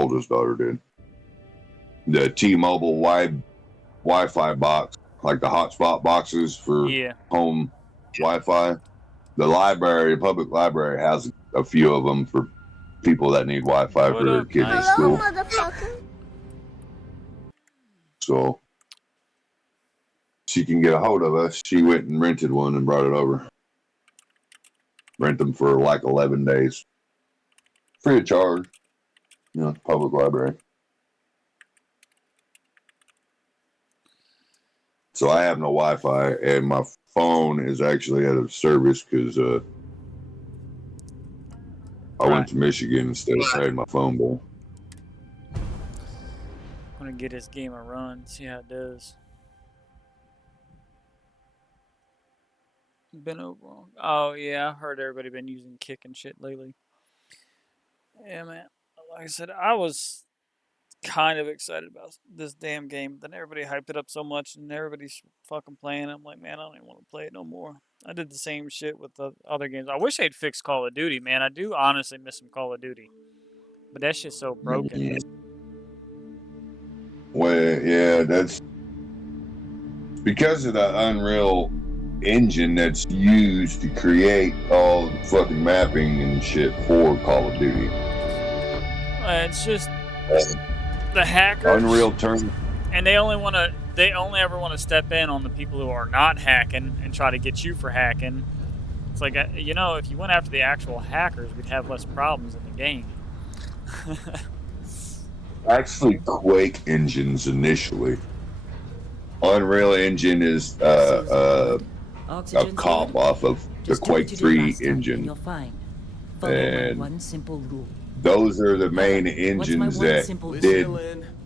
oldest daughter did. The T-Mobile wide Wi-Fi box, like the hotspot boxes for home Wi-Fi. The library, public library, has a few of them for people that need Wi-Fi for their kids at school. Motherfucker. So she can get a hold of us. She went and rented one and brought it over. Rent them for like 11 days. Free of charge. You know, public library. So I have no Wi-Fi, and my phone is actually out of service because I went to Michigan instead of paying my phone bill. I'm gonna get this game a run, see how it does. Been over. Oh yeah, I heard everybody been using Kick and shit lately. Yeah, man. Like I said, I was kind of excited about this damn game. Then everybody hyped it up so much, and everybody's fucking playing. I'm like, man, I don't even want to play it no more. I did the same shit with the other games. I wish they'd fix Call of Duty, man. I do honestly miss some Call of Duty, but that shit's so broken. Well, yeah, that's because of the Unreal Engine that's used to create all the fucking mapping and shit for Call of Duty. It's just the hackers. Unreal Tournament. And they only ever want to step in on the people who are not hacking and try to get you for hacking. It's like, you know, if you went after the actual hackers, we'd have less problems in the game. Actually, Quake engines initially. Unreal Engine is a cop off of the Quake 3 engine. And those are the main engines that did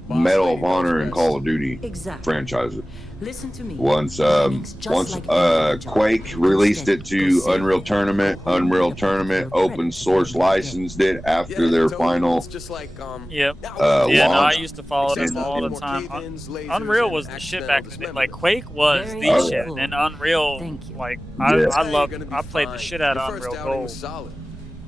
Medal of Honor and Call of Duty franchises. Listen to me. Once Quake released it to Unreal Tournament open source licensed it after their final yeah, no, I used to follow them all the time. Unreal was the shit back then. Like, Quake was the shit. And Unreal, like, I played the shit out of Unreal Gold.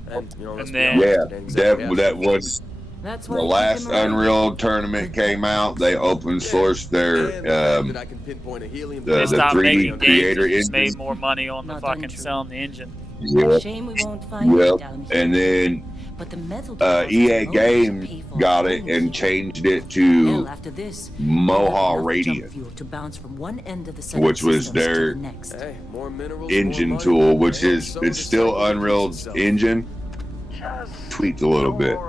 And then that was the last Unreal Tournament came out. They open sourced their the 3D creator engine. Made more money on the fucking selling the engine. Yep. And then EA Games got it and changed it to Moha Radiant, which was their engine tool, which is it's still Unreal's engine, tweaked a little bit.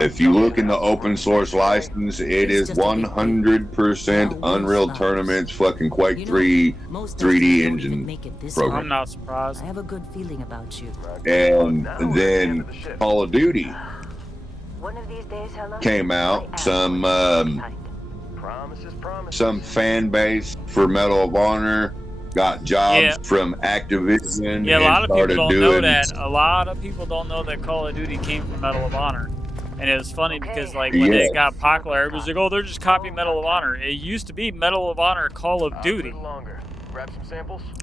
If you look in the open source license, it is 100% Unreal Tournament's fucking Quake 3 3D engine program. I'm not surprised. I have a good feeling about you. And then Call of Duty came out. Some fan base for Medal of Honor got jobs from Activision. Yeah, a lot of people don't know that. A lot of people don't know that Call of Duty came from Medal of Honor. And it was funny because, like, when it got popular, it was like, oh, they're just copying Medal of Honor. It used to be Medal of Honor Call of Duty.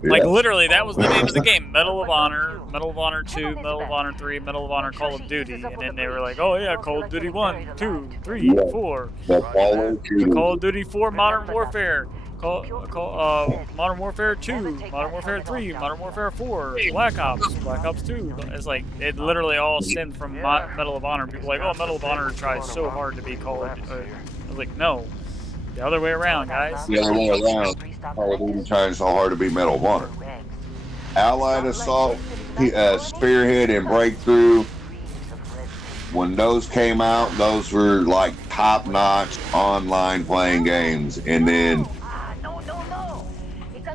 Like, literally, that was the name of the game. Medal of Honor 2, Medal of Honor 3, Medal of Honor Call of Duty. And then they were like, oh, yeah, Call of Duty 1, 2, 3, 4. Call of Duty 4 Modern Warfare. Modern Warfare 2, Modern Warfare 3, Modern Warfare 4, Black Ops 2. It's like, it literally all stemmed from Medal of Honor. People are like, oh, Medal of Honor tries so hard to be Call of Duty. I was like, no. The other way around, guys. The other way around. Call of Duty trying so hard to be Medal of Honor. Allied Assault, Spearhead, and Breakthrough. When those came out, those were like top-notch online playing games. And then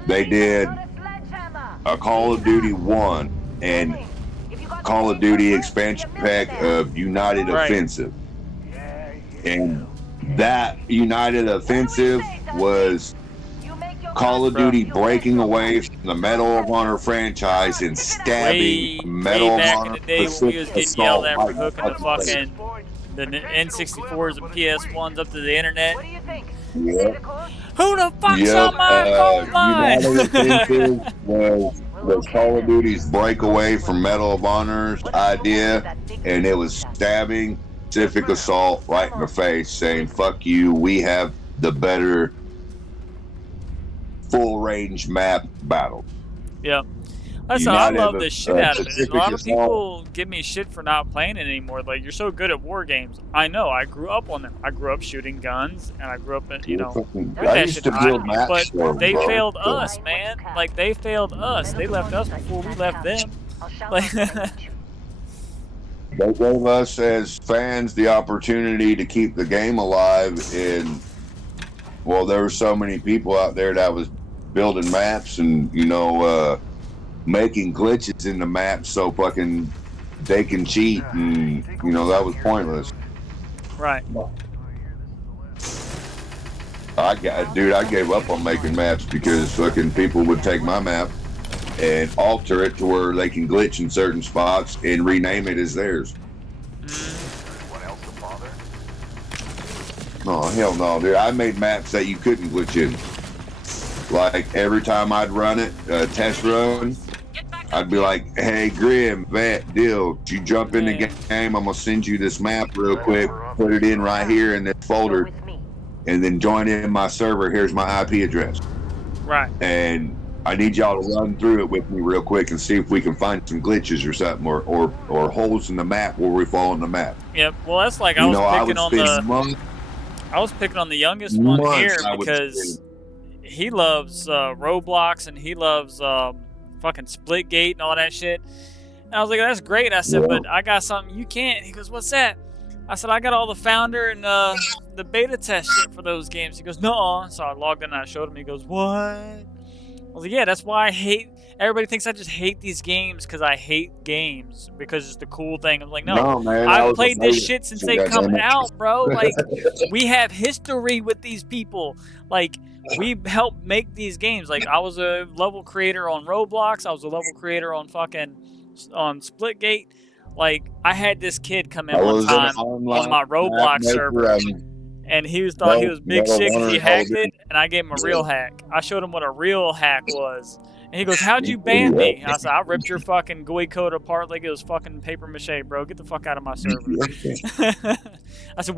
they did a Call of Duty 1 and Call of Duty expansion pack of United Offensive. And that United Offensive was Call of Duty breaking away from the Medal of Honor franchise and stabbing Medal of Honor. Back in the day when we was getting yelled at for hooking the N64s and PS1s up to the internet. Yeah. Who the fuck's on my phone line? United Offensive was Call of Duty's breakaway from Medal of Honor's idea, and it was stabbing Pacific Assault right in the face, saying "fuck you." We have the better full range map battle. Yeah. Listen, I United love the shit out of it, and a Pacific lot of Assault. people give me shit for not playing it anymore. Like, you're so good at war games. I know, I grew up on them. I grew up shooting guns, and I grew up, with I that used shit. to build maps But for them, they bro. failed us, man. Like, they failed us. They left us before we left them. Like, They gave us as fans the opportunity to keep the game alive, and well, there were so many people out there that was building maps and making glitches in the maps so fucking they can cheat, and that was pointless. right. I gave up on making maps because fucking people would take my map and alter it to where they can glitch in certain spots and rename it as theirs. Oh, hell no, dude. I made maps that you couldn't glitch in. Like, every time I'd run it, test run, I'd be like, hey, Grim, Vat, Dill, you jump in the game, I'm going to send you this map real quick, put it in right here in this folder, and then join in my server. Here's my IP address. Right. And I need y'all to run through it with me real quick and see if we can find some glitches or something, or holes in the map where we fall in the map. Yep. Well, that's like I was picking on the youngest one here because he loves Roblox and he loves fucking Splitgate and all that shit. And I was like, that's great. I said, but I got something you can't. He goes, what's that? I said, I got all the founder and the beta test shit for those games. He goes, no. So I logged in and I showed him. He goes, what? I was like, yeah, that's why I hate. Everybody thinks I just hate these games because I hate games because it's the cool thing. I'm like, no man, I've played this shit since they come out, bro. Like, we have history with these people. Like, we helped make these games. Like, I was a level creator on Roblox. I was a level creator on Splitgate. Like, I had this kid come in one time on my Roblox server, and he thought he was big shit because he hacked it, and I gave him a real hack. I showed him what a real hack was. And he goes, how'd you ban me? I said, I ripped your fucking GUI code apart like it was fucking paper mache, bro. Get the fuck out of my server. I said,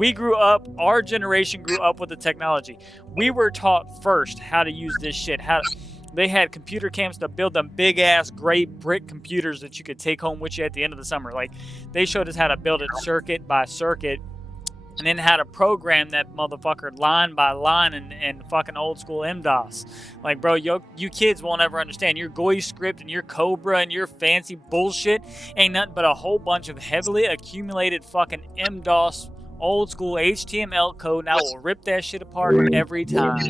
our generation grew up with the technology. We were taught first how to use this shit. They had computer camps to build them big-ass gray brick computers that you could take home with you at the end of the summer. Like, they showed us how to build it circuit by circuit, and then how to program that motherfucker line by line in fucking old school MDOS. Like, bro, you kids won't ever understand. Your GUI script and your Cobra and your fancy bullshit ain't nothing but a whole bunch of heavily accumulated fucking MDOS old school HTML code, and I will rip that shit apart every time.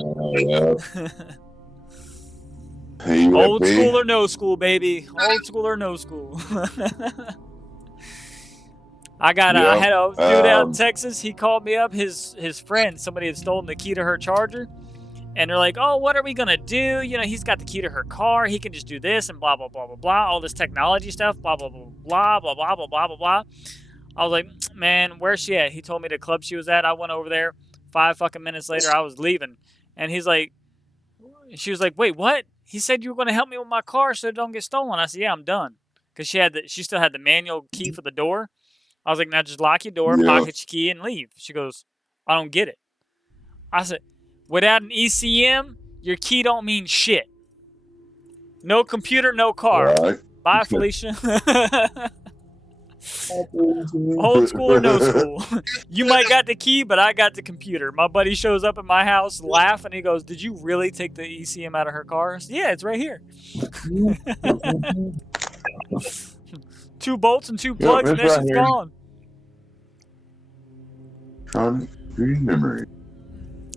Old school or no school, baby. Old school or no school. I had a dude out in Texas. He called me up. His friend, somebody had stolen the key to her charger, and they're like, "Oh, what are we gonna do? You know, he's got the key to her car. He can just do this and blah blah blah blah blah. All this technology stuff. Blah blah blah blah blah blah blah blah blah blah." I was like, "Man, where's she at?" He told me the club she was at. I went over there. 5 fucking minutes later, I was leaving, and she was like, "Wait, what?" He said you were gonna help me with my car so it don't get stolen. I said, "Yeah, I'm done," because she still had the manual key for the door. I was like, now just lock your door, pocket your key, and leave. She goes, I don't get it. I said, without an ECM, your key don't mean shit. No computer, no car. Right. Bye, Felicia. Old school or no school. You might got the key, but I got the computer. My buddy shows up at my house laughing. He goes, did you really take the ECM out of her car? I said, yeah, it's right here. 2 bolts and 2 plugs, and that shit's gone. Concrete memory.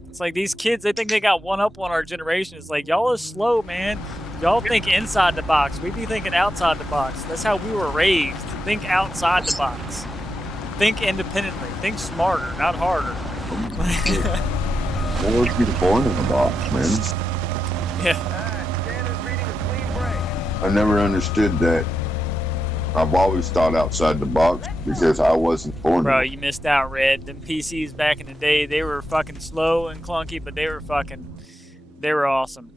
It's like these kids, they think they got one up on our generation. It's like, y'all is slow, man. Y'all think inside the box. We be thinking outside the box. That's how we were raised. Think outside the box. Think independently. Think smarter, not harder. Or be born in a box, man. Yeah. I never understood that. I've always thought outside the box because I wasn't born. Bro, you missed out, Red. Them PCs back in the day, they were fucking slow and clunky, but they were awesome.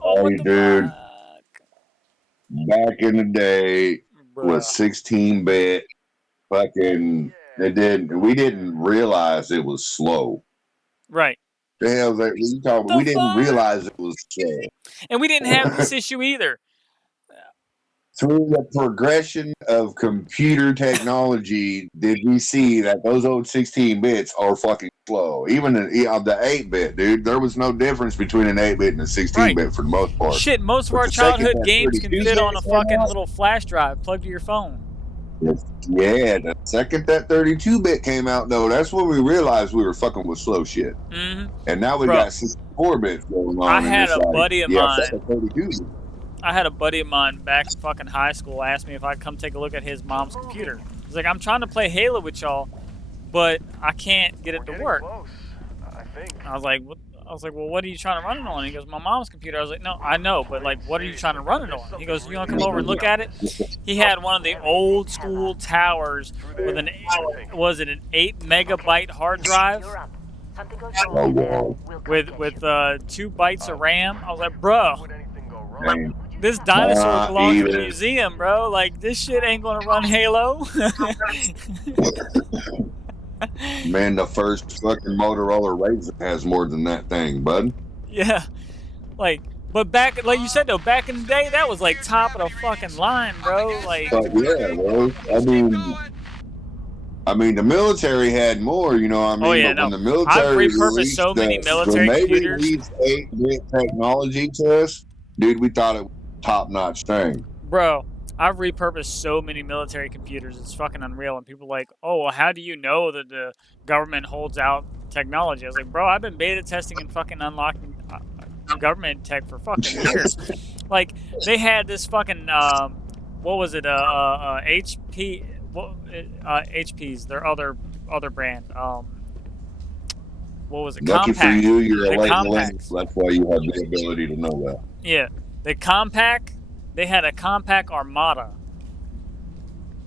Oh, dude. Back in the day, with 16-bit fucking It did. We didn't realize it was slow. Right. The hell that you talking about? We didn't realize it was slow. And we didn't have this issue either. Through the progression of computer technology, did we see that those old 16 bits are fucking slow? Even the 8-bit, dude, there was no difference between an 8-bit and a 16-bit for the most part. Shit, most of our childhood games can fit on a fucking little flash drive plugged to your phone. Yeah, the second that 32-bit came out, though, that's when we realized we were fucking with slow shit. Mm-hmm. And now we got 64-bits going on. I had a buddy of mine. 32. I had a buddy of mine back in fucking high school ask me if I'd come take a look at his mom's computer. He's like, I'm trying to play Halo with y'all, but I can't get it to work. I was like, well, what are you trying to run it on? He goes, my mom's computer. I was like, no, I know, but like, what are you trying to run it on? He goes, you want to come over and look at it? He had one of the old school towers with an 8-megabyte hard drive with 2 bytes of RAM. I was like, bro, this dinosaur belongs in a museum, bro. Like, this shit ain't gonna run Halo. Man, the first fucking Motorola Razr has more than that thing, bud. Yeah, like, but back, like you said though, back in the day, that was like top of the fucking line, bro. Like, yeah, bro. I mean, the military had more, you know what I mean? Oh yeah, but no. when the military I've repurposed so many military computers. When they released 8-bit technology to us, dude, we thought it was top-notch thing. Bro, I've repurposed so many military computers. It's fucking unreal. And people are like, oh, well, how do you know that the government holds out technology? I was like, bro, I've been beta testing and fucking unlocking government tech for fucking years. Like, they had this fucking, what was it, HP, HP's, their other brand. What was it? Lucky Compact. for you, you're a late Compacts. millennial. That's why you have the ability to know that. Yeah. The Compact, they had a Compact Armada.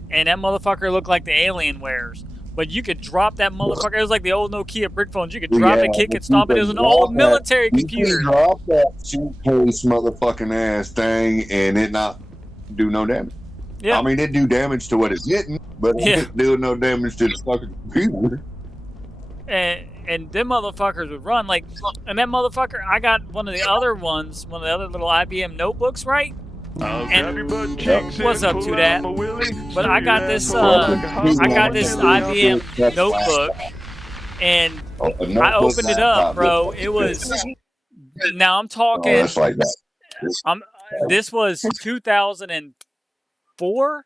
And that motherfucker looked like the Alienwares. But you could drop that motherfucker. It was like the old Nokia brick phones. You could drop it, kick it, stomp it. It was an old military computer. You could drop that suitcase motherfucking ass thing and it not do no damage. Yeah. I mean, it do damage to what it's hitting, but it didn't do no damage to the fucking computer. And them motherfuckers would run like, and that motherfucker, I got one of the other little IBM notebooks, right? And what's up to that? But I got this IBM notebook, and I opened it up, bro. It was, now I'm talking, this was 2004.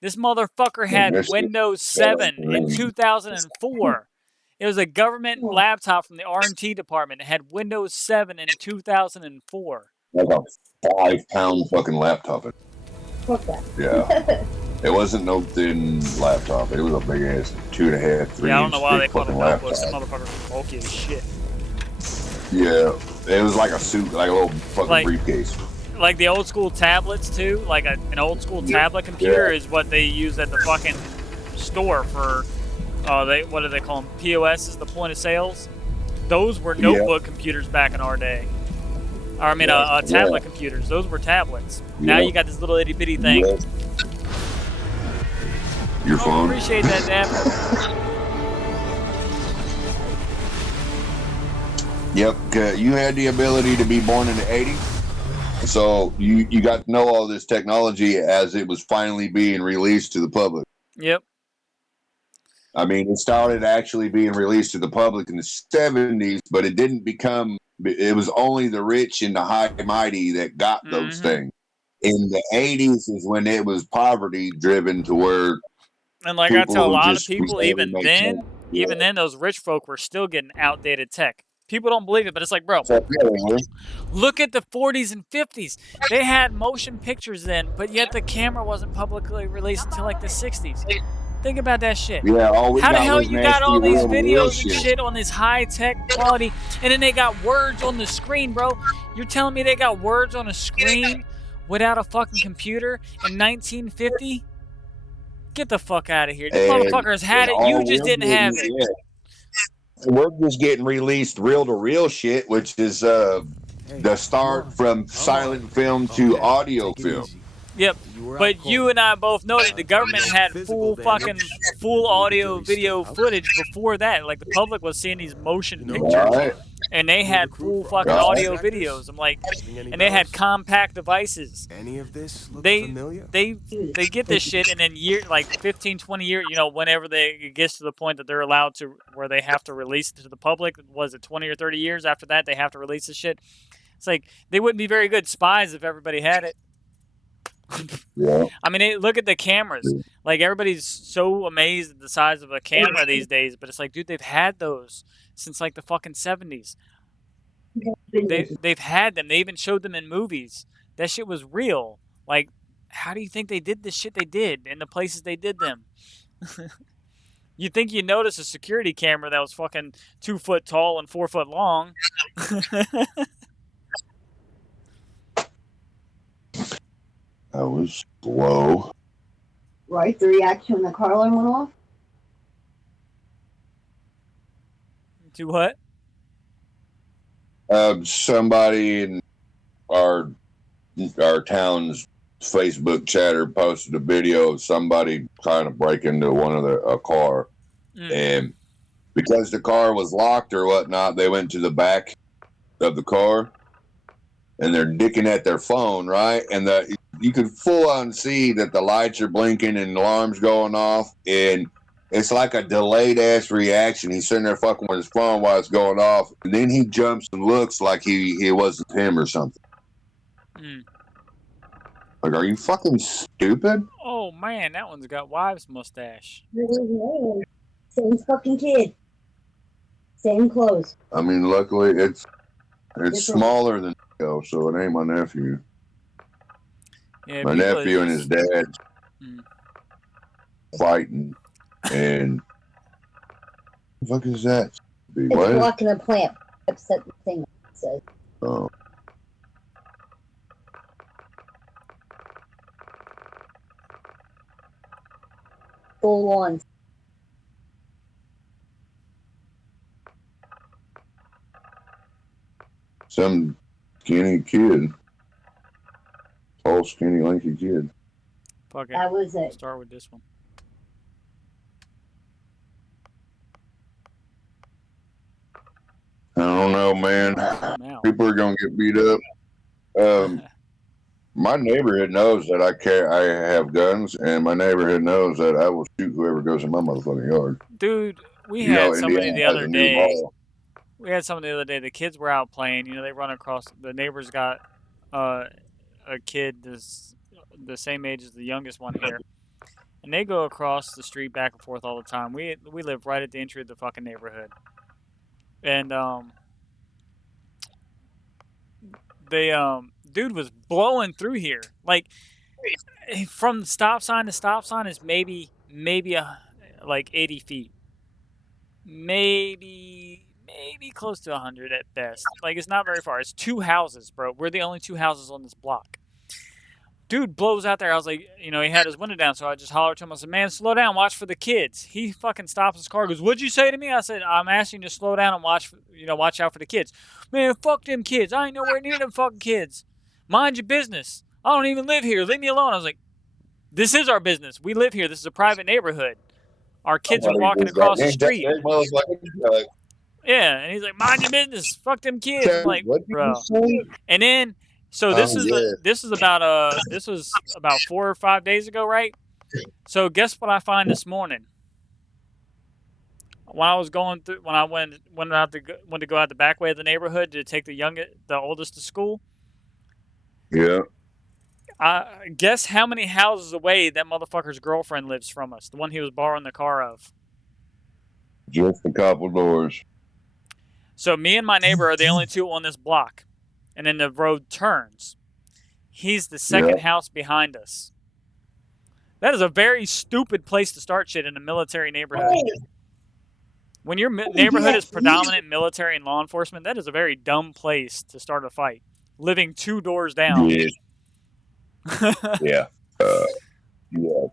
This motherfucker had Windows 7 in 2004. It was a government laptop from the R&T department. It had Windows 7 in 2004. Like a 5-pound fucking laptop. Yeah. It wasn't no thin laptop. It was a big ass 2.5, 3 Yeah, I don't know why they call it notebooks. Some motherfuckers are bulky as shit. Yeah. It was like a suit, like a little fucking briefcase. Like the old school tablets too, like an old school tablet computer is what they use at the fucking store for, what do they call them? POS is the point of sales. Those were notebook computers back in our day. Or, I mean, tablet computers. Those were tablets. Now you got this little itty bitty thing. Your phone. Appreciate that, Dad. Yep, you had the ability to be born in the 80s. So you got to know all this technology as it was finally being released to the public. Yep. I mean, it started actually being released to the public in the 70s, but it didn't become, it was only the rich and the high and mighty that got those things. In the 80s is when it was poverty driven to where, and like I tell a lot of people, even then, those rich folk were still getting outdated tech. People don't believe it, but it's like, bro, look at the 40s and 50s. They had motion pictures then, but yet the camera wasn't publicly released until like the 60s. Think about that shit. Yeah, how the hell you got all these videos and shit on this high-tech quality, and then they got words on the screen, bro? You're telling me they got words on a screen without a fucking computer in 1950? Get the fuck out of here. These motherfuckers had it. You just didn't have it. Yeah. We're just getting released reel-to-reel shit, which is the start from silent film to audio film. Yep. But you and I both know that the government had full audio video footage before that. Like the public was seeing these motion pictures, Right. and they had full fucking audio videos. I'm like, and they had compact devices. Any of this look They familiar? they get this shit, and then like 15, 20 years, whenever it gets to the point that they're allowed to, where they have to release it to the public. Was it 20 or 30 years after that they have to release this shit? It's like they wouldn't be very good spies if everybody had it. Yeah. I mean, look at the cameras. Like, everybody's so amazed at the size of a camera these days, but it's like, dude, they've had those since like the fucking 70s. They've had them. They even showed them in movies. That shit was real. Like, how do you think they did the shit they did in the places they did them? You'd think you'd notice a security camera that was fucking 2 foot tall and 4 foot long. That was slow. Right, the reaction when the car alarm went off? To what? Somebody in our town's Facebook chatter posted a video of somebody trying to break into a car. And because the car was locked or whatnot, they went to the back of the car and they're dicking at their phone, right? And you could full on see that the lights are blinking and alarms going off, and it's like a delayed ass reaction. He's sitting there fucking with his phone while it's going off, and then he jumps and looks like he wasn't him or something. Like, are you fucking stupid? Oh man, that one's got wives' mustache. Same fucking kid. Same clothes. I mean, luckily it's smaller than Joe, so it ain't my nephew. Yeah, my nephew and his dad fighting, and what the fuck is that? It's blocking a plant. Upset the thing says. Oh. Full on. Some skinny kid. Tall, skinny, lanky kid. Fuck it. That was it. Start with this one. I don't know, man. People are gonna get beat up. My neighborhood knows that I have guns, and my neighborhood knows that I will shoot whoever goes in my motherfucking yard. Dude, we had somebody the other day. We had somebody the other day. The kids were out playing. They run across. The neighbor's got a kid the same age as the youngest one here, and they go across the street back and forth all the time. We live right at the entry of the fucking neighborhood, and dude was blowing through here. Like, from stop sign to stop sign is maybe like 80 feet. Maybe close to 100 at best. Like, it's not very far. It's 2 houses, bro. We're the only 2 houses on this block. Dude blows out there. I was like, he had his window down, so I just hollered to him. I said, man, slow down, watch for the kids. He fucking stops his car, goes, what'd you say to me? I said, I'm asking you to slow down and watch out for the kids. Man, fuck them kids. I ain't nowhere near them fucking kids. Mind your business. I don't even live here. Leave me alone. I was like, this is our business. We live here. This is a private neighborhood. Our kids are walking across the street. Yeah, and he's like, mind your business. Fuck them kids. I'm like, bro. And then, so this was about 4 or 5 days ago, right? So guess what I find this morning? When I was going through, when I went to go out the back way of the neighborhood to take the oldest to school. Yeah. Guess how many houses away that motherfucker's girlfriend lives from us? The one he was borrowing the car of. Just a couple doors. So me and my neighbor are the only 2 on this block. And then the road turns. He's the second house behind us. That is a very stupid place to start shit in a military neighborhood. When your neighborhood is predominant military and law enforcement, that is a very dumb place to start a fight. Living 2 doors down. Yeah. Yeah. Yeah.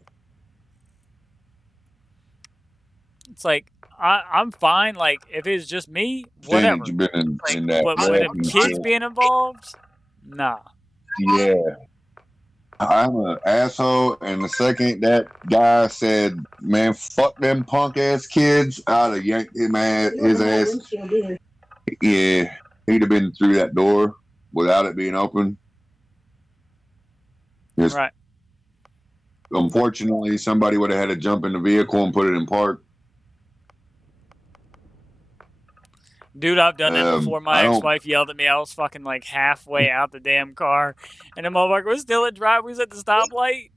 It's like, I'm fine. Like, if it's just me, whatever. You've been in that but with them kids being involved, nah. Yeah. I'm an asshole, and the second that guy said, "Man, fuck them punk ass kids," I'd have yanked him his ass. Yeah, he'd have been through that door without it being open. Just, Right. unfortunately, somebody would have had to jump in the vehicle and put it in park. Dude, I've done that before. My ex-wife yelled at me. I was fucking like halfway out the damn car, and the motherfucker was still at drive. We was at the stoplight.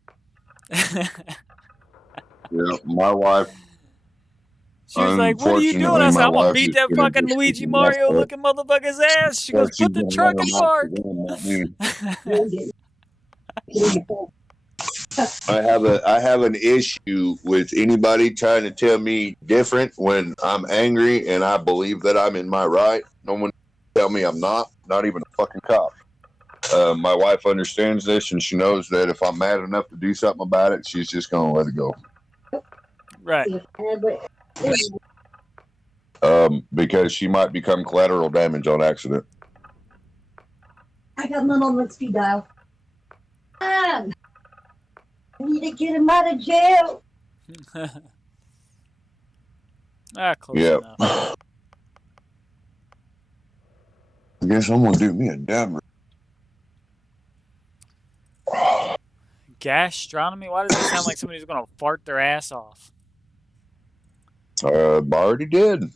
Yeah, my wife. She was like, "What are you doing?" I said, "I'm gonna beat that fucking just Luigi Mario looking motherfucker's ass." She goes, "Put the truck in park." I have an issue with anybody trying to tell me different when I'm angry and I believe that I'm in my right. No one tell me I'm not even a fucking cop. My wife understands this, and she knows that if I'm mad enough to do something about it, she's just gonna let it go. Right. Because she might become collateral damage on accident. I got none on the speed dial. I need to get him out of jail. Close enough. I guess I'm gonna do me a dabber. Gastronomy? Why does it sound like somebody's gonna fart their ass off? I already did.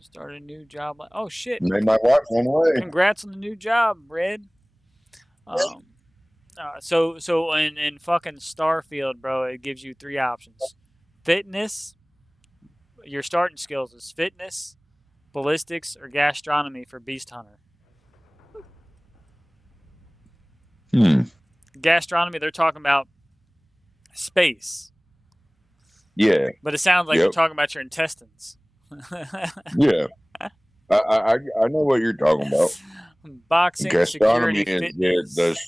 Start a new job. Oh shit! Made my wife run away. Congrats on the new job, Red. So in fucking Starfield, bro, it gives you 3 options: fitness. Your starting skills is fitness, ballistics, or gastronomy for Beast Hunter. Gastronomy, they're talking about space. Yeah. But it sounds like they're talking about your intestines. Yeah. I know what you're talking about. Boxing, gastronomy security, is fitness.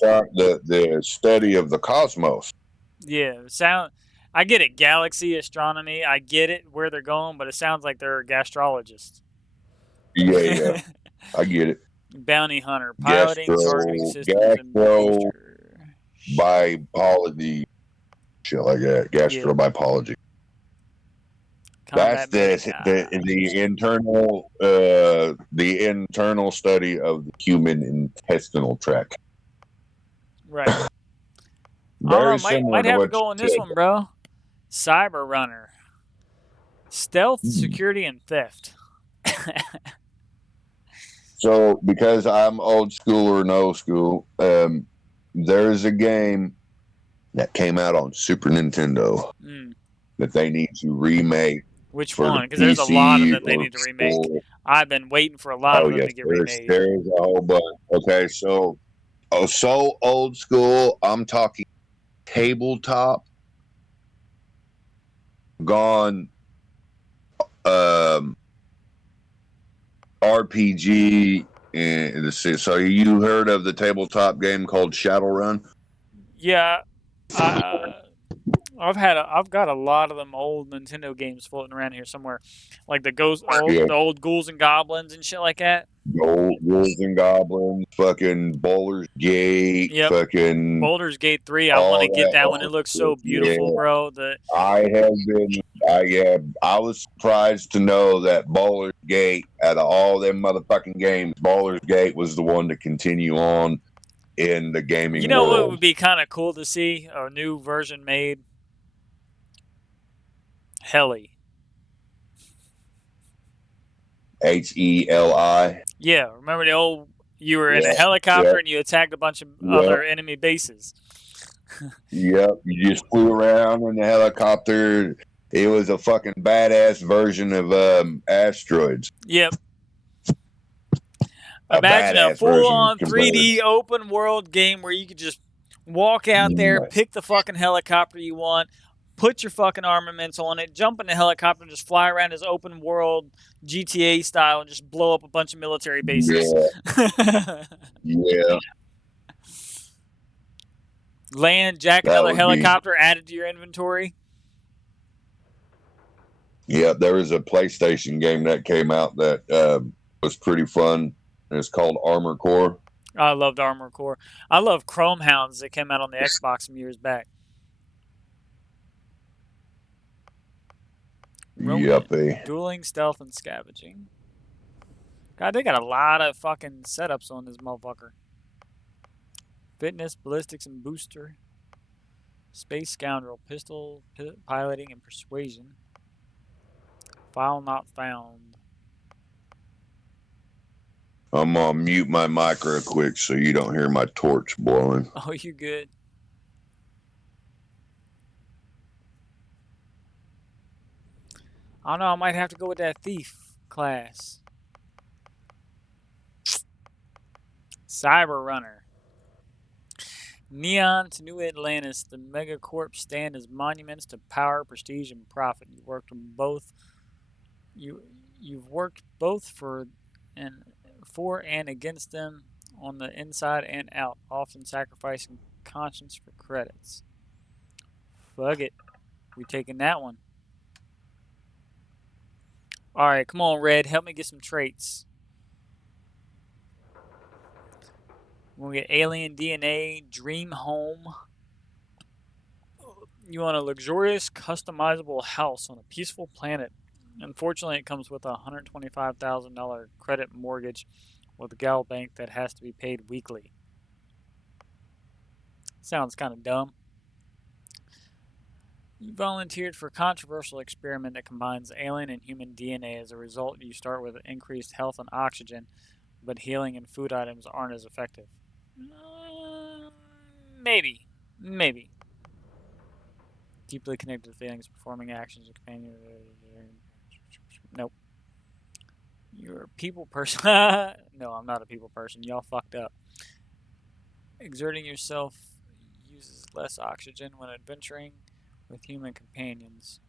the study of the cosmos. Yeah, I get it. Galaxy astronomy, I get it where they're going, but it sounds like they're gastrologists. Yeah, I get it. Bounty hunter, piloting, targeting systems, and biology, shit like that. Gastrobiology. Combat That's the internal study of the human intestinal tract. Right. Very similar might to have what to go you on this said. one, bro. Cyber runner, stealth, security, and theft. So, because I'm old school or no school, there's a game that came out on Super Nintendo that they need to remake. Which one? Because there's a lot of them they need to remake. I've been waiting for a lot of them to get remade. There's a whole bunch. Okay, so old school. I'm talking tabletop. Gone. RPG. And so you heard of the tabletop game called Shadowrun? Yeah. I've got a lot of them old Nintendo games floating around here somewhere, like the old Ghouls and Goblins and shit like that. Old Ghouls and Goblins, fucking Baldur's Gate, fucking Baldur's Gate 3. I want to get that one. It looks so beautiful, bro. I was surprised to know that Baldur's Gate, out of all them motherfucking games, Baldur's Gate was the one to continue on in the gaming You know world. what would be kind of cool to see? A new version made? Heli. Heli. Yeah, remember the old? You were in a helicopter and you attacked a bunch of other enemy bases. Yep, you just flew around in the helicopter. It was a fucking badass version of Asteroids. Yep. Imagine a full-on 3D open world game where you could just walk out there, pick the fucking helicopter you want, put your fucking armaments on it, jump in the helicopter, and just fly around as open world GTA style and just blow up a bunch of military bases. Yeah. Land, jack another helicopter, add it to your inventory. Yeah, there was a PlayStation game that came out that was pretty fun. It's called Armor Core. I loved Armored Core. I love Chrome Hounds that came out on the Xbox some years back. Ronin, Yuppie. dueling, stealth, and scavenging. God, they got a lot of fucking setups on this motherfucker. Fitness, ballistics, and booster. Space scoundrel, pistol, piloting, and persuasion. File not found. I'm gonna mute my mic real quick so you don't hear my torch blowing. Oh, you good? I don't know, I might have to go with that thief class. Cyber Runner. Neon to New Atlantis, the megacorps stand as monuments to power, prestige, and profit. You've worked both for and against them on the inside and out, often sacrificing conscience for credits. Fuck it. We taking that one. Alright, come on, Red. Help me get some traits. We'll get alien DNA, dream home. You want a luxurious, customizable house on a peaceful planet. Unfortunately, it comes with a $125,000 credit mortgage with a Gal Bank that has to be paid weekly. Sounds kind of dumb. You volunteered for a controversial experiment that combines alien and human DNA. As a result, you start with increased health and oxygen, but healing and food items aren't as effective. Maybe. Maybe. Deeply connected to feelings, performing actions, and companion. Nope. You're a people person. No, I'm not a people person. Y'all fucked up. Exerting yourself uses less oxygen when adventuring with human companions.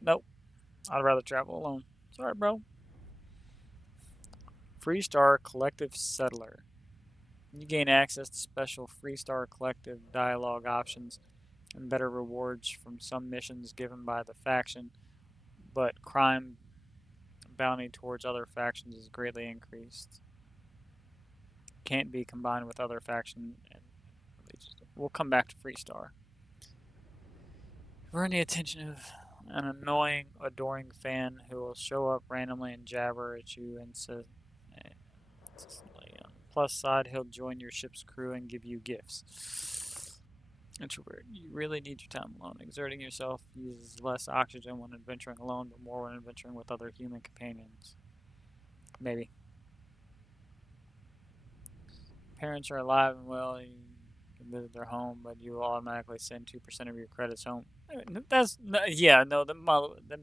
Nope. I'd rather travel alone. Sorry, bro. Freestar Collective Settler. You gain access to special Freestar Collective dialogue options and better rewards from some missions given by the faction, but crime bounty towards other factions is greatly increased. Can't be combined with other faction. We'll come back to Freestar. Earn the attention of an annoying, adoring fan who will show up randomly and jabber at you and says, on the plus side, he'll join your ship's crew and give you gifts. Introvert. You really need your time alone. Exerting yourself uses less oxygen when adventuring alone, but more when adventuring with other human companions. Maybe. Parents are alive and well. You can visit their home, but you will automatically send 2% of your credits home. That's yeah. No, them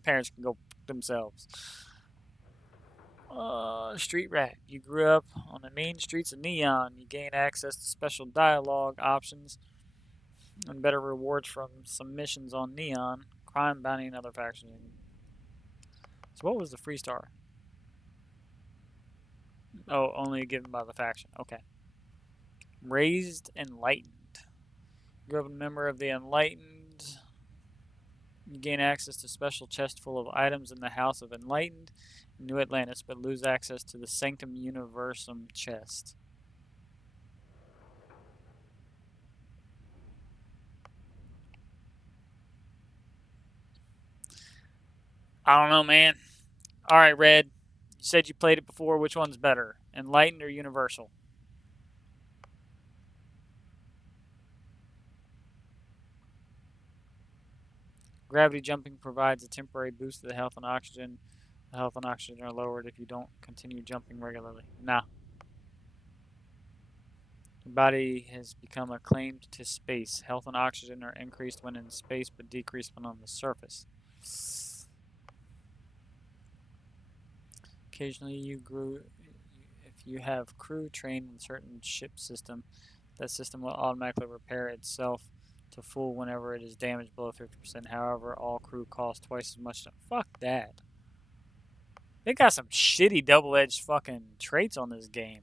parents can go themselves. Street rat. You grew up on the main streets of Neon. You gain access to special dialogue options and better rewards from some missions on Neon, crime bounty, and other factions. So what was the Freestar? Oh, only given by the faction. Okay. Raised Enlightened. You are a member of the Enlightened. You gain access to a special chest full of items in the House of Enlightened in New Atlantis, but lose access to the Sanctum Universum chest. I don't know, man. Alright, Red. You said you played it before. Which one's better? Enlightened or Universal? Gravity jumping provides a temporary boost to the health and oxygen. The health and oxygen are lowered if you don't continue jumping regularly. Nah. Your body has become acclaimed to space. Health and oxygen are increased when in space, but decreased when on the surface. Occasionally, if you have crew trained in a certain ship system, that system will automatically repair itself to full whenever it is damaged below 50%. However, all crew cost twice as much. Fuck that. They got some shitty double-edged fucking traits on this game.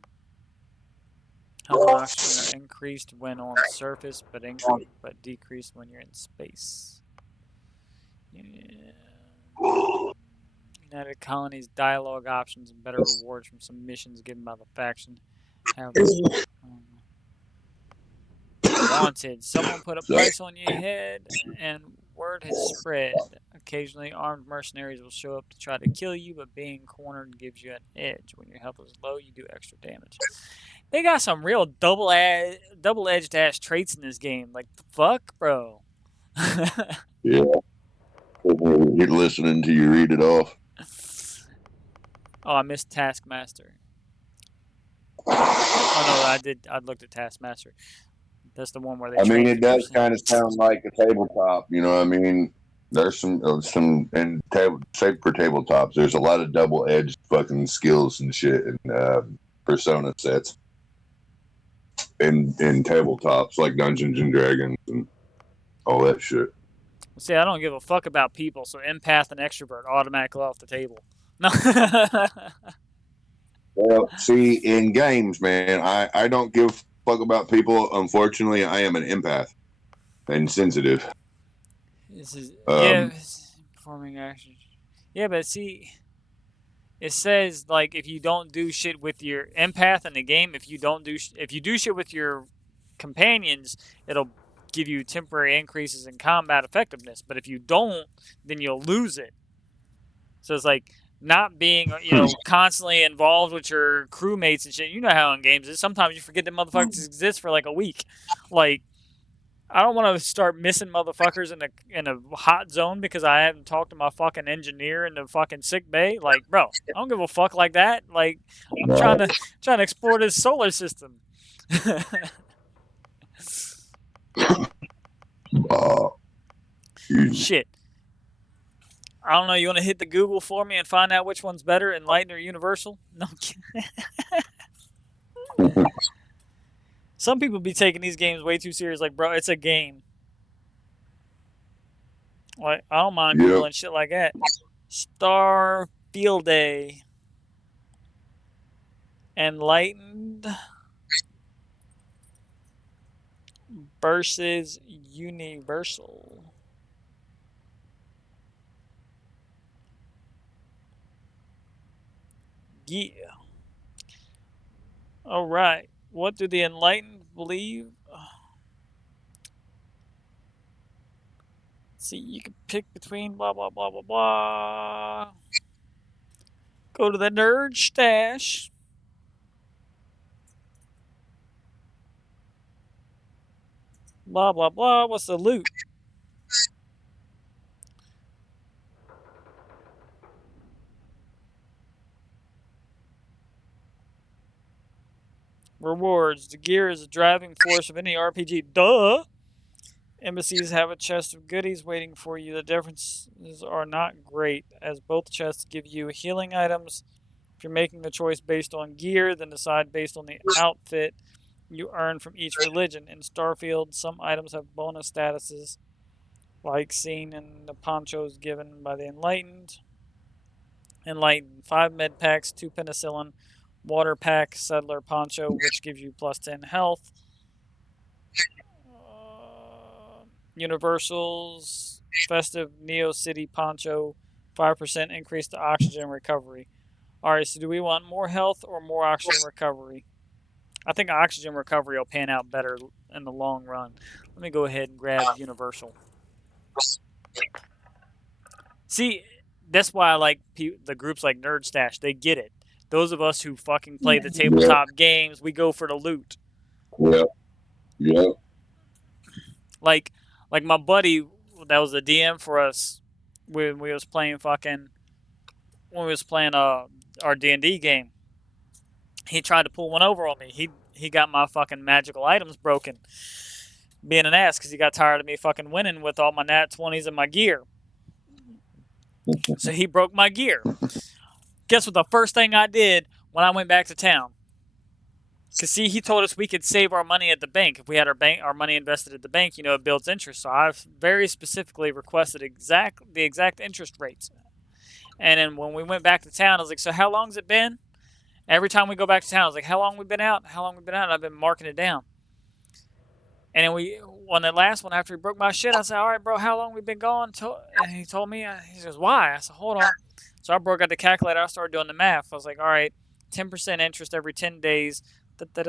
Health and oxygen are increased when on surface, but decreased when you're in space. Yeah. United Colonies dialogue options and better rewards from some missions given by the faction. Have wanted. Someone put a price on your head, and word has spread. Occasionally, armed mercenaries will show up to try to kill you, but being cornered gives you an edge. When your health is low, you do extra damage. They got some real double-edged ass traits in this game. Like, the fuck, bro? Yeah. You're listening to you read it off. Oh, I missed Taskmaster. Oh no, I did. I looked at Taskmaster. That's the one where they. I mean, it does 50%. kind of sound like a tabletop. You know what I mean? There's some and save for tabletops. There's a lot of double-edged fucking skills and shit and persona sets in tabletops like Dungeons and Dragons and all that shit. See, I don't give a fuck about people, so empath and extrovert automatically off the table. No. Well, see, in games, man, I don't give a fuck about people. Unfortunately, I am an empath and sensitive. This is performing actions. Yeah, but see, it says like if you don't do shit with your empath in the game, if you do shit with your companions, it'll give you temporary increases in combat effectiveness. But if you don't, then you'll lose it. So it's like not being, constantly involved with your crewmates and shit. You know how in games is. Sometimes you forget that motherfuckers exist for like a week. Like, I don't want to start missing motherfuckers in a hot zone because I haven't talked to my fucking engineer in the fucking sick bay. Like, bro, I don't give a fuck like that. Like, I'm trying to explore this solar system. Shit. I don't know. You want to hit the Google for me and find out which one's better, Enlightened or Universal? No. Some people be taking these games way too serious. Like, bro, it's a game. Like, I don't mind Googling shit like that. Starfield Day. Enlightened versus Universal. Yeah. All right. What do the enlightened believe? See, you can pick between blah, blah, blah, blah, blah. Go to the nerd stash. Blah, blah, blah. What's the loot? Rewards. The gear is the driving force of any RPG. Duh! Embassies have a chest of goodies waiting for you. The differences are not great, as both chests give you healing items. If you're making the choice based on gear, then decide based on the outfit you earn from each religion. In Starfield, some items have bonus statuses, like seen in the ponchos given by the Enlightened. 5 med packs, 2 penicillin, water pack, settler poncho, which gives you plus 10 health. Universal's festive Neo City poncho, 5% increase to oxygen recovery. Alright, so do we want more health or more oxygen recovery? I think oxygen recovery will pan out better in the long run. Let me go ahead and grab Universal. See, that's why I like the groups like Nerd Stash. They get it. Those of us who fucking play the tabletop games, we go for the loot. Yeah. Like my buddy that was the DM for us when we was playing our D&D game. He tried to pull one over on me. He got my fucking magical items broken. Being an ass because he got tired of me fucking winning with all my nat 20s and my gear. So he broke my gear. Guess what the first thing I did when I went back to town? Because, see, he told us we could save our money at the bank. If we had our money invested at the bank, it builds interest. So I've very specifically requested the exact interest rates. And then when we went back to town, I was like, so how long's it been? Every time we go back to town, I was like, how long we been out? How long we been out? And I've been marking it down. And then on that last one, after he broke my shit, I said, all right, bro, how long we been gone? And he told me, he says, why? I said, hold on. So I broke out the calculator. I started doing the math. I was like, all right, 10% interest every 10 days. I was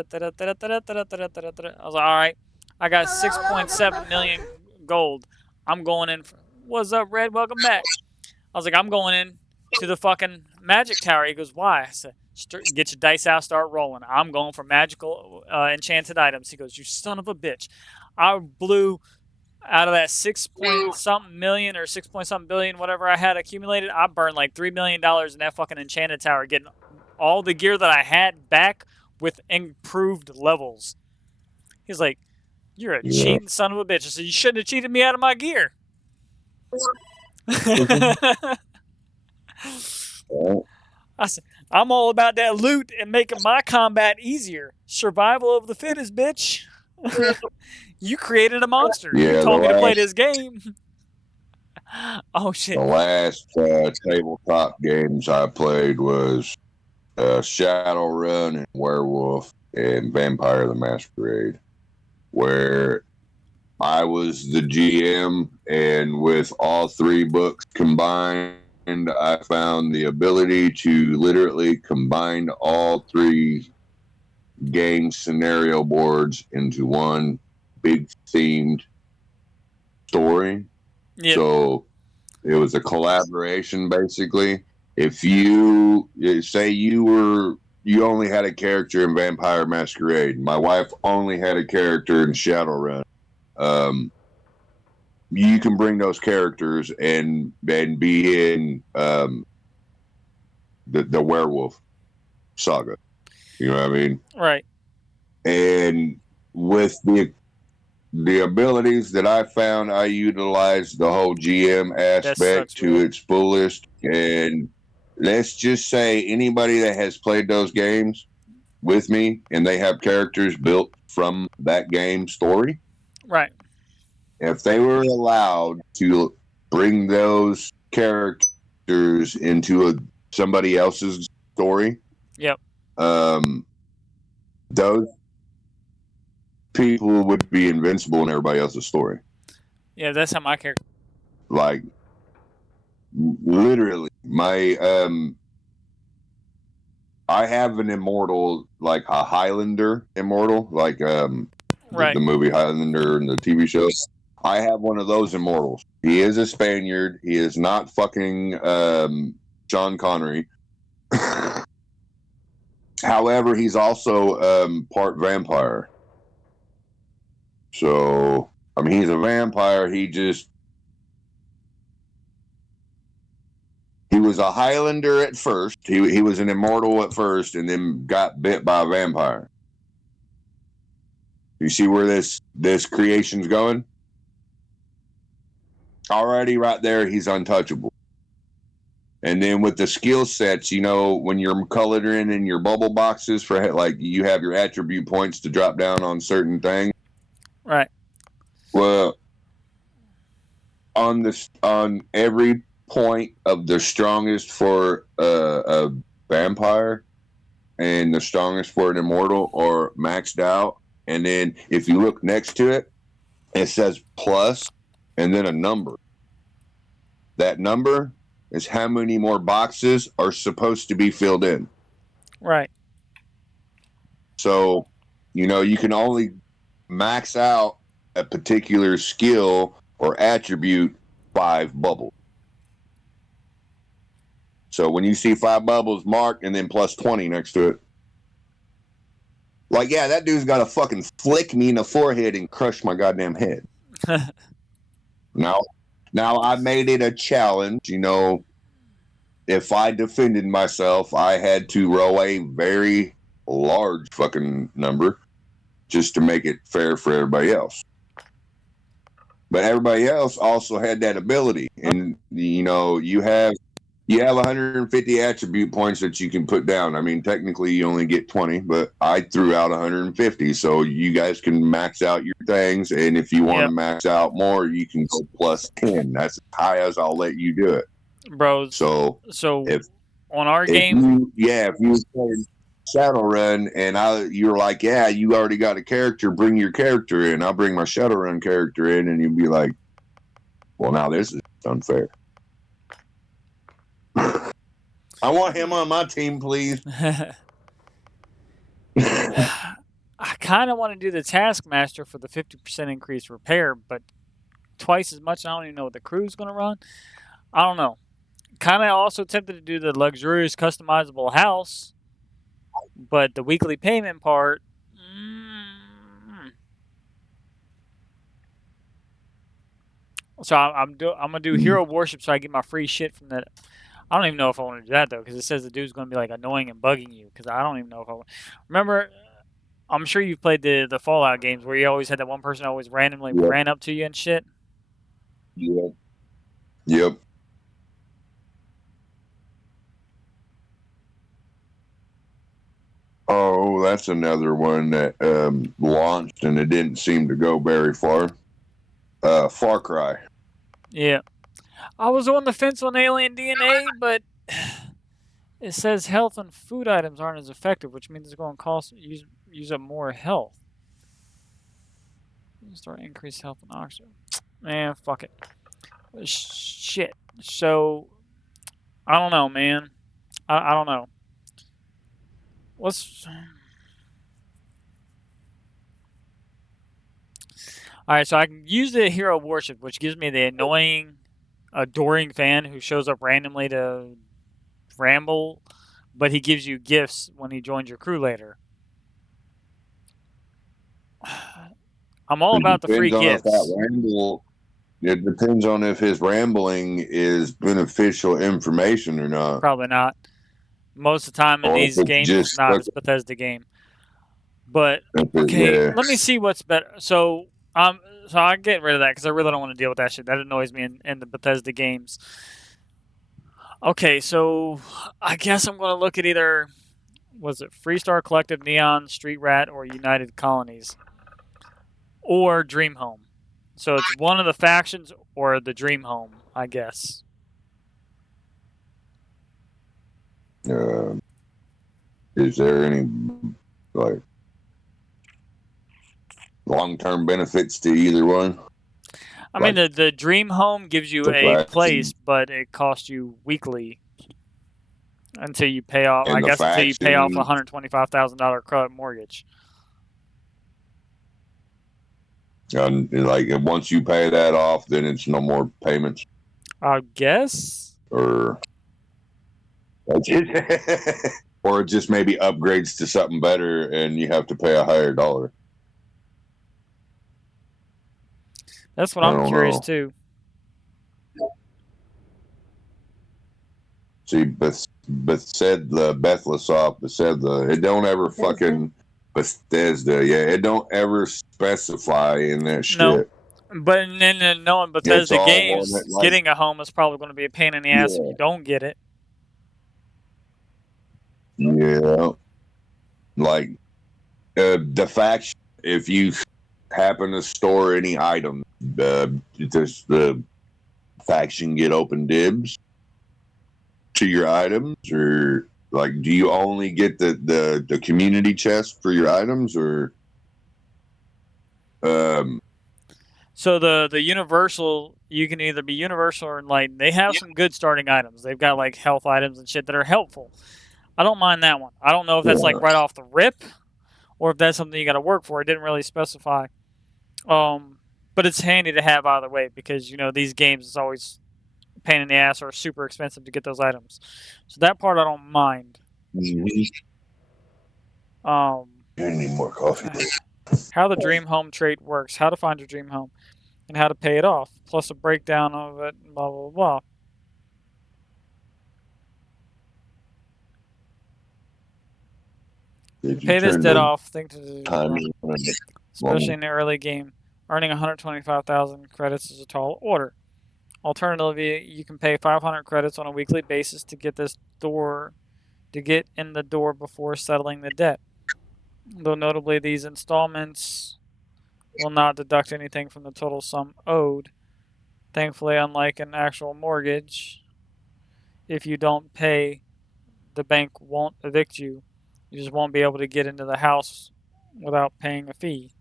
like, all right, I got 6.7 million gold. I'm going in. What's up, Red? Welcome back. I was like, I'm going in to the fucking magic tower. He goes, why? I said, get your dice out, start rolling. I'm going for magical enchanted items. He goes, you son of a bitch. I blew out of that 6-point-something million or 6-point-something billion, whatever I had accumulated. I burned like $3 million in that fucking enchanted tower, getting all the gear that I had back with improved levels. He's like, you're a cheating son of a bitch. I said, you shouldn't have cheated me out of my gear. I said, I'm all about that loot and making my combat easier. Survival of the fittest, bitch. You created a monster. You told me to play this game. Oh, shit. The last tabletop games I played was Shadowrun and Werewolf and Vampire the Masquerade, where I was the GM, and with all 3 books combined, I found the ability to literally combine all 3 game scenario boards into one big themed story. Yep. So it was a collaboration, basically. If you say you only had a character in Vampire Masquerade, my wife only had a character in Shadowrun, you can bring those characters and be in the werewolf saga. You know what I mean? Right. And with the abilities that I found, I utilized the whole GM aspect to its fullest. And let's just say anybody that has played those games with me and they have characters built from that game story. Right. If they were allowed to bring those characters into somebody else's story. Yep. Those people would be invincible in everybody else's story. Yeah, that's how my character. Like, literally, my I have an immortal, like a Highlander immortal, like the movie Highlander and the TV show. I have one of those immortals. He is a Spaniard. He is not fucking Sean Connery. However, he's also part vampire. So, I mean, he's a vampire. He was a Highlander at first. He was an immortal at first, and then got bit by a vampire. You see where this creation's going? Already right there, he's untouchable. And then with the skill sets, you know, when you're coloring in your bubble boxes for, like, you have your attribute points to drop down on certain things. Right. Well, on every point of the strongest for a vampire and the strongest for an immortal are maxed out. And then if you look next to it, it says plus and then a number. That number is how many more boxes are supposed to be filled in. Right. So, you know, you can only max out a particular skill or attribute 5 bubbles. So when you see 5 bubbles marked and then plus 20 next to it, like, yeah, that dude's got to fucking flick me in the forehead and crush my goddamn head. Now I made it a challenge. You know, if I defended myself, I had to roll a very large fucking number just to make it fair for everybody else. But everybody else also had that ability. And, you know, you have 150 attribute points that you can put down. I mean, technically you only get 20, but I threw out 150. So you guys can max out your things. And if you want to max out more, you can go plus 10. That's as high as I'll let you do it. Bro. So if on our game. If you played Shadowrun and you're like, yeah, you already got a character, bring your character in. I'll bring my Shadowrun character in. And you'd be like, well, now this is unfair. I want him on my team, please. I kind of want to do the Taskmaster for the 50% increased repair, but twice as much. I don't even know what the crew's going to run. I don't know. Kind of also tempted to do the luxurious customizable house, but the weekly payment part. So I'm gonna do hero worship so I get my free shit from that. I don't even know if I want to do that though, because it says the dude's gonna be like annoying and bugging you. Because I don't even know if I want. Remember, I'm sure you've played the Fallout games where you always had that one person that always randomly ran up to you and shit. Yep. Yep. Oh, that's another one that launched and it didn't seem to go very far. Far Cry. Yeah, I was on the fence on Alien DNA, but it says health and food items aren't as effective, which means it's going to cost use up more health. Start increase health and oxygen. Man, fuck it. Shit. So I don't know, man. I don't know. Let's. All right, so I can use the hero worship, which gives me the annoying, adoring fan who shows up randomly to ramble, but he gives you gifts when he joins your crew later. I'm all about the free gifts. It depends on if his rambling is beneficial information or not. Probably not. Most of the time in these games, it's not. It's Bethesda game. But okay, let me see what's better. So I get rid of that because I really don't want to deal with that shit. That annoys me in the Bethesda games. Okay, so I guess I'm going to look at either, was it Freestar Collective, Neon, Street Rat, or United Colonies, or Dream Home. So it's one of the factions or the Dream Home, I guess. Is there any like long-term benefits to either one? I mean, the Dream Home gives you a place, but it costs you weekly until you pay off. I guess until you pay off a $125,000 credit mortgage. And like once you pay that off, then it's no more payments. I guess. Or or just maybe upgrades to something better, and you have to pay a higher dollar. That's what I'm curious too. See, Bethesda, it don't ever fucking Bethesda. Yeah, it don't ever specify in that shit. No. But then knowing Bethesda games, getting a home is probably going to be a pain in the ass if you don't get it. Yeah. Like, the faction, if you happen to store any items, does the faction get open dibs to your items? Or, like, do you only get the community chest for your items? Or, so the Universal, you can either be Universal or Enlightened. They have some good starting items. They've got like health items and shit that are helpful. I don't mind that one. I don't know if that's like right off the rip or if that's something you got to work for. It didn't really specify. But it's handy to have either way because, you know, these games is always a pain in the ass or super expensive to get those items. So that part I don't mind. I need more coffee. How the Dream Home trade works, how to find your dream home, and how to pay it off, plus a breakdown of it, blah, blah, blah. Pay this debt off, especially in the early game. Earning 125,000 credits is a tall order. Alternatively, you can pay 500 credits on a weekly basis to get in the door before settling the debt. Though notably, these installments will not deduct anything from the total sum owed. Thankfully, unlike an actual mortgage, if you don't pay, the bank won't evict you. You just won't be able to get into the house without paying a fee.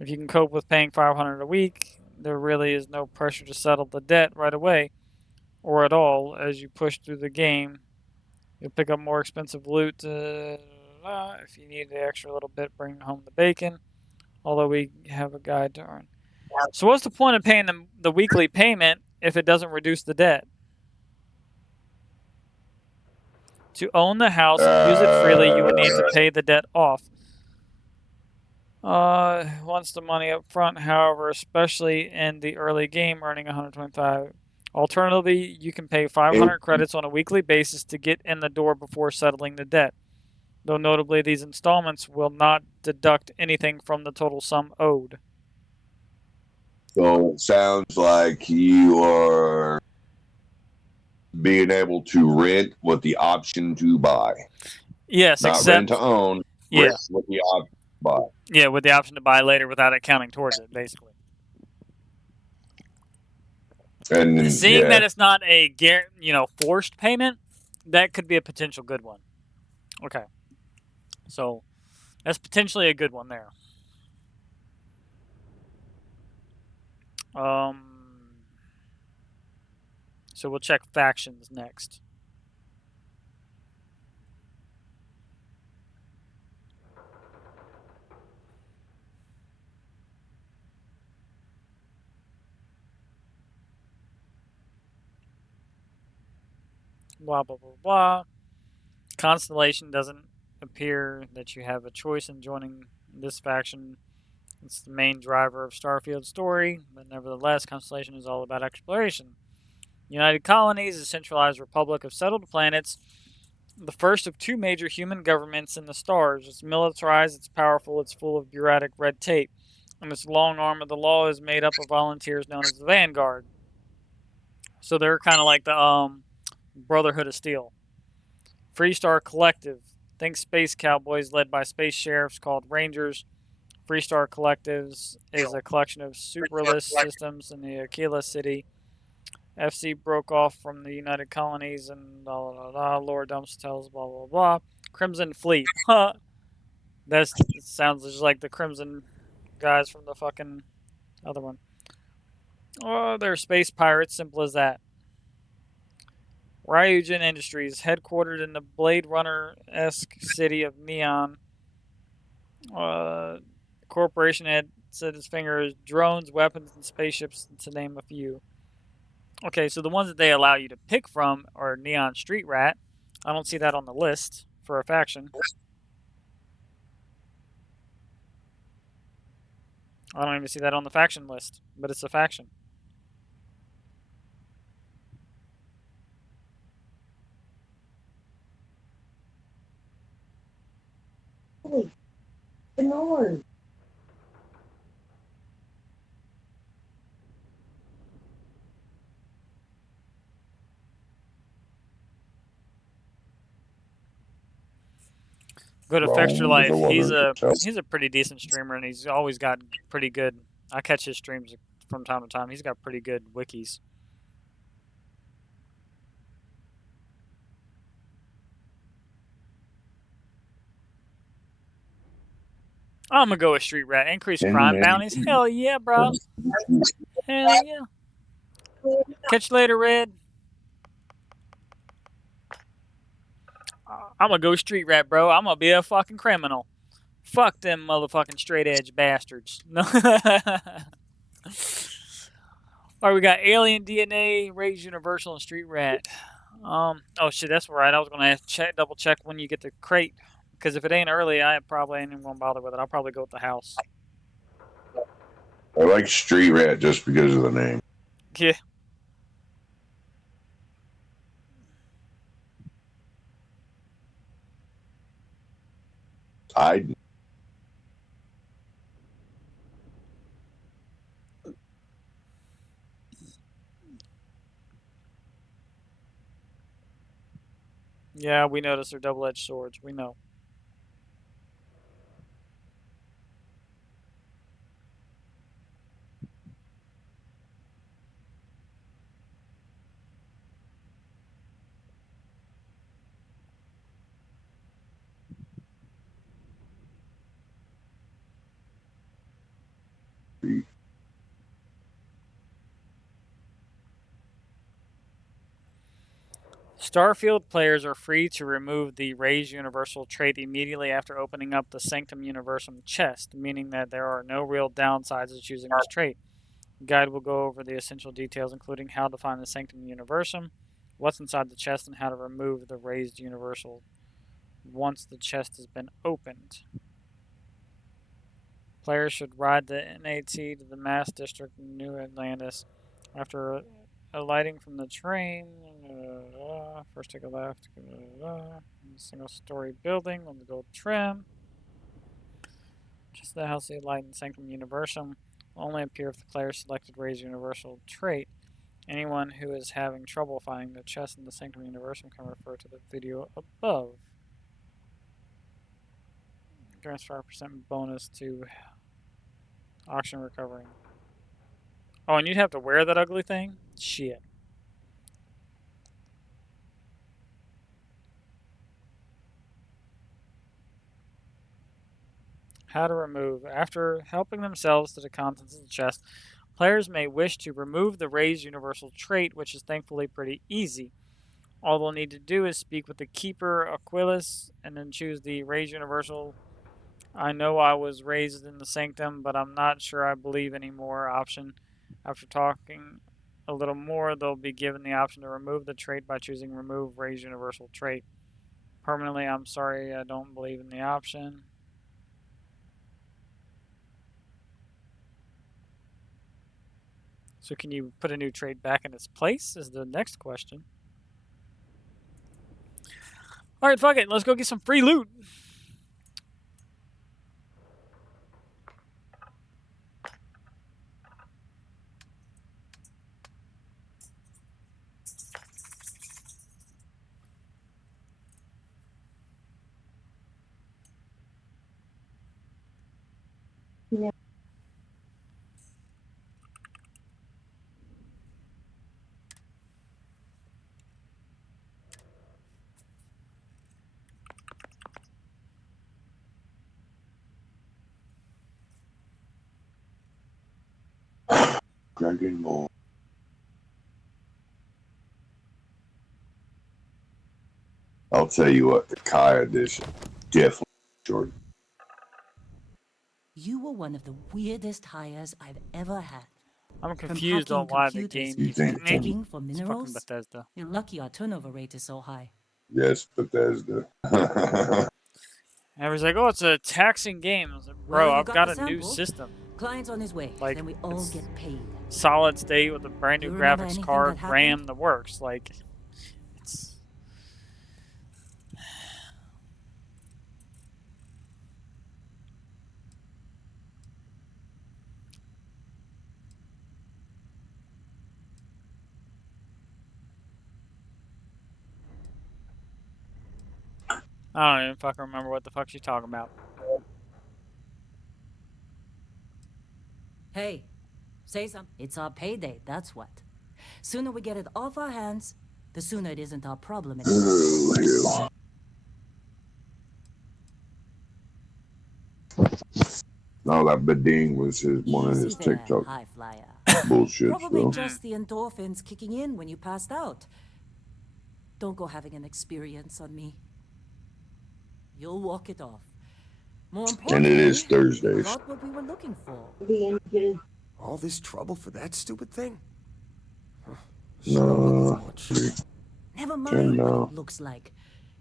If you can cope with paying $500 a week, there really is no pressure to settle the debt right away, or at all. As you push through the game, you'll pick up more expensive loot. blah. If you need the extra little bit, bring home the bacon. Although we have a guide to earn. So what's the point of paying the weekly payment if it doesn't reduce the debt? To own the house and use it freely, you will need to pay the debt off. Wants the money up front, however, especially in the early game, earning 125. Alternatively, you can pay 500 credits on a weekly basis to get in the door before settling the debt. Though notably, these installments will not deduct anything from the total sum owed. So it sounds like you are being able to rent with the option to buy. Yes, Not except rent to own. Yeah. Rent with the option to buy. Yeah, with the option to buy later without it counting towards it, basically. And Seeing that it's not a forced payment, that could be a potential good one. Okay, so that's potentially a good one there. So we'll check factions next. Blah, blah, blah, blah. Constellation doesn't appear that you have a choice in joining this faction. It's the main driver of Starfield's story, but nevertheless, Constellation is all about exploration. United Colonies, a centralized republic of settled planets, the first of two major human governments in the stars. It's militarized, it's powerful, it's full of bureaucratic red tape, and its long arm of the law is made up of volunteers known as the Vanguard. So they're kind of like the Brotherhood of Steel. Freestar Collective. Think space cowboys led by space sheriffs called Rangers. Freestar Collectives is a collection of superless systems in the Aquila City. FC broke off from the United Colonies and blah, blah, blah. Lore dumps tells blah, blah, blah. Crimson Fleet. Huh. That sounds just like the Crimson guys from the fucking other one. Oh, they're space pirates. Simple as that. Ryujin Industries, headquartered in the Blade Runner-esque city of Neon. The corporation had set its fingers drones, weapons, and spaceships, to name a few. Okay, so the ones that they allow you to pick from are Neon Street Rat. I don't see that on the list for a faction. I don't even see that on the faction list, but it's a faction. Holy, the Lord. Good Effects Your Life. He's a pretty decent streamer, and he's always got pretty good. I catch his streams from time to time. He's got pretty good wikis. I'm gonna go with Street Rat. Increase crime bounties. Hell yeah, bro. Hell yeah. Catch you later, Red. I'm gonna go Street Rat, bro. I'm gonna be a fucking criminal. Fuck them motherfucking straight edge bastards. No. Alright, we got Alien DNA, Rage Universal, and Street Rat. Oh shit, that's right. I was gonna double check when you get the crate. Because if it ain't early, I probably ain't even gonna bother with it. I'll probably go with the house. I like Street Rat just because of the name. Yeah. Yeah, we notice they're double-edged swords. We know. Starfield players are free to remove the Raise Universal trait immediately after opening up the Sanctum Universum chest, meaning that there are no real downsides to choosing this trait. The guide will go over the essential details, including how to find the Sanctum Universum, what's inside the chest, and how to remove the Raised Universal once the chest has been opened. Players should ride the NAT to the Mass District in New Atlantis. After alighting from the train, first take a left, single-story building with the gold trim. Just the house of the light and Sanctum Universum will only appear if the player selected Raise Universal trait. Anyone who is having trouble finding the chest in the Sanctum Universum can refer to the video above. Grants 5% bonus to auction recovering. Oh, and you'd have to wear that ugly thing? Shit. How to remove. After helping themselves to the contents of the chest, players may wish to remove the Raise Universal trait, which is thankfully pretty easy. All they'll need to do is speak with the Keeper Aquilus and then choose the Raise Universal. I know I was raised in the Sanctum, but I'm not sure I believe anymore option. After talking a little more, they'll be given the option to remove the trait by choosing Remove Raise Universal Trait. Permanently, I'm sorry, I don't believe in the option. So can you put a new trait back in its place is the next question. Alright, fuck it. Let's go get some free loot. Yeah. Dragon Ball. I'll tell you what, the Kai edition, definitely short. You were one of the weirdest hires I've ever had. I'm confused on why the game keeps digging for It's minerals. fucking Bethesda. You're lucky our turnover rate is so high. Yes, Bethesda. Everyone's like, oh, it's a taxing game. I was like, bro, Well, you I've got got the a new sample. system. Client's on his way. Like, Then we all it's get paid. Solid state with a brand new You remember graphics anything card, that happened? RAM, the works. Like, it's... I don't even fucking remember what the fuck she's talking about. Hey, say something. It's our payday, that's what. Sooner we get it off our hands, the sooner it isn't our problem anymore. Oh, hell. No, that Beding was one of his Easy there, TikTok high flyer. bullshit Probably stuff. just the endorphins kicking in when you passed out. Don't go having an experience on me. You'll walk it off. More And importantly, it is we Thursdays. got what we were looking for. Being good. All this trouble for that stupid thing? No, Never Ten mind now. what it looks like.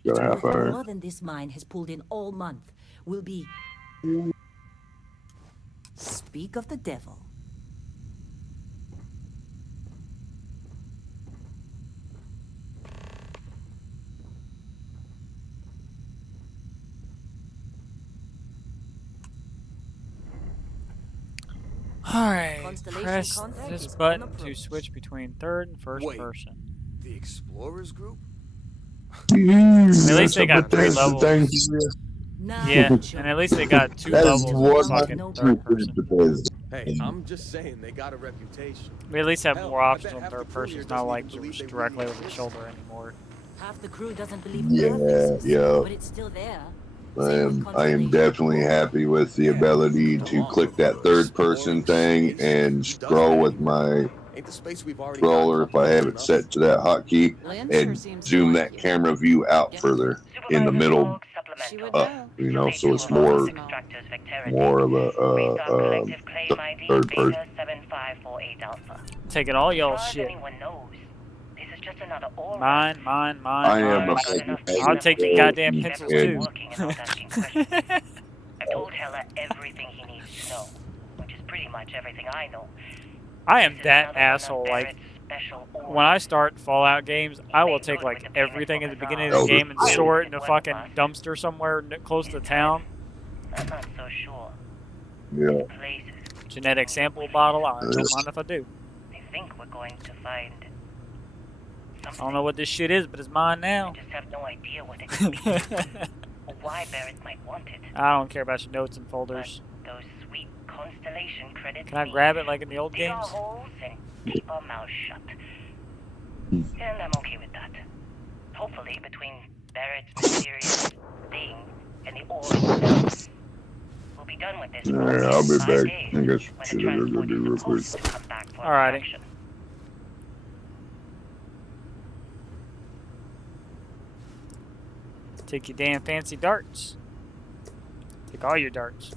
Got It's a half worth hour. more than this mine has pulled in all month. Will be... Speak of the devil. Alright, Constellation press contact this is button on to approach. switch between third and first Wait. person. The Explorers group? At least That's they a got 3 Bethesda levels. thing. Now, Yeah, Joe. and at least they got 2 That is levels of what fucking No third person. Bethesda. Hey, I'm just saying they got a reputation. We at least have Hell, more I options bet on half the third crew person. here It's not doesn't like even just believe they directly really over the exist. shoulder anymore. Half the crew doesn't believe Yeah, purposes, yeah. but it's still there. I am definitely happy with the ability to click that third person thing and scroll with my Ain't the space we've already controller if I have it set to that hotkey Lynn sure and seems to zoom like that you. camera view out further in the middle She would up, know. you know, so it's Well, more awesome. of a third person. Taking all y'all shit. Mine. I am a I'll take your goddamn pencils too. I've told Heller everything he needs to know, which is pretty much everything I know. I am that asshole. Like, when I start Fallout games, I will take like everything at the beginning of the game and store it in a fucking dumpster somewhere close to town. I'm not so sure. Yeah. Genetic sample bottle. I don't mind if I do. I think we're going to find I don't know what this shit is, but it's mine now. I just have no idea what it could be. Or why Barrett might want it. I don't care about your notes and folders. But those sweet constellation credits. Can I grab it like in the old dig our games? holes and keep our mouths shut. And I'm okay with that. Hopefully, between Barrett's mysterious thing and the ore itself, we'll be done with this. Alright, I'll be 5 back. days, I guess when shit the I gotta transport do is real quick. supposed to come back for Alrighty. inspection. Take your damn fancy darts. Take all your darts.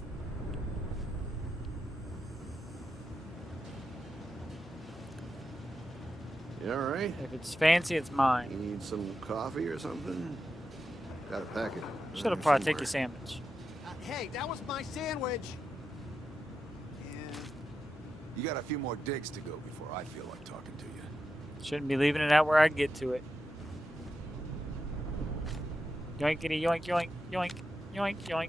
You all right? If it's fancy, it's mine. Need some coffee or something? Got a packet. Should have probably take your sandwich. Hey, that was my sandwich. Yeah. You got a few more digs to go before I feel like talking to you. Shouldn't be leaving it out where I get to it. Yoinkity yoink yoink yoink yoink yoink.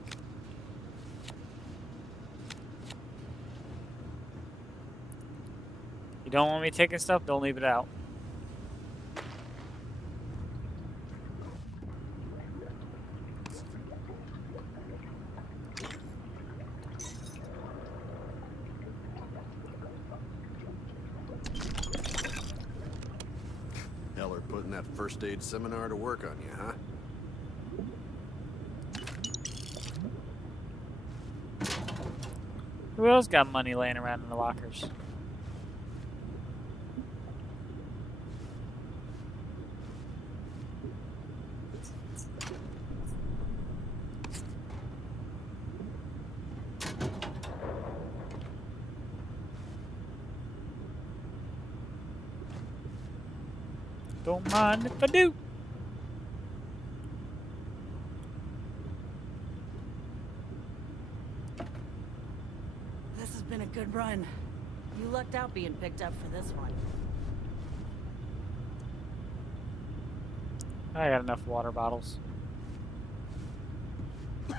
You don't want me taking stuff? Don't leave it out. Heller putting that first aid seminar to work on you, huh? Who else got money laying around in the lockers? Don't mind if I do. This has been a good run. You lucked out being picked up for this one. I got enough water bottles. I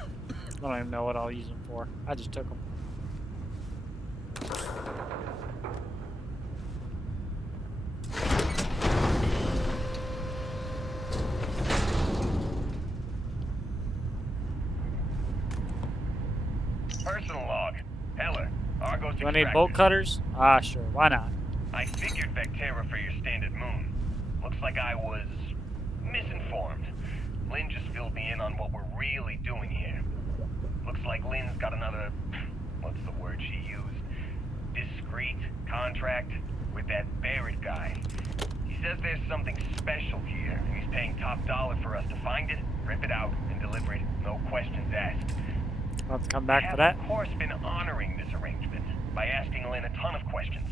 don't even know what I'll use them for. I just took them. Personal log. Heller, Argos Do I need bolt cutters? Ah, sure. Why not? I figured Vectera for your standard moon. Looks like I was misinformed. Lynn just filled me in on what we're really doing here. Looks like Lynn's got another, what's the word she used? Discreet contract with that Barrett guy. He says there's something special here, and he's paying top dollar for us to find it, rip it out, and deliver it. No questions asked. I'll have to come back for that. Of course, been honoring this arrangement by asking Lynn a ton of questions.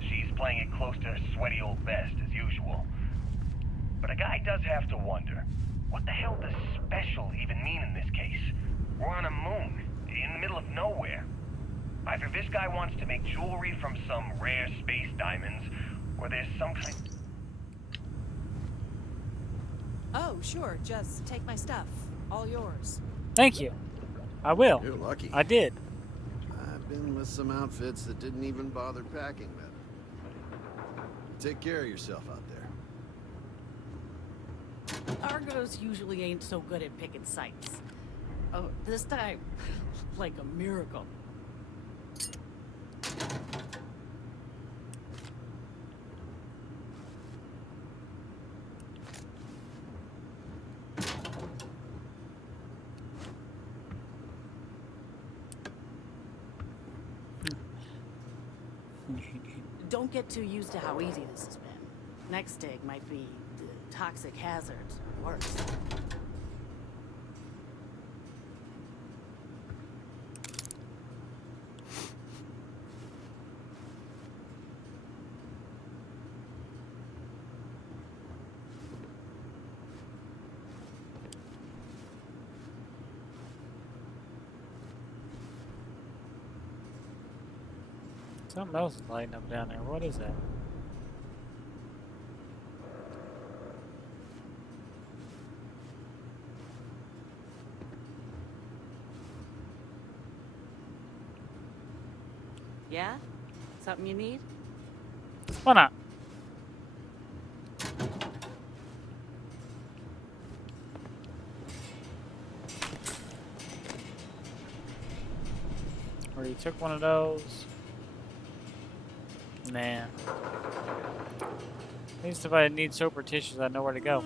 She's playing it close to her sweaty old vest, as usual. But a guy does have to wonder, what the hell does special even mean in this case? We're on a moon, in the middle of nowhere. Either this guy wants to make jewelry from some rare space diamonds, or there's some kind... Oh, sure. Just take my stuff. All yours. Thank you. I will. You're lucky. I did. I've been with some outfits that didn't even bother packing better. Take care of yourself out there. Argos usually ain't so good at picking sites. Oh, this time, like a miracle. Don't get too used to how easy this has been. Next dig might be the toxic hazards or worse. Something else is lighting up down there. What is that? Yeah? Something you need? Why not? Or you took one of those. Man. At least if I need soap or tissues, I know where to go.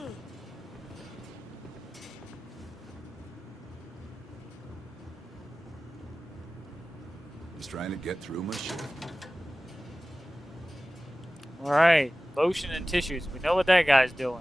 Just trying to get through my shift. Alright. Lotion and tissues. We know what that guy's doing.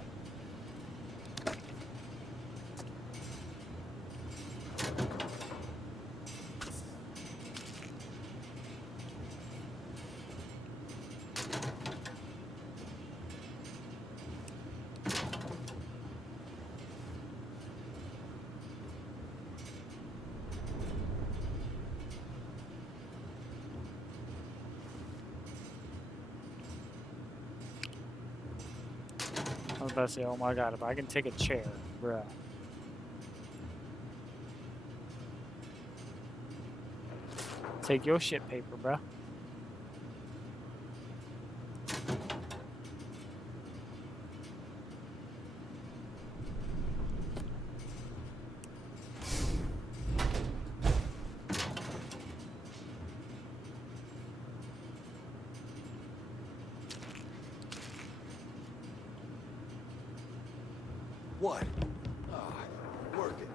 I was about to say, oh my god, if I can take a chair, bruh. Take your shit paper, bruh. What? Ah, working.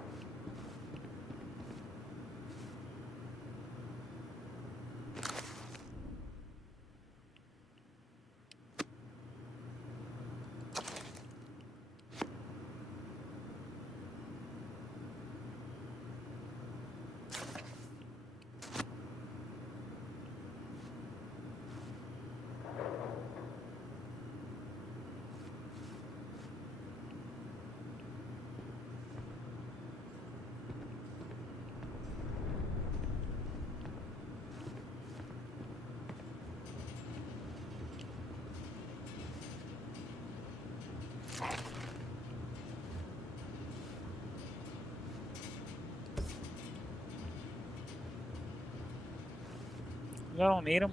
Y'all don't need them.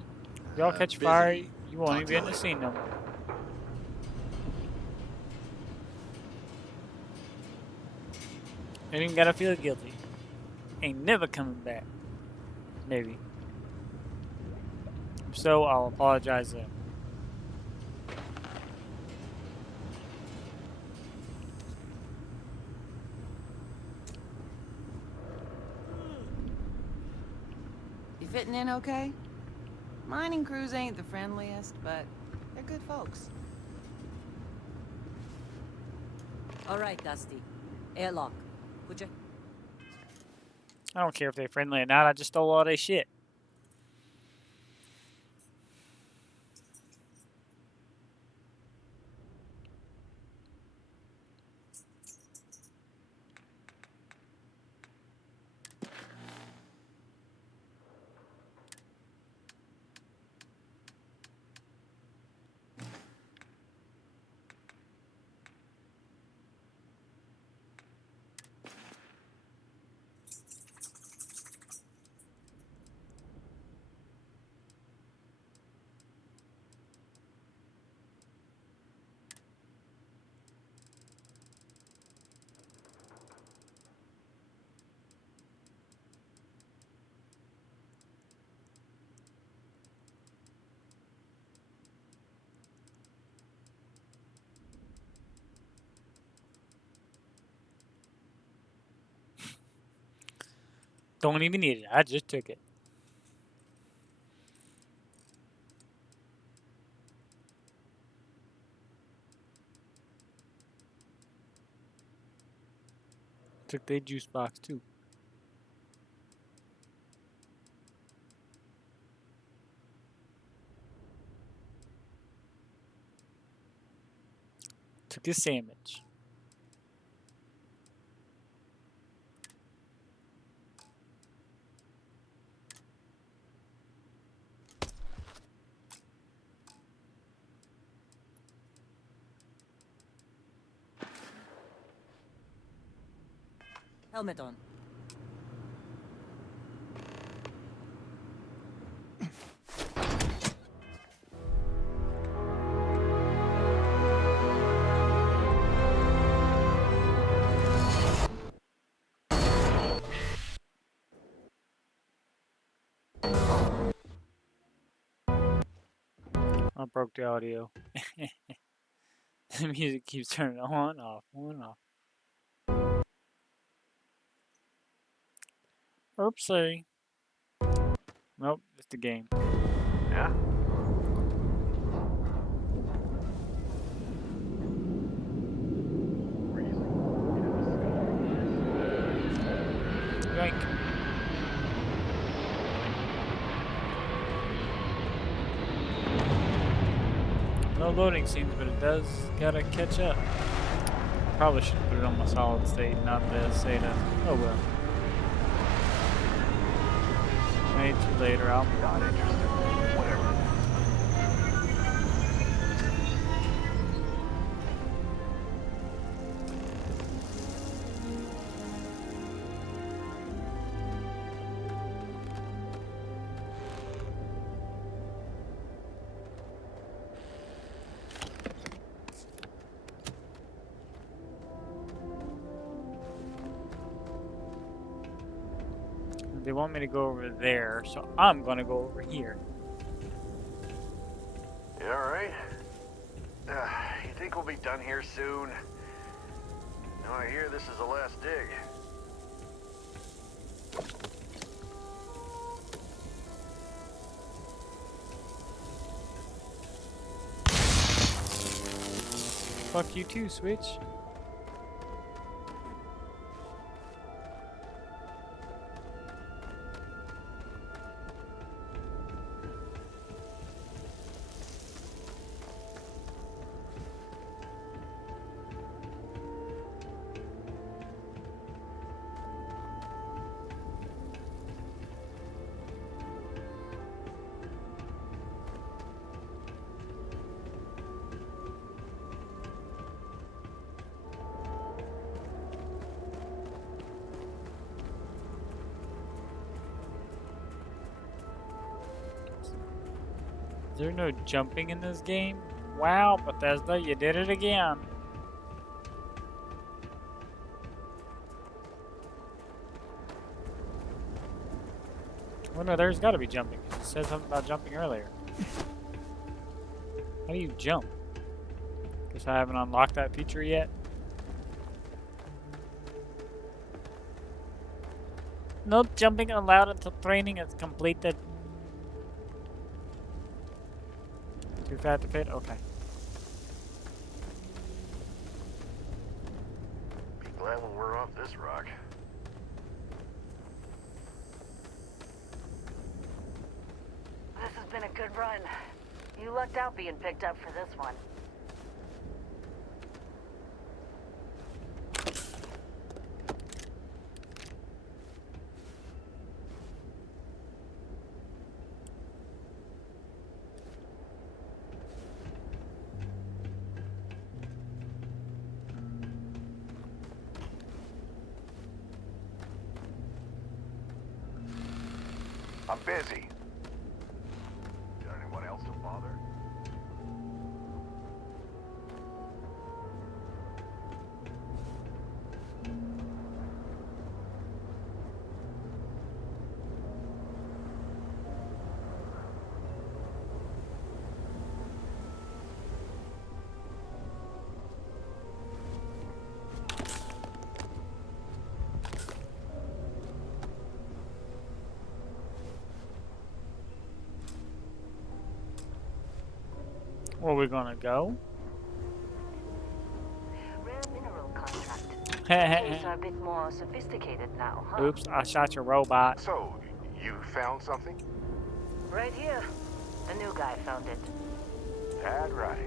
Y'all catch fire, you won't even be in the scene no more. Ain't even gotta feel guilty. Ain't never coming back. Maybe. If so, I'll apologize then. You fitting in okay? Mining crews ain't the friendliest, but they're good folks. All right, Dusty. Airlock. Would you? I don't care if they're friendly or not, I just stole all their shit. Don't even need it. I just took it. Took their juice box too. Took his sandwich. Helmet on. I broke the audio. The music keeps turning on, off, on, off. Oopsie. Nope, it's the game. Yeah? Yoink. No loading scenes, but it does gotta catch up. Probably should put it on my solid state, not the SATA. Oh well. Way too later, I'll be Not interested. Whatever. They want me to go over there, so I'm gonna go over here. You alright? You think we'll be done here soon? Now I hear this is the last dig. Fuck you too, Switch. Is there no jumping in this game? Wow, Bethesda, you did it again. Well, no, there's gotta be jumping. It said something about jumping earlier. How do you jump? Guess I haven't unlocked that feature yet. No jumping allowed until training is completed. Too fat to fit? Okay. Be glad when we're off this rock. This has been a good run. You lucked out being picked up for this one. I'm busy. Got anyone else to bother? Where are we gonna go? Rare mineral contract. Tastes are a bit more sophisticated now, huh? Oops, I shot your robot. So, you found something? Right here. The new guy found it. That right.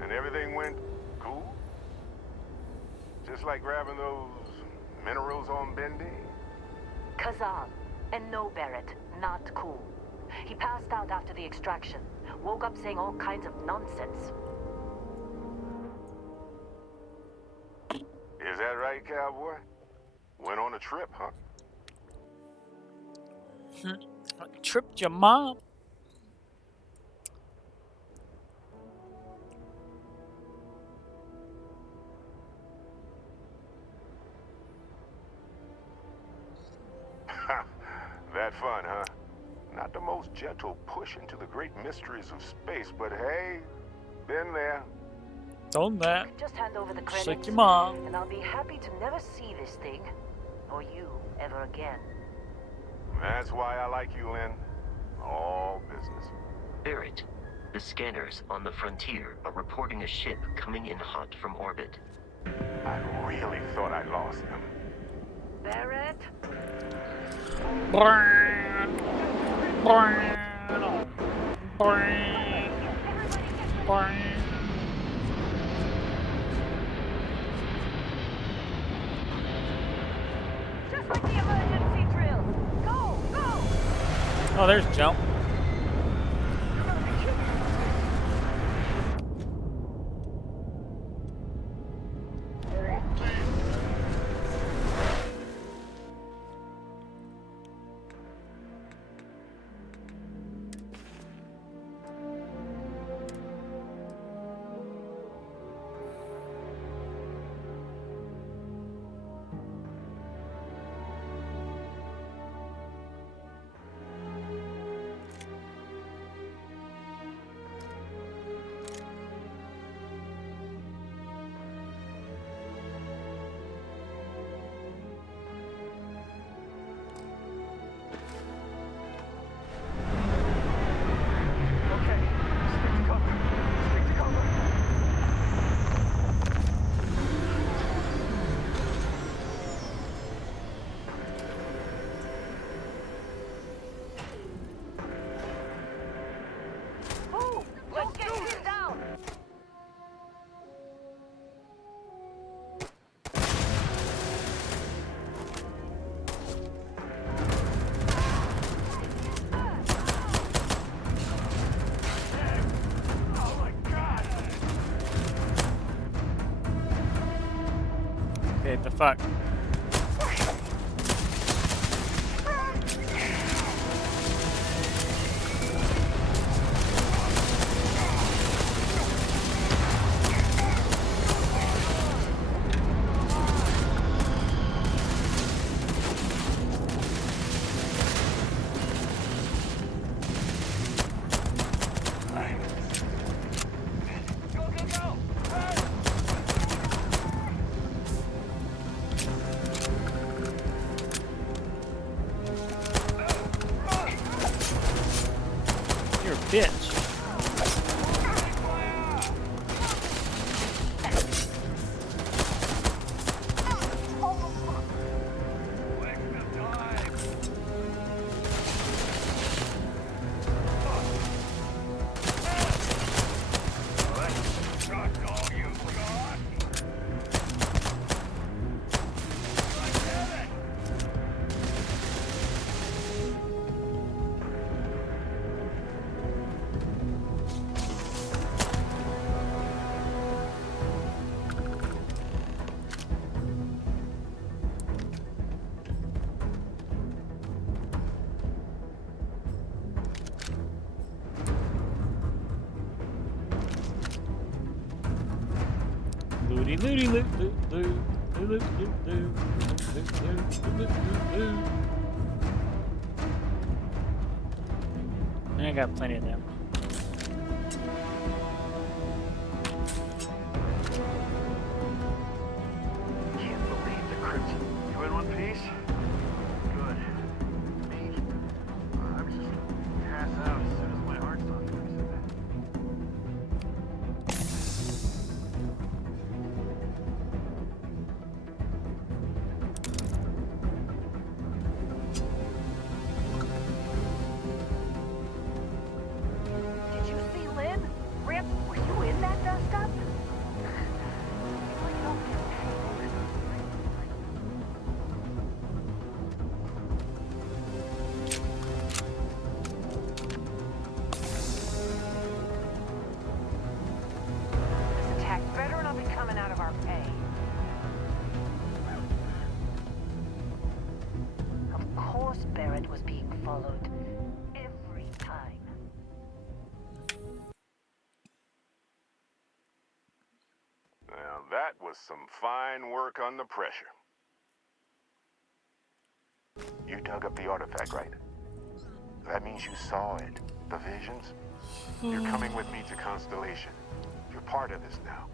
And everything went cool? Just like grabbing those minerals on Bendy? Kazan. And no Barrett. Not cool. He passed out after the extraction. Woke up saying all kinds of nonsense. Is that right, cowboy? Went on a trip, huh? Tripped your mom. That fun, huh? Not the most gentle push into the great mysteries of space, but hey, been there. Done that. Just hand over the Just credits, like your mom. and I'll be happy to never see this thing, or you, ever again. That's why I like you, Lynn. All business. Barrett, the scanners on the frontier are reporting a ship coming in hot from orbit. I really thought I lost them. Barrett? Brrrr. Brrrr. Brrrr. Brrrr. Just like the emergency drill. Go, go! Oh, there's jump. Let's get him down! Okay, the fuck. You're a bitch. Looty looty loot loot loot loot loot loot loot loot loot loot. I got plenty of them. Can't believe the Crimson. You in one piece? Good. Me? I was just pass out as soon as my heart stopped. That was some fine work under pressure. You dug up the artifact, right? That means you saw it. The visions? You're coming with me to Constellation. You're part of this now.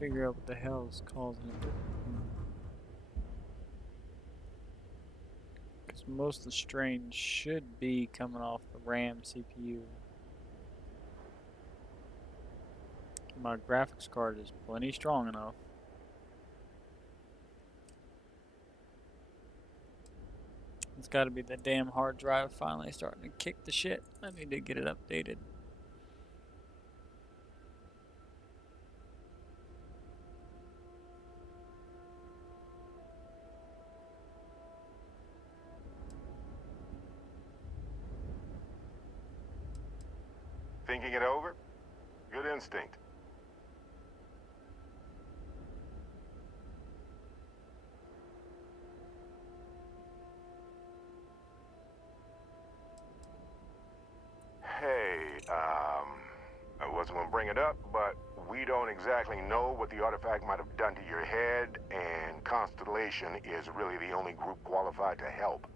Figure out what the hell is causing it. Because most of the strain should be coming off the RAM CPU. My graphics card is plenty strong enough. It's got to be the damn hard drive finally starting to kick the shit. I need to get it updated. Thinking it over? Good instinct. Hey, I wasn't gonna bring it up, but we don't exactly know what the artifact might have done to your head, and Constellation is really the only group qualified to help.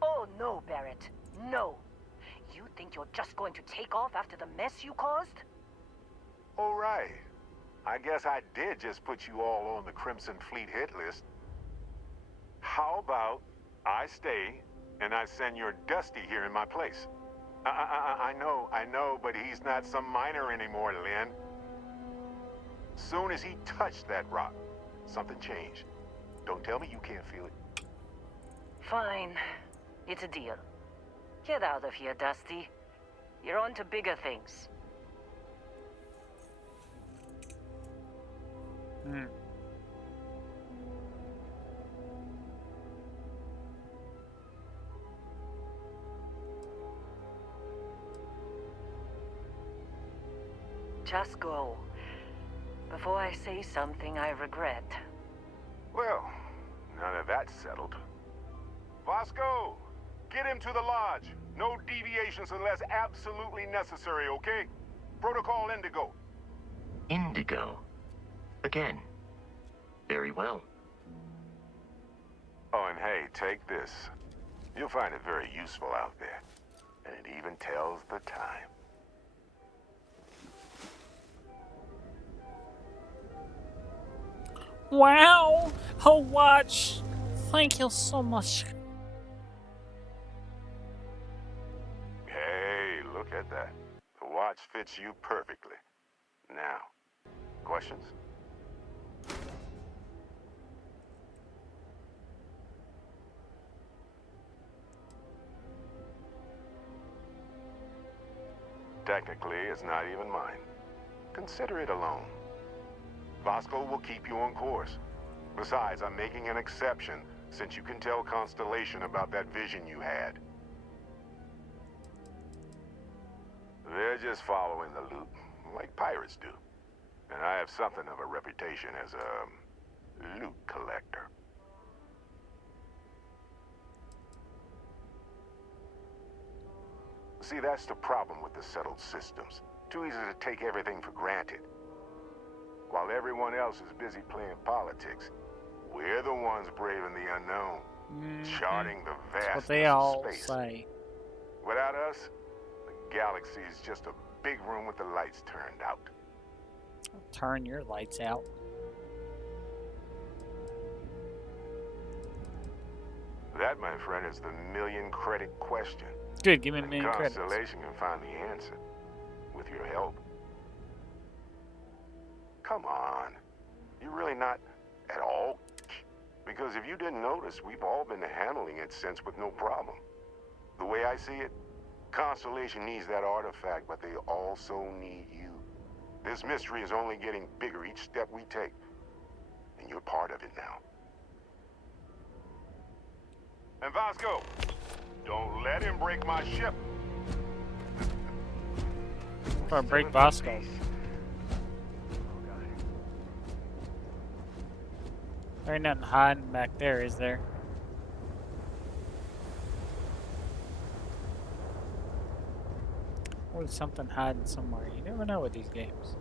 Oh no, Barrett. No. You think you're just going to take off after the mess you caused? All right. I guess I did just put you all on the Crimson Fleet hit list. How about I stay and I send your Dusty here in my place? I know, but he's not some miner anymore, Lynn. Soon as he touched that rock, something changed. Don't tell me you can't feel it. Fine. It's a deal. Get out of here, Dusty. You're on to bigger things. Just go. Before I say something I regret. Well, now that that's settled. Vasco, get him to the lodge. No deviations unless absolutely necessary, okay? Protocol Indigo. Indigo? Again. Very well. Oh, and hey, take this. You'll find it very useful out there. And it even tells the time. Wow! A watch! Thank you so much. Hey, look at that. The watch fits you perfectly. Now, questions? Technically, it's not even mine. Consider it a loan. Vasco will keep you on course. Besides, I'm making an exception since you can tell Constellation about that vision you had. They're just following the loot, like pirates do. And I have something of a reputation as a loot collector. See, that's the problem with the settled systems. Too easy to take everything for granted. While everyone else is busy playing politics, we're the ones braving the unknown, charting the That's vastness what they all of space. say. Without us, the galaxy is just a big room with the lights turned out. Turn your lights out. That, my friend, is the million credit question. Good, give me a million credits. Constellation can find the answer with your help. Come on. You're really not at all? Because if you didn't notice, we've all been handling it since with no problem. The way I see it, Constellation needs that artifact, but they also need you. This mystery is only getting bigger each step we take. And you're part of it now. And Vasco, don't let him break my ship. If I break Vasco. There ain't nothing hiding back there, is there? Always something hiding somewhere. You never know with these games.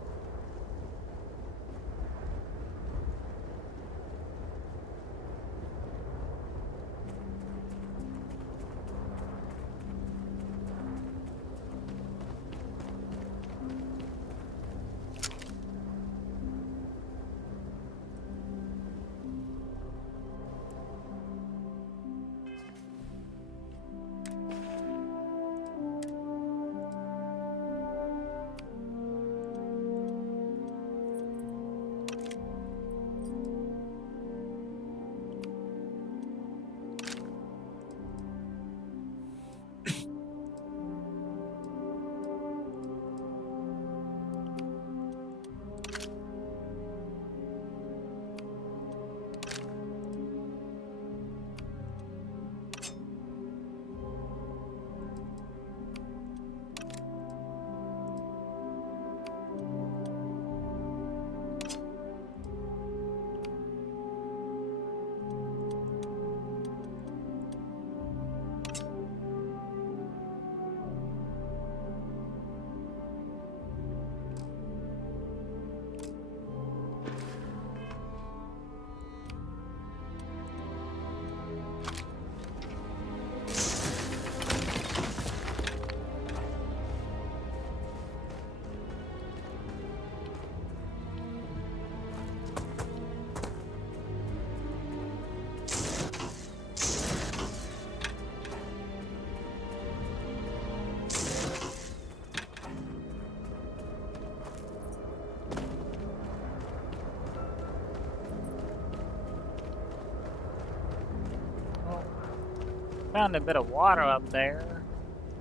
Found a bit of water up there.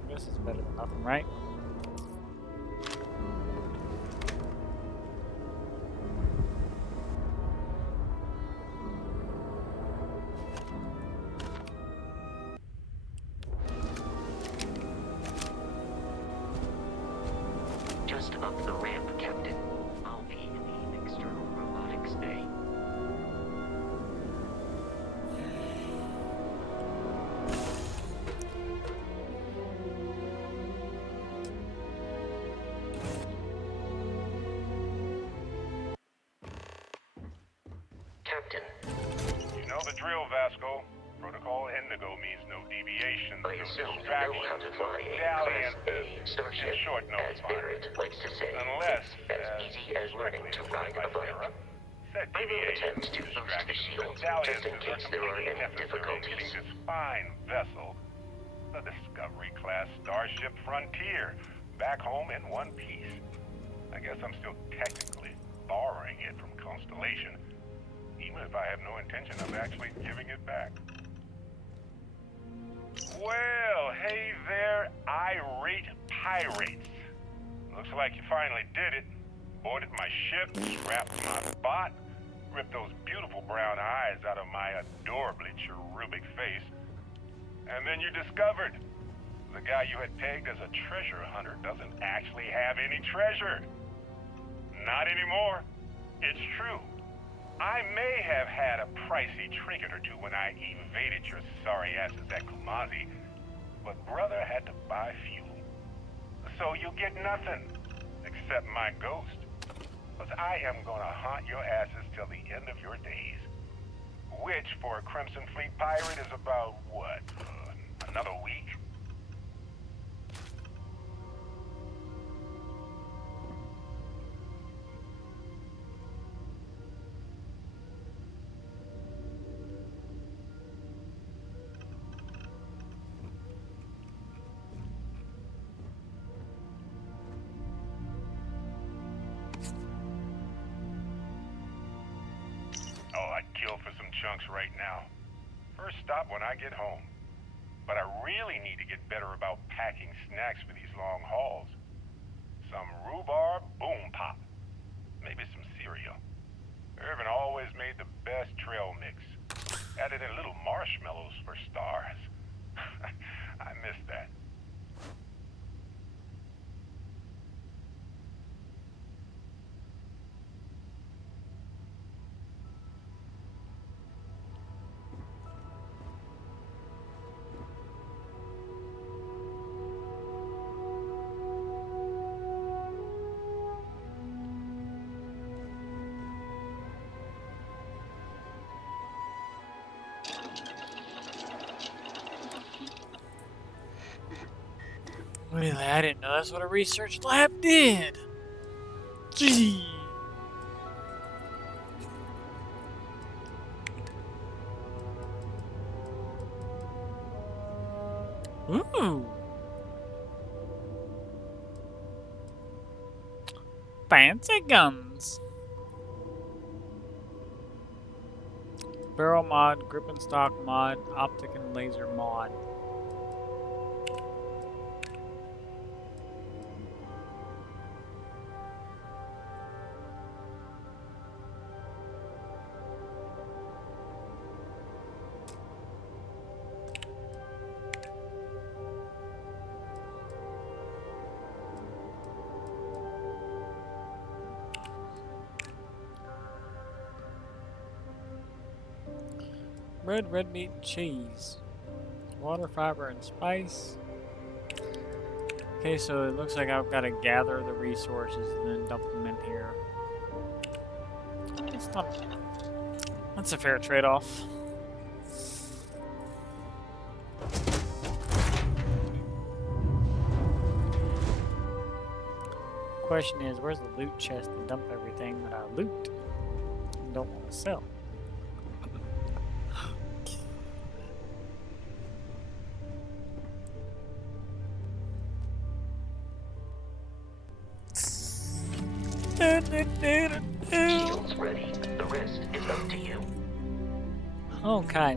I guess it's better than nothing, right? Just up the ramp, Captain. I'll be in the external robotics bay. Captain. You know the drill, Vasco. Protocol Indigo means no deviations, I assume you know how to fly a Class A starship, as Barrett likes to say. Unless, it's as easy as learning to ride a bike. I will attempt to boost the shield, just in case there are any difficulties. This fine vessel, the Discovery-class Starship Frontier, back home in one piece. I guess I'm still technically borrowing it from Constellation, even if I have no intention of actually giving it back. Well, hey there, irate pirates. Looks like you finally did it. Boarded my ship, strapped my bot, ripped those beautiful brown eyes out of my adorably cherubic face. And then you discovered the guy you had pegged as a treasure hunter doesn't actually have any treasure. Not anymore. It's true. I may have had a pricey trinket or two when I evaded your sorry asses at Kumazi, but brother had to buy fuel. So you get nothing, except my ghost. Because I am gonna haunt your asses till the end of your days. Which, for a Crimson Fleet pirate, is about, what, another week? Oh, I'd kill for some chunks right now. First stop when I get home. But I really need to get better about packing snacks for these long hauls. Some rhubarb boom pop. Maybe some cereal. Irvin always made the best trail mix. Added in little marshmallows for stars. I miss that. Really, I didn't know that's what a research lab did. Gee. Ooh. Fancy guns. Barrel mod, grip and stock mod, optic and laser mod. Bread, red meat, and cheese. Water, fiber, and spice. Okay, so it looks like I've got to gather the resources and then dump them in here. That's a fair trade-off. Question is, where's the loot chest to dump everything that I loot and don't want to sell? Shield's ready. The rest is up to you. Okay.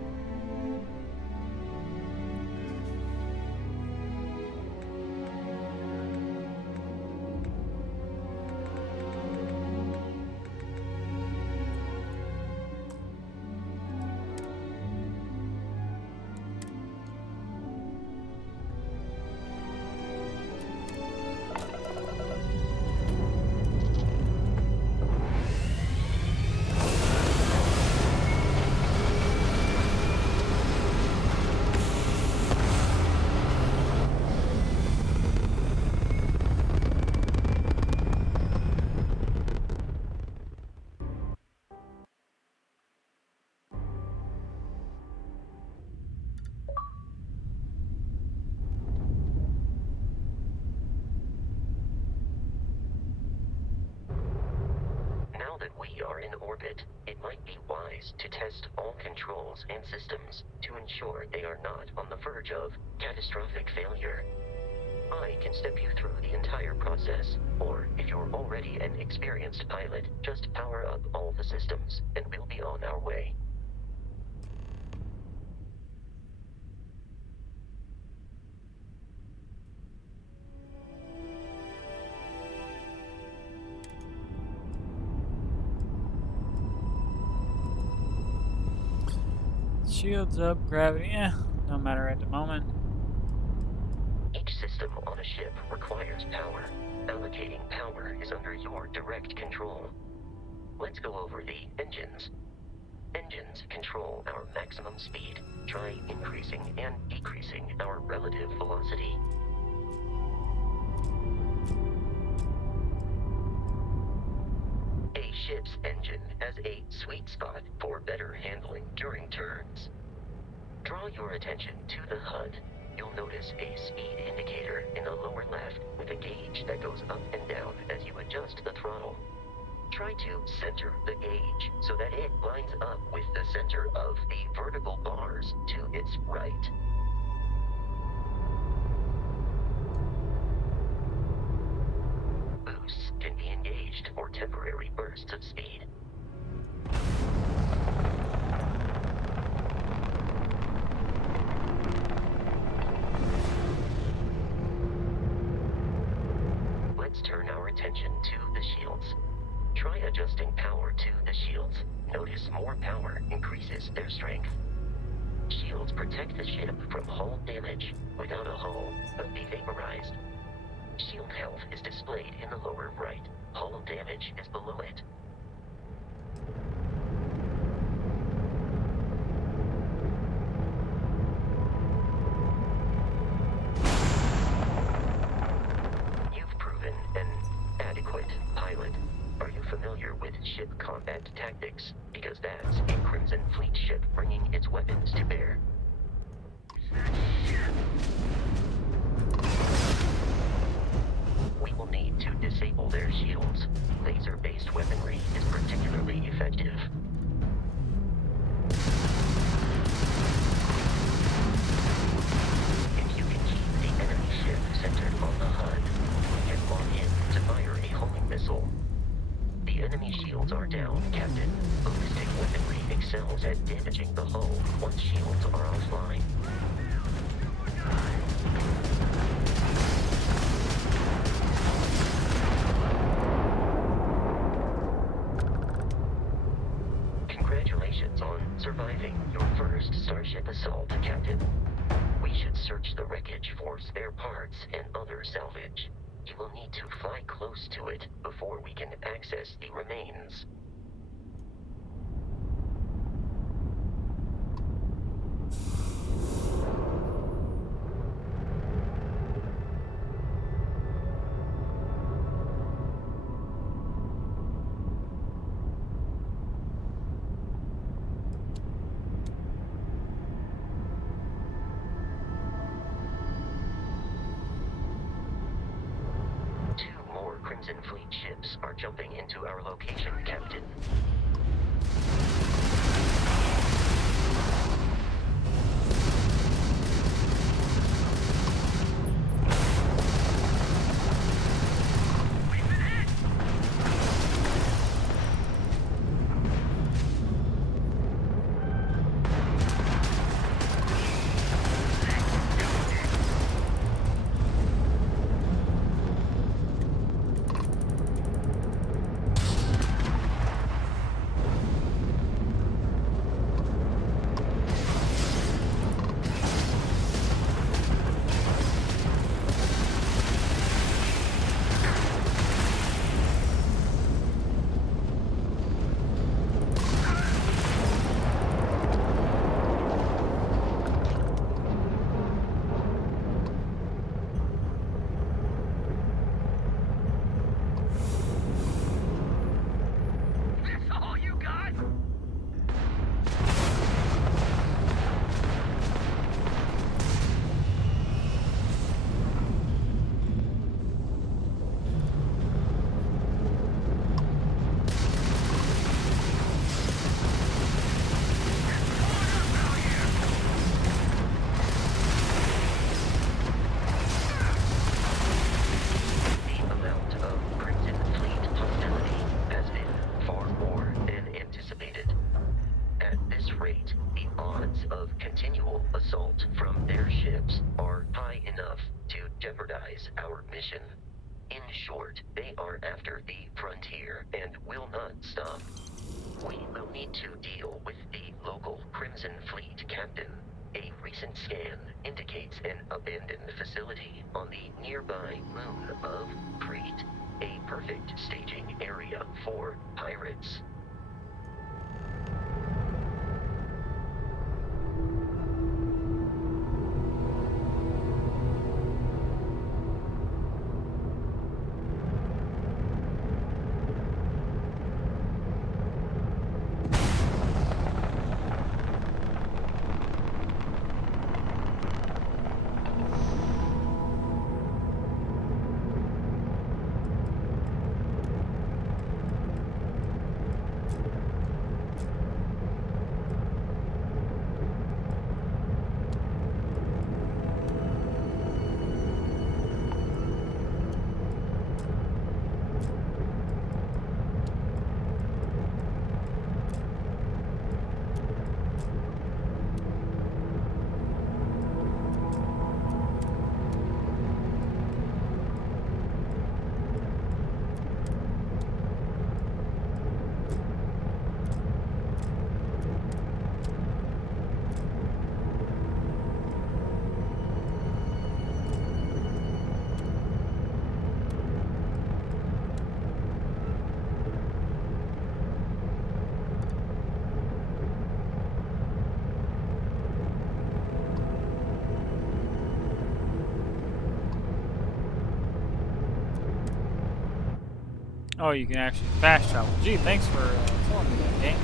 Now that we are in orbit, it might be wise to test all controls and systems to ensure they are not on the verge of catastrophic failure. I can step you through the entire process, or if you're already an experienced pilot, just power up all the systems, and we'll be on our way. Shields up, gravity, no matter at the moment. Each system on a ship requires power. Allocating power is under your direct control. Let's go over the engines. Engines control our maximum speed. Try increasing and decreasing our relative velocity. A ship's engine has a sweet spot for better handling during turns. Draw your attention to the HUD. You'll notice a speed indicator in the lower left with a gauge that goes up and down as you adjust the throttle. Try to center the gauge so that it lines up with the center of the vertical bars to its right. Boosts can be engaged for temporary bursts of speed. Let's turn our attention to the shields. Try adjusting power to the shields. Notice more power increases their strength. Shields protect the ship from hull damage. Without a hull, they'll be vaporized. Shield health is displayed in the lower right. Hull damage is below it. You've proven an adequate pilot. Are you familiar with ship combat tactics? Because that's a Crimson Fleet ship bringing its weapons to bear. cells and damaging the hull once shields are offline. Congratulations on surviving your first Starship assault, Captain. We should search the wreckage for spare parts and other salvage. You will need to fly close to it before we can access the remains. Crimson Fleet ships are jumping into our location, Captain. Our mission. In short, they are after the frontier and will not stop. We will need to deal with the local Crimson Fleet captain. A recent scan indicates an abandoned facility on the nearby moon of Crete, a perfect staging area for pirates. Oh, you can actually fast travel. Gee, thanks for telling me that, game.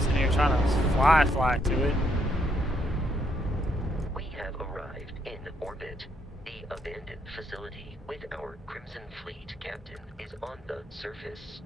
Sitting here trying to fly to it. We have arrived in orbit. The abandoned facility with our Crimson Fleet captain is on the surface.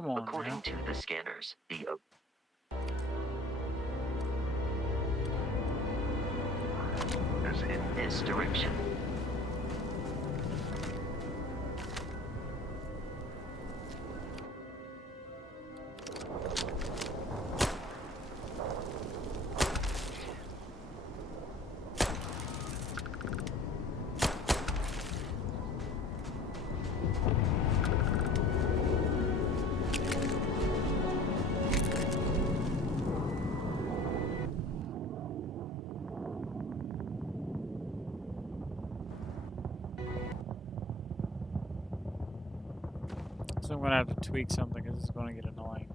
Come on, According man. to the scanners, is in this direction. So I'm gonna have to tweak something because it's gonna get annoying.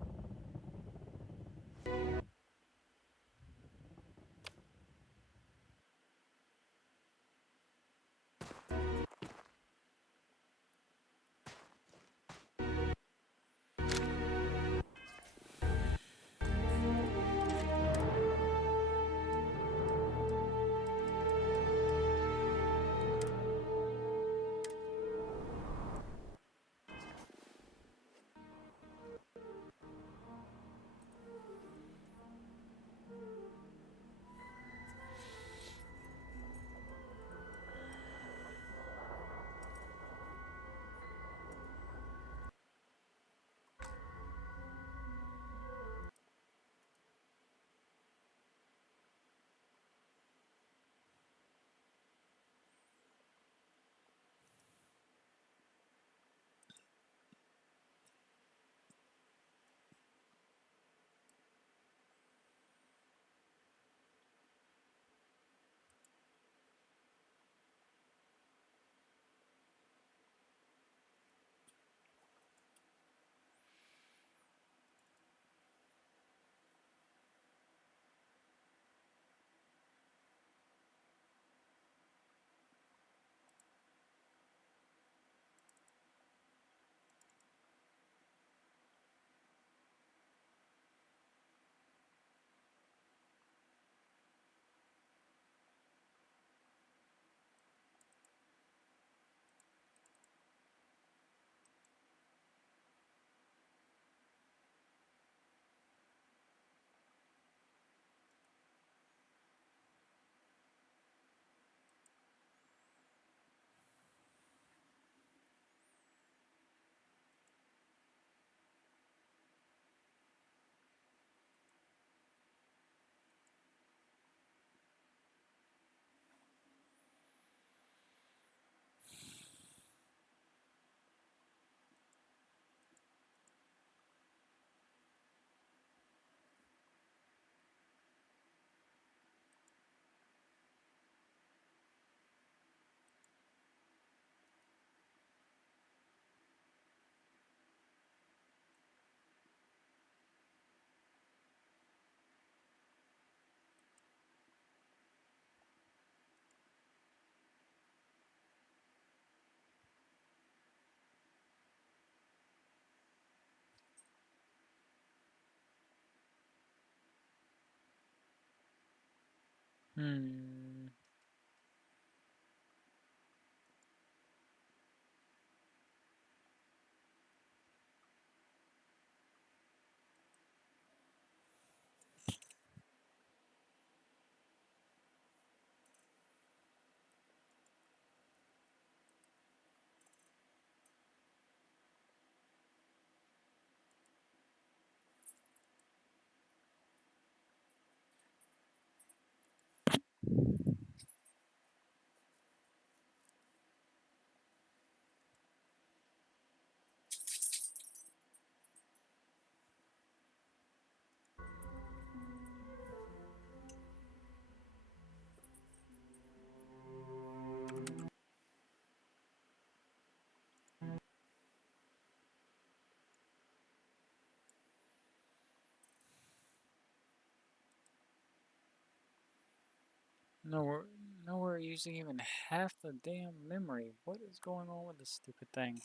Nowhere using even half the damn memory. What is going on with this stupid thing?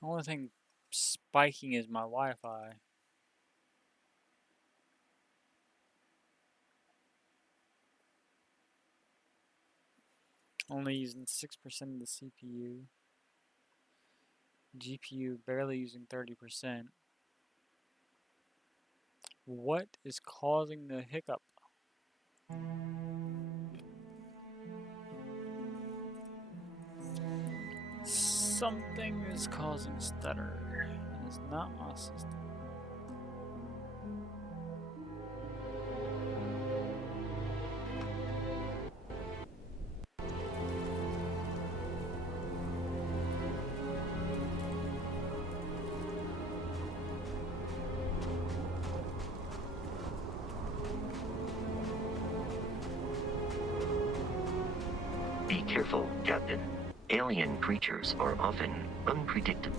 The only thing spiking is my Wi-Fi. Only using 6% of the CPU. GPU barely using 30%. What is causing the hiccup? Something is causing stutter. It is not my system. Be careful, Captain. Alien creatures are often unpredictable.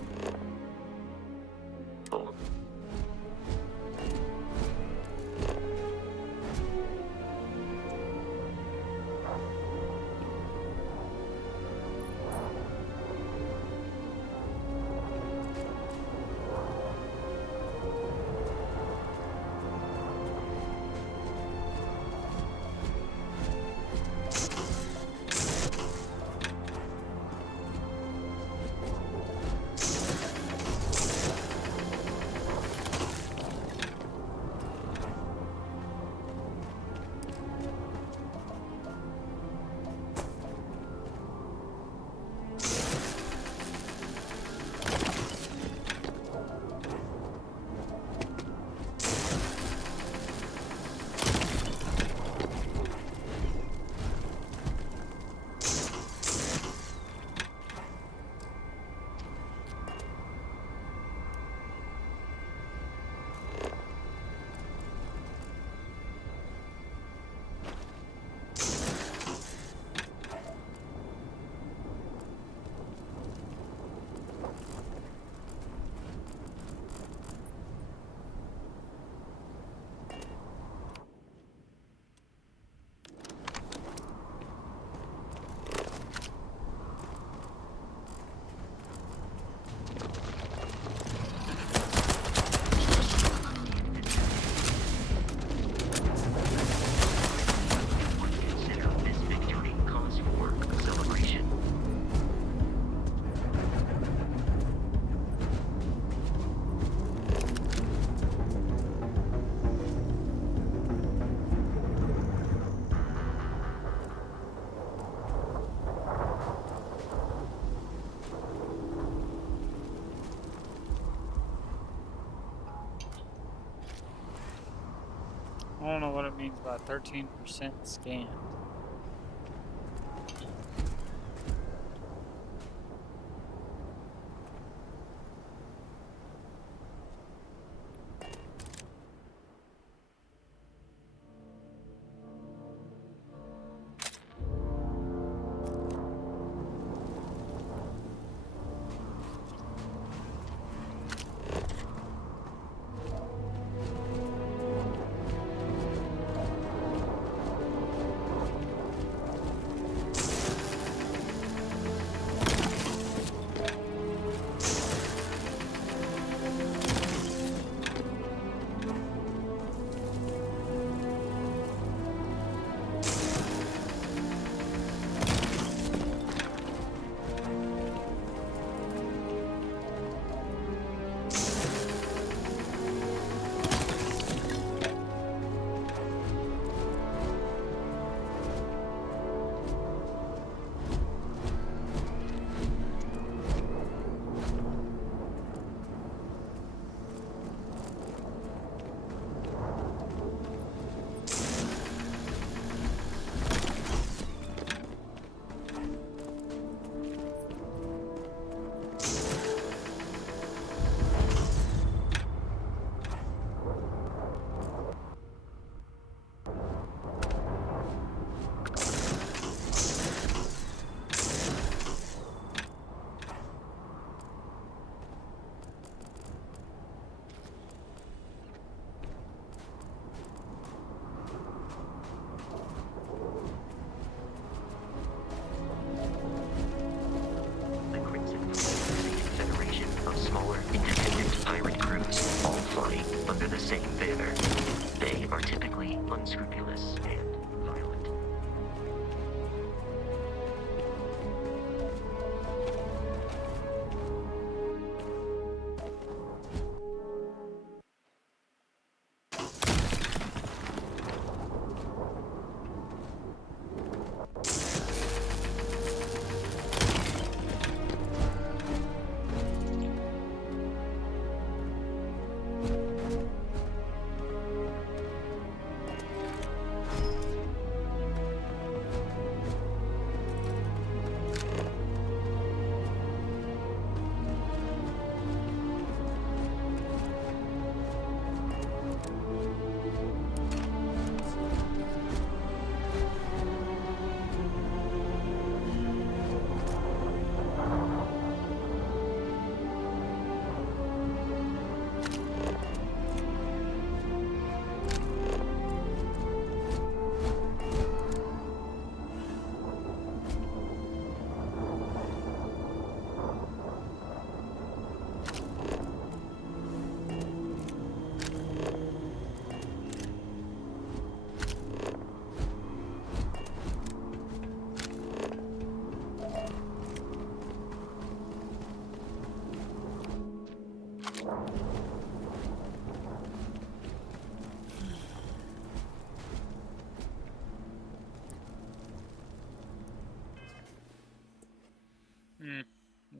I don't know what it means by 13% scanned.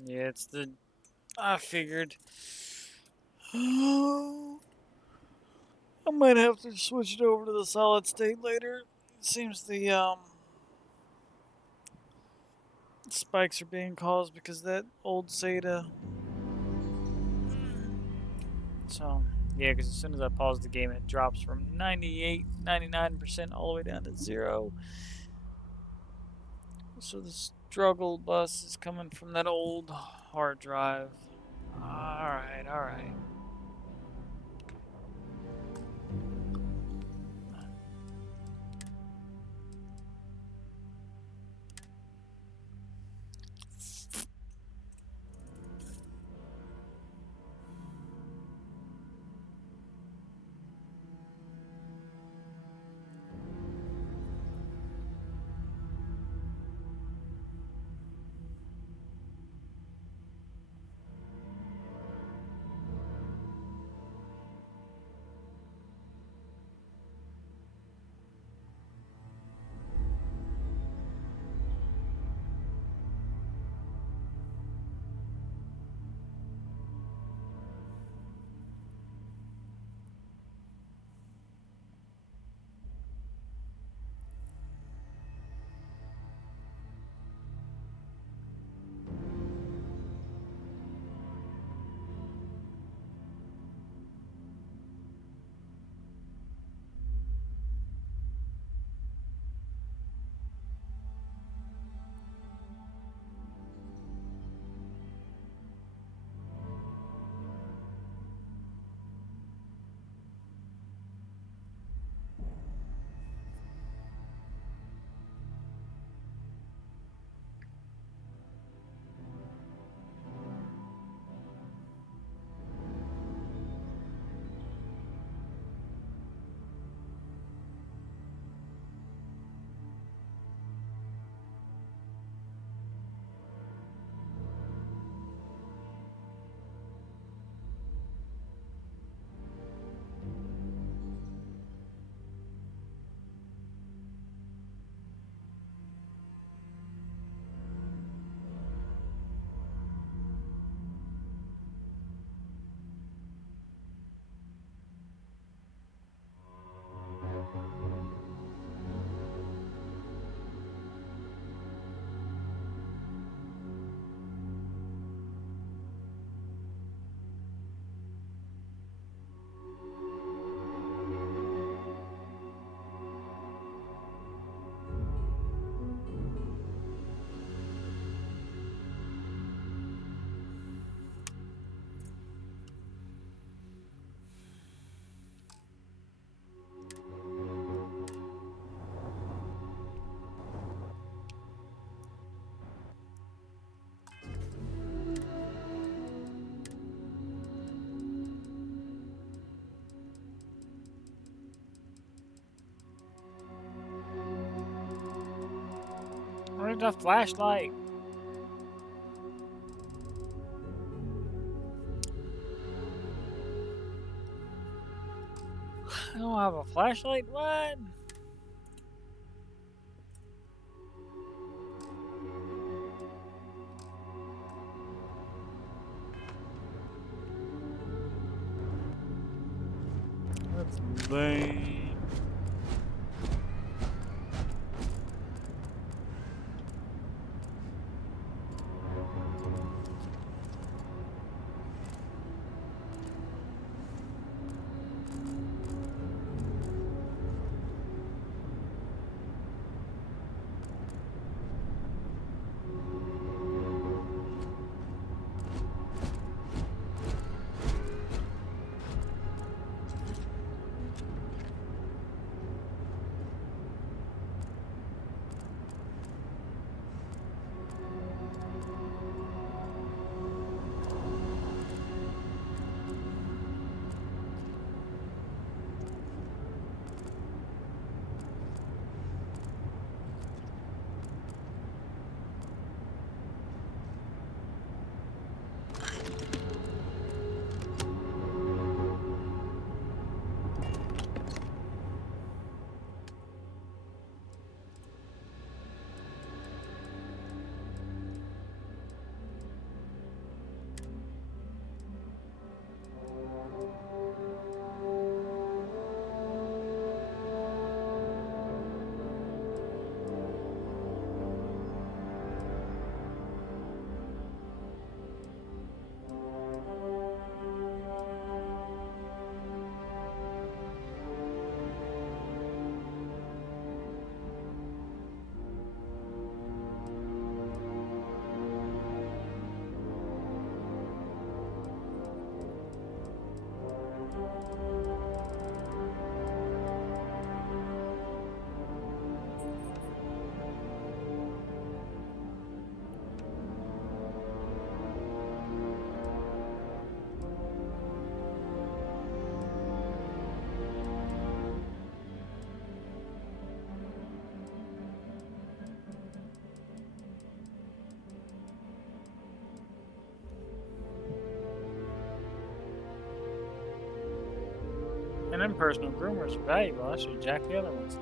Yeah, it's the... I figured. I might have to switch it over to the solid state later. It seems the spikes are being caused because of that old SATA. So, yeah, because as soon as I pause the game, it drops from 98, 99% all the way down to 0. So the struggle bus is coming from that old hard drive. Alright, alright. Where's the flashlight? I don't have a flashlight? What? That's lame. and impersonal groomers are valuable. I should jack the other ones.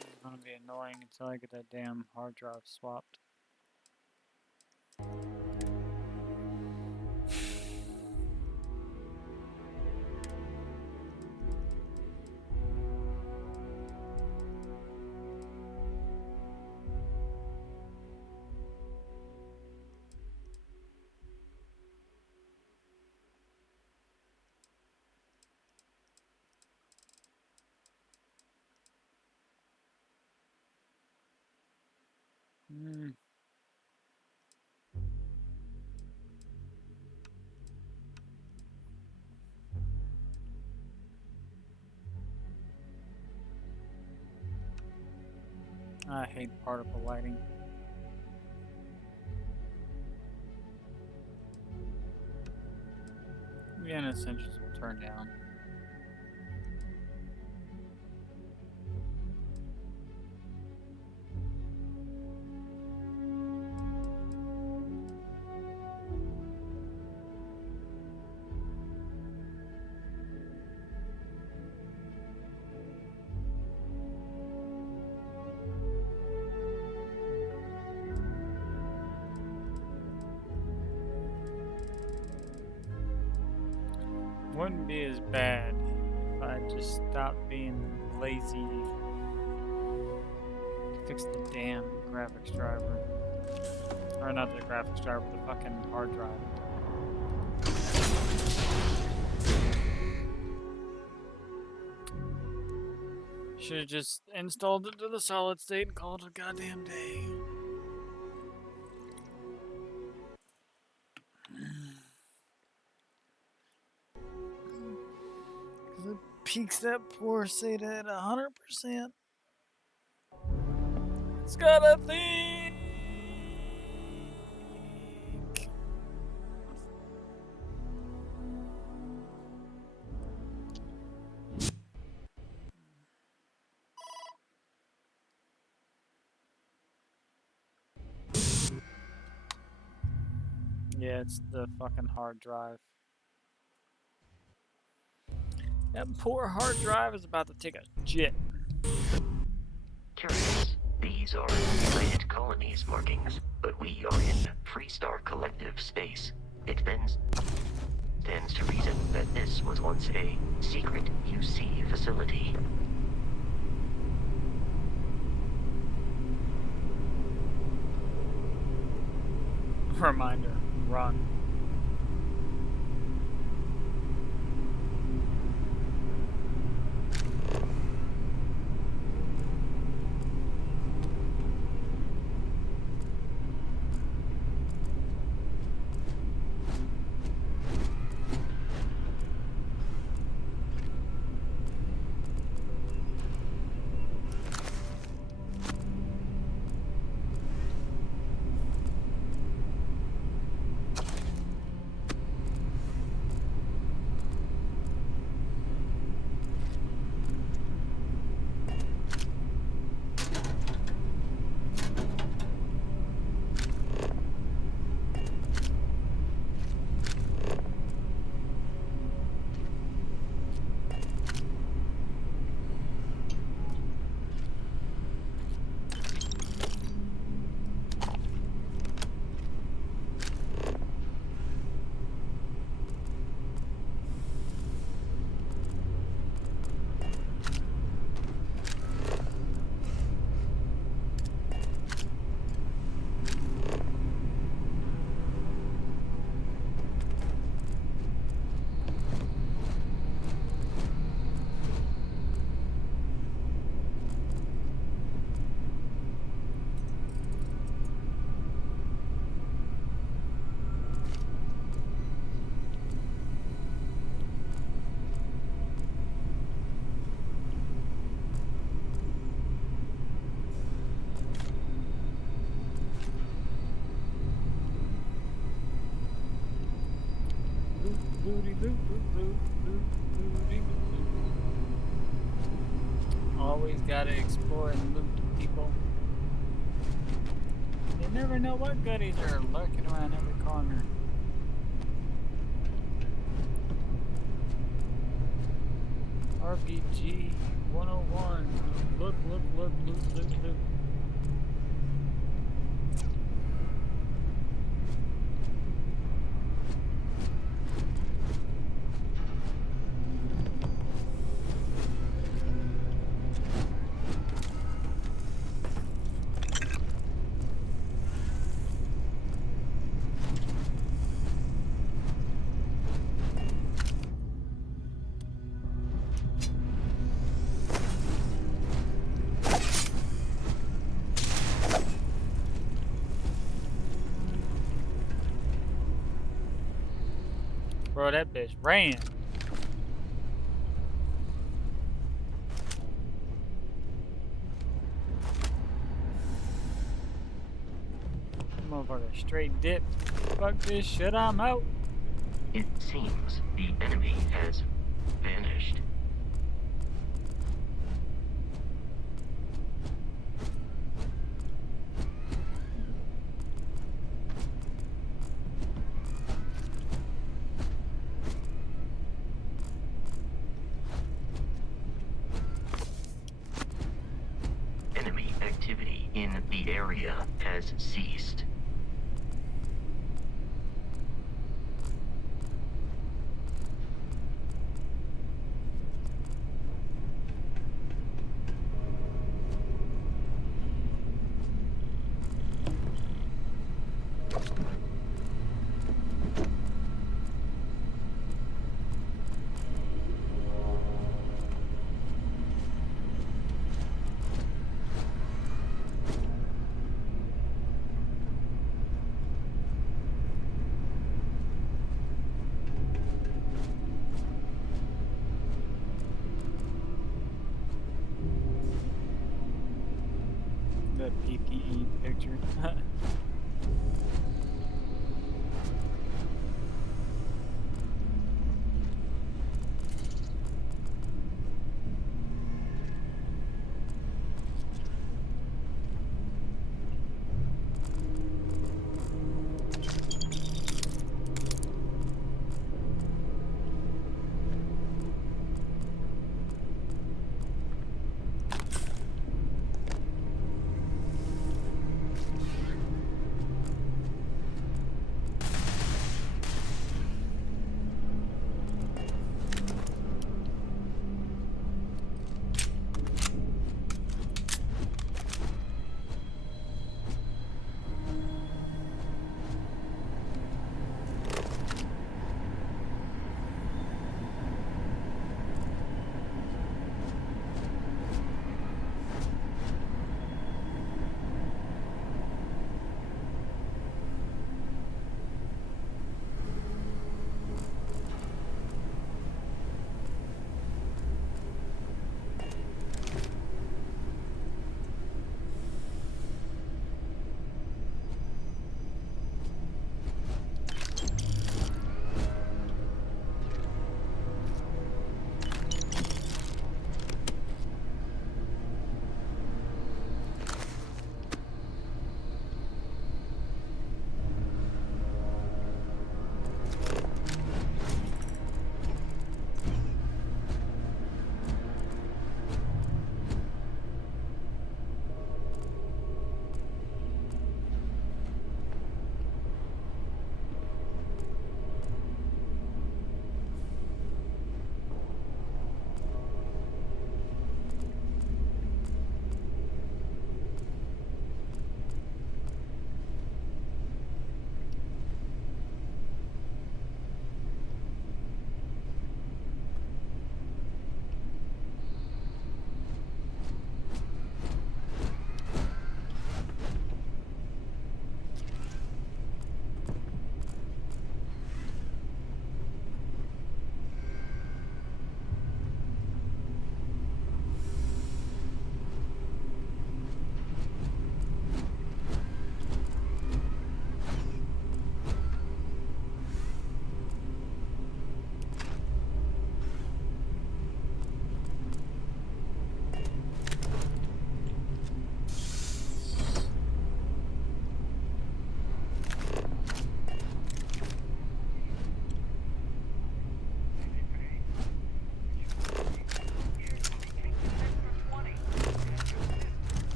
It's gonna be annoying until I get that damn hard drive swapped. I hate particle lighting. Yeah, and essentials will turn down. Wouldn't be as bad if I just stopped being lazy to fix the damn graphics driver. Or not the graphics driver, the fucking hard drive. Should've just installed it to the solid state and called it a goddamn day. Cause it peaks that poor SATA at 100%. It's gotta think. Yeah, it's the fucking hard drive. That poor hard drive is about to take a shit. Curious. These are United Colonies markings, but we are in Freestar Collective space. It then stands to reason that this was once a secret UC facility. Reminder, run. Always gotta explore and loot people. You never know what goodies are lurking around every corner. RPG 101. Look, look, look, loot, loot, loot. Bro, that bitch ran. Motherfucker straight dip. Fuck this shit, I'm out. It seems the enemy has vanished. Enemy activity in the area has ceased. The PPE picture.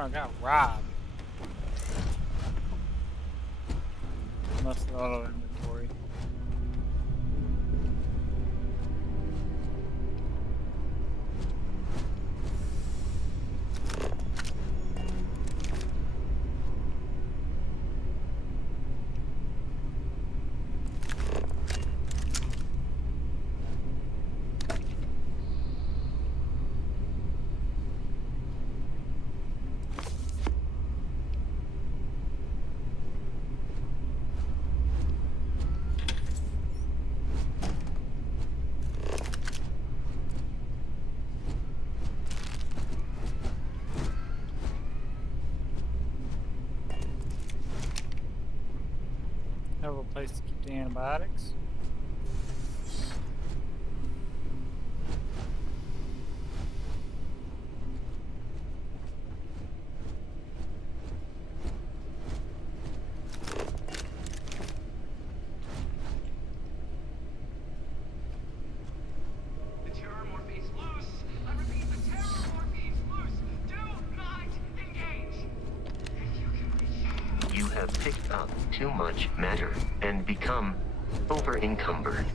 I got robbed. Must have auto inventory. Have a place to keep the antibiotics. The terror morphe's loose! I repeat, the terror morphe's loose! Do not engage! If you can reach... You have picked up too much matter and become over-encumbered.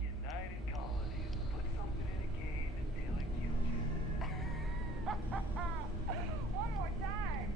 United colonies put something in a game and feel it killed you. One more time!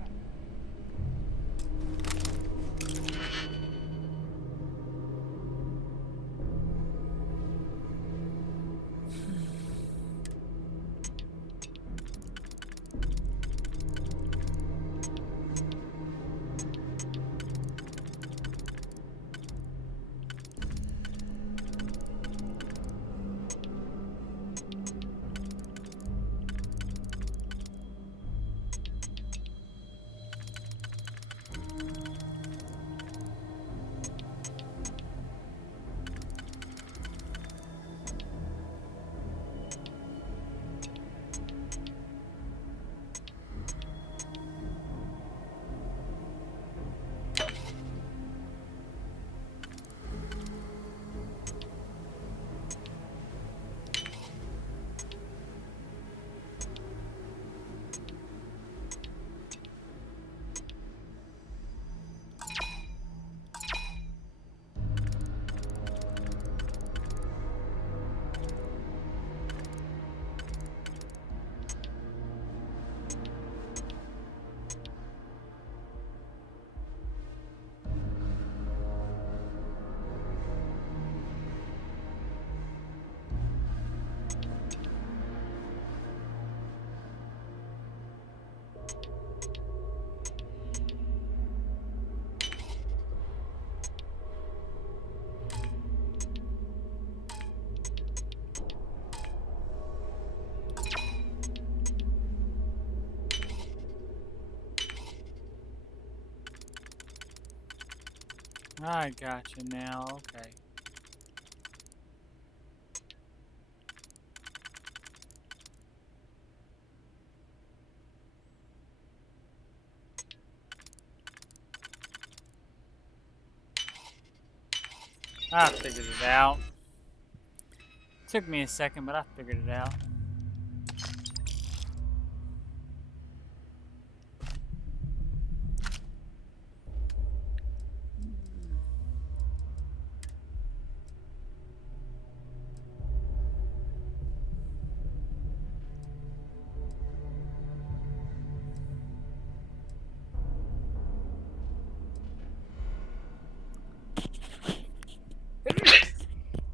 I gotcha now, okay. I figured it out. Took me a second, but I figured it out.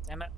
Damn it.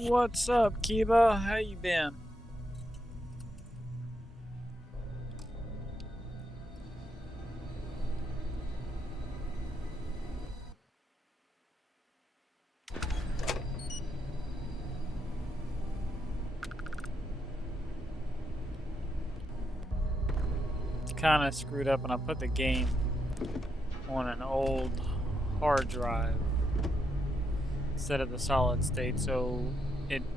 What's up, Kiba? How you been? Kind of screwed up and I put the game on an old hard drive instead of the solid state, so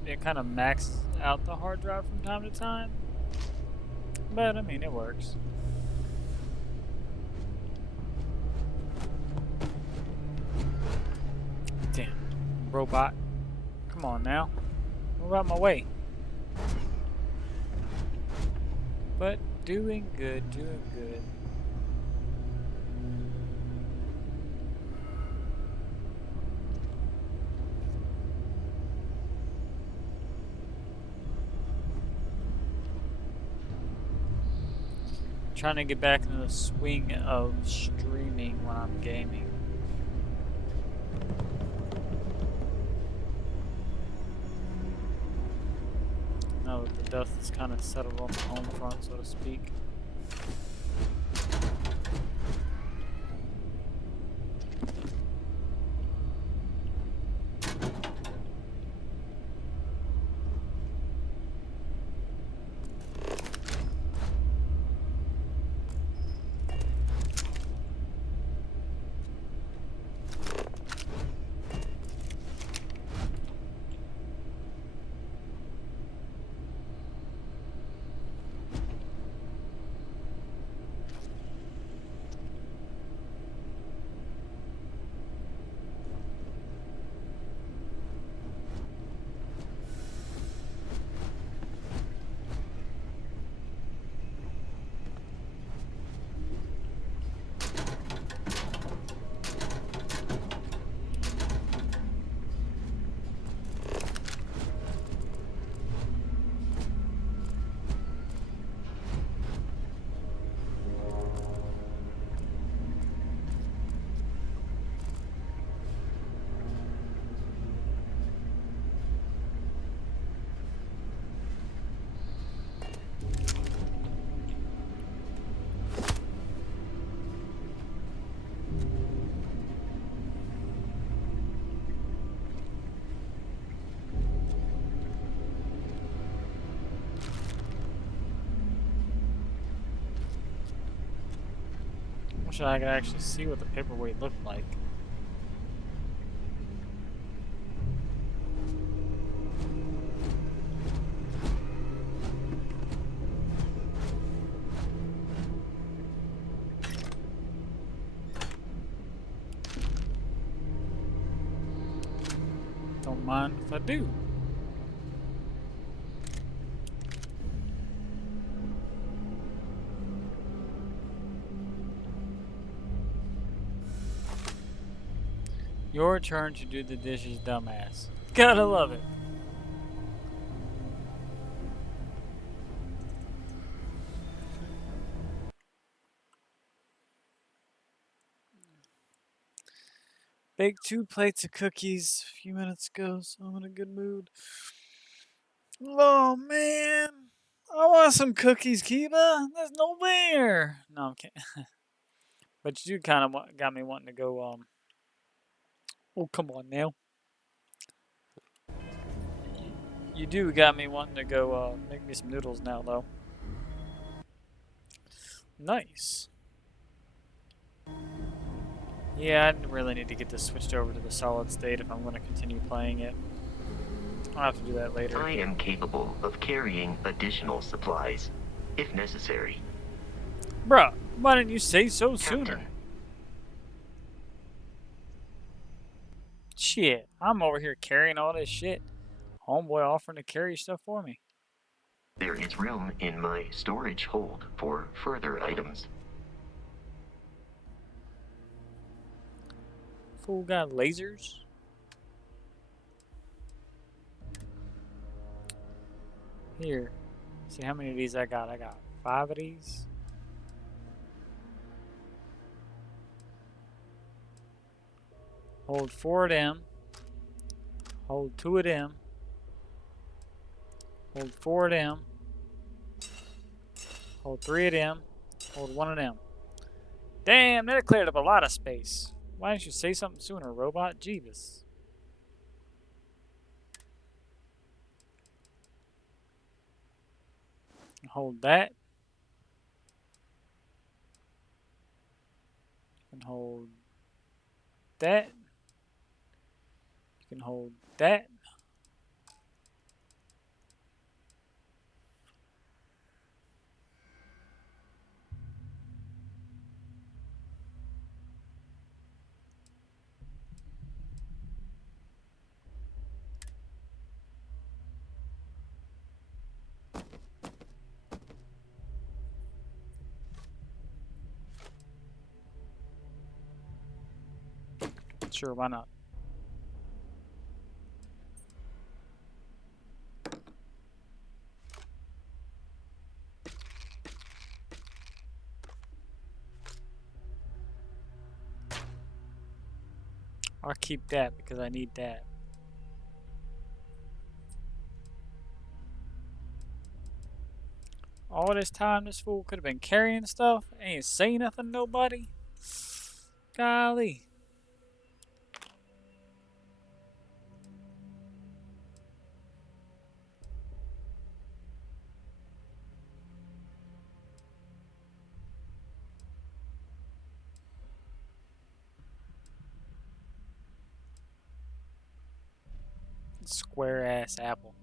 it kind of maxes out the hard drive from time to time. But I mean, it works. Damn, robot. Come on now. Move out my way. But doing good, doing good. Trying to get back into the swing of streaming when I'm gaming. Now that the dust is kind of settled on the home front, so to speak. Wish I could actually see what the paperweight looked like. Don't mind if I do. Your turn to do the dishes, dumbass. Gotta love it. Baked 2 plates of cookies a few minutes ago, so I'm in a good mood. Oh man, I want some cookies, Kiba. There's nowhere. No, I'm kidding. But you kind of got me wanting to go. Oh, come on now. You do got me wanting to go make me some noodles now, though. Nice. Yeah, I really need to get this switched over to the solid state if I'm going to continue playing it. I'll have to do that later. I am capable of carrying additional supplies, if necessary. Bruh, why didn't you say so sooner? Captain. Shit, I'm over here carrying all this shit. Homeboy offering to carry stuff for me. There is room in my storage hold for further items. Fool got lasers? Here. See how many of these I got? I got 5 of these. Hold 4 of them. Hold 2 of them. Hold 4 of them. Hold 3 of them. Hold 1 of them. Damn, that cleared up a lot of space. Why didn't you say something sooner, robot? Jeebus. Hold that. You can hold that. You can hold that. Sure, why not? I'll keep that because I need that. All this time this fool could have been carrying stuff. Ain't say nothing to nobody. Golly. Square ass apple.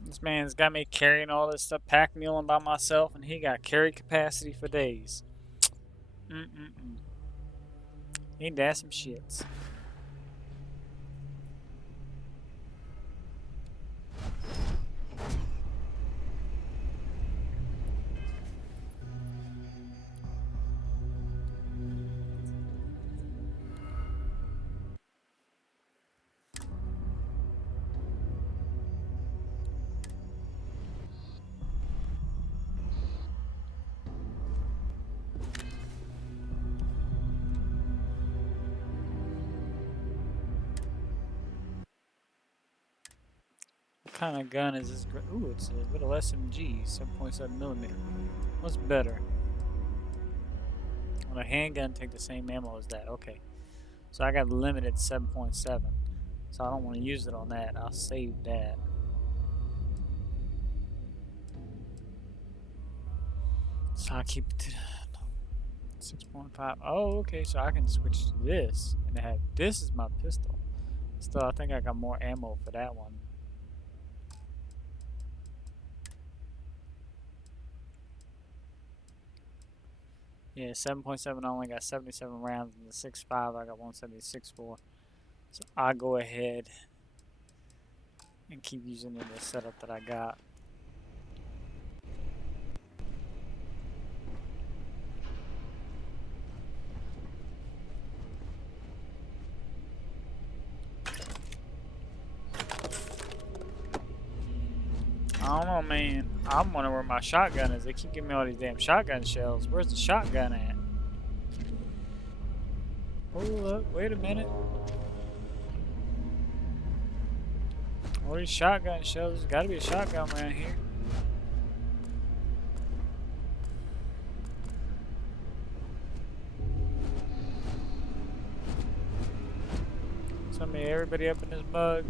This man's got me carrying all this stuff, pack muling by myself, and he got carry capacity for days. Ain't that some shits? What kind of gun is this? Ooh, it's a little SMG, 7.7mm. What's better? On a handgun, take the same ammo as that. Okay. So I got limited 7.7. So I don't want to use it on that. I'll save that. So I'll keep it to 6.5. Oh, okay. So I can switch to this and have this is my pistol. Still, I think I got more ammo for that one. Yeah, 7.7. I only got 77 rounds, and the 6.5 I got 176 for. So I'll go ahead and keep using the setup that I got. I don't know, man. I'm wondering where my shotgun is. They keep giving me all these damn shotgun shells. Where's the shotgun at? Hold up, wait a minute. What are these shotgun shells? There's gotta be a shotgun around here. Everybody up in this mug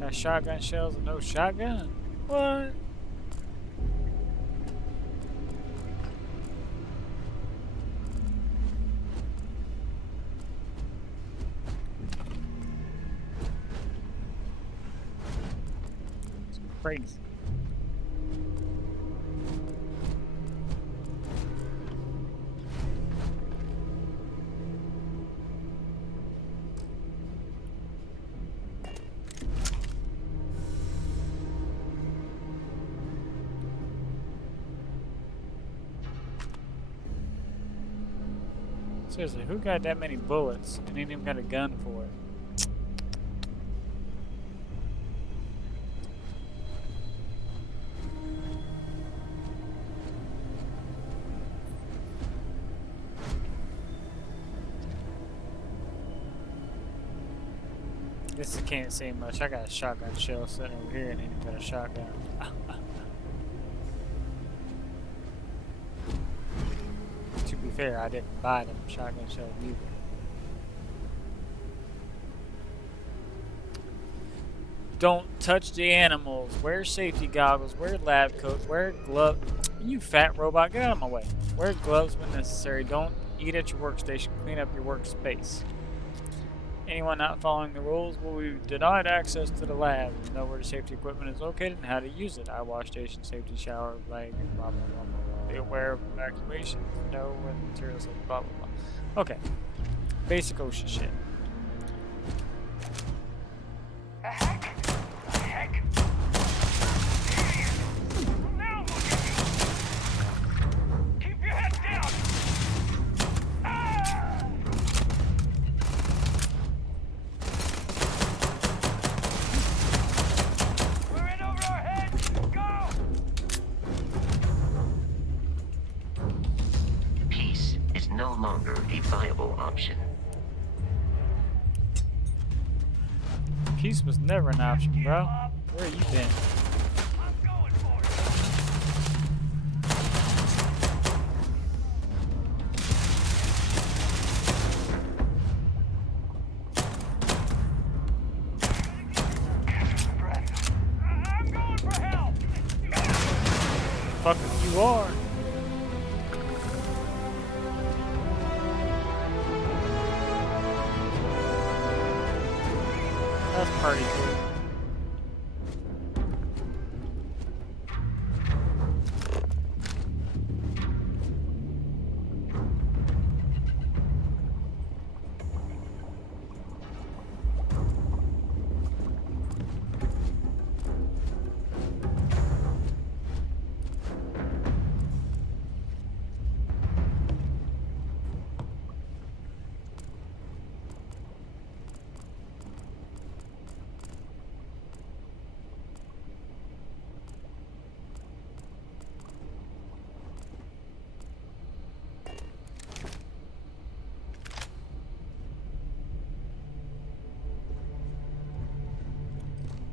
got shotgun shells and no shotgun? What? It's crazy. Seriously, who got that many bullets and ain't even got a gun for it? This can't say much. I got a shotgun shell sitting over here and ain't even got a shotgun. To be fair, I didn't buy them shotgun shells either. Don't touch the animals. Wear safety goggles. Wear lab coat. Wear gloves. You fat robot, get out of my way. Wear gloves when necessary. Don't eat at your workstation. Clean up your workspace. Anyone not following the rules will be denied access to the lab. Know where the safety equipment is located and how to use it. Eye wash station, safety shower, bag, blah, blah, blah, blah. Be aware of evacuation. Know when materials, blah, blah, blah. Okay. Basic OSHA shit. The heck? The heck? Now look at you! Keep your head down! Ah! We're in over our heads! Go! Peace is no longer a viable option. Peace was never an option, bro. Where you been? I'm going for it! I'm going for help! Fuck if you are. That's party cool.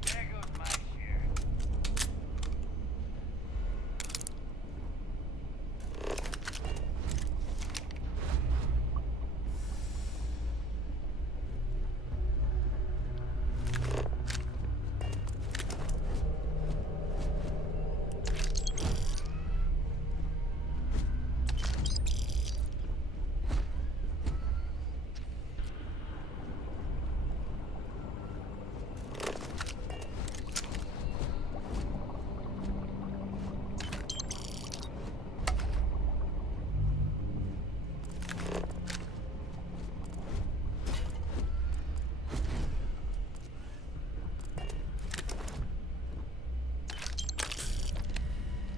There goes my share.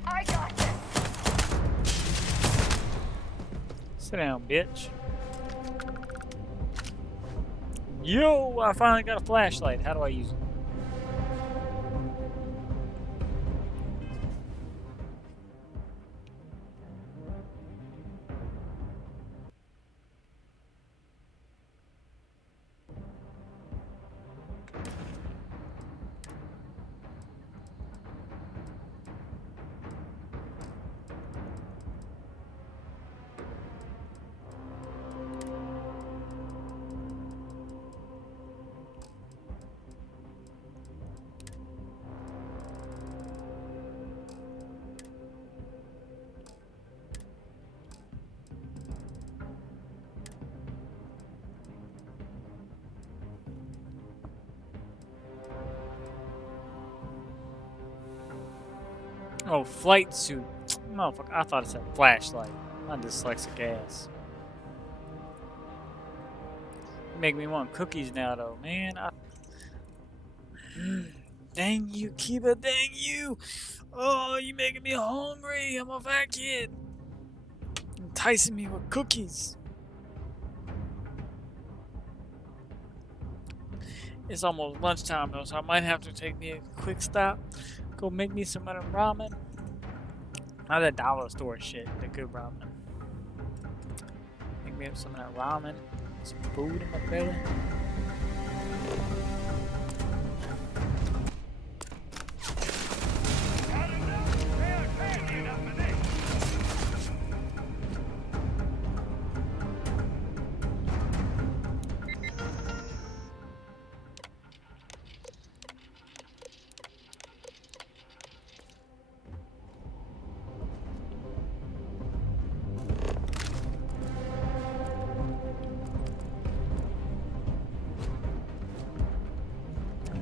I got this! Sit down, bitch. Yo, I finally got a flashlight. How do I use it? Oh, flight suit. Motherfucker, I thought it said flashlight. My dyslexic ass. You make me want cookies now, though, man. Dang you, Kiba, dang you! Oh, you making me hungry. I'm a fat kid. Enticing me with cookies. It's almost lunchtime though, so I might have to take me a quick stop. Go make me some of them ramen. Not that dollar store shit, the good ramen. Make me up some of that ramen. Some food in my belly.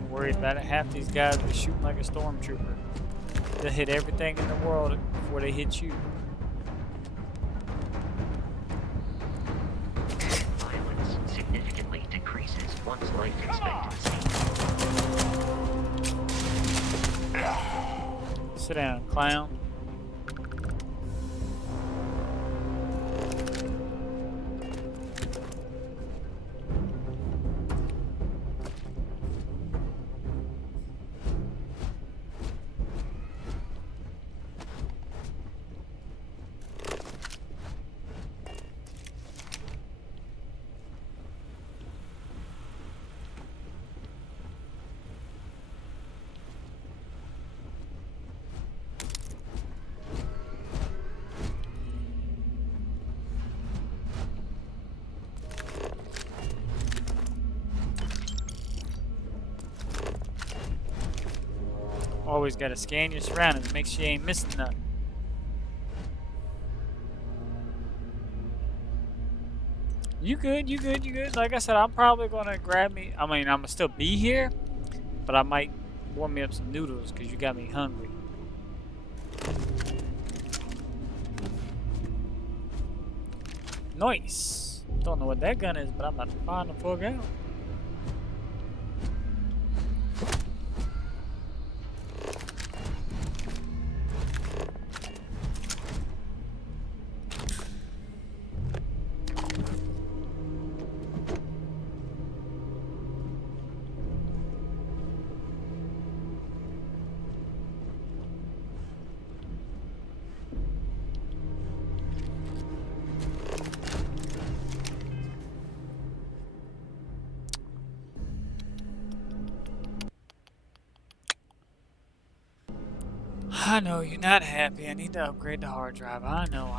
Worried about it. Half these guys are shooting like a stormtrooper. They'll hit everything in the world before they hit you. Violence significantly decreases one's life expectancy. Sit down, clown. Always gotta scan your surroundings, make sure you ain't missing nothing. You good, you good, you good. Like I said, I'm probably gonna grab me. I mean, I'm gonna still be here, but I might warm me up some noodles because you got me hungry. Nice. Don't know what that gun is, but I'm about to find the fuck out. I know you're not happy. I need to upgrade the hard drive. I know.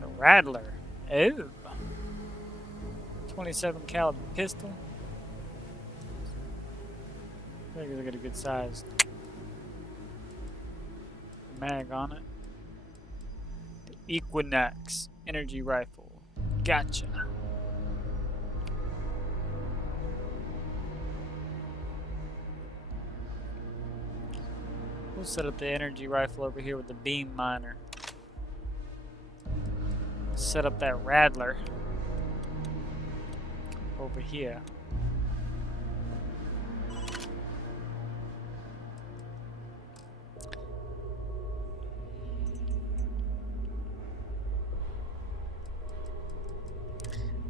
The Rattler. Ooh. 27 caliber pistol. I think I got a good size mag on it. The Equinox energy rifle. Gotcha. We'll set up the energy rifle over here with the beam miner. Set up that Rattler over here.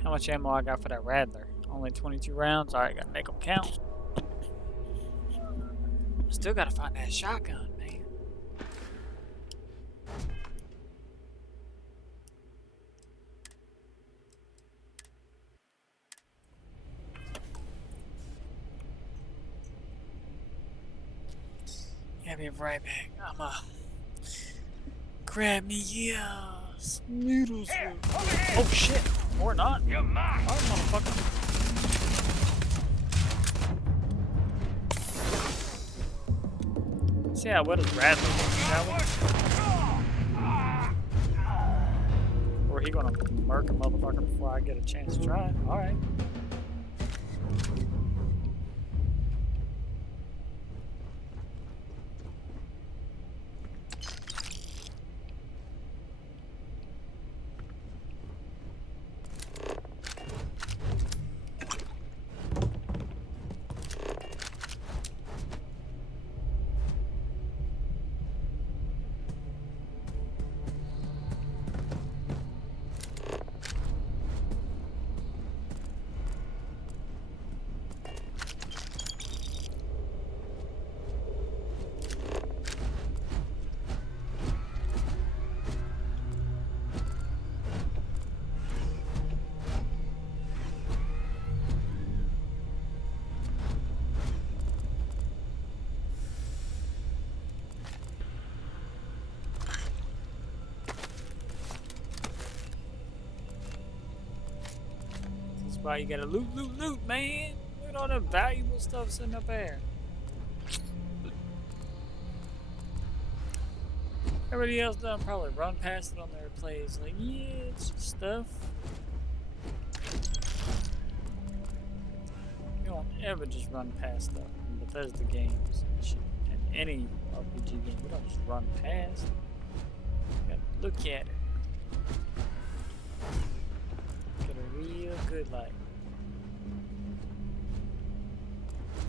How much ammo I got for that Rattler? Only 22 rounds. Alright, gotta make them count. Still gotta find that shotgun, man. Yeah, be right back. I'ma grab me some noodles. Oh shit! Or not. Alright, motherfucker. see how well does Radley do, shall we? Or he gonna murk a motherfucker before I get a chance to try it? Alright. Why you gotta loot, man. Look at all that valuable stuff sitting up there. Everybody else done probably run past it on their plays. Like, yeah, it's just stuff. You don't ever just run past stuff in Bethesda games and shit. In any RPG game, you don't just run past. You gotta look at it. Get a real good light.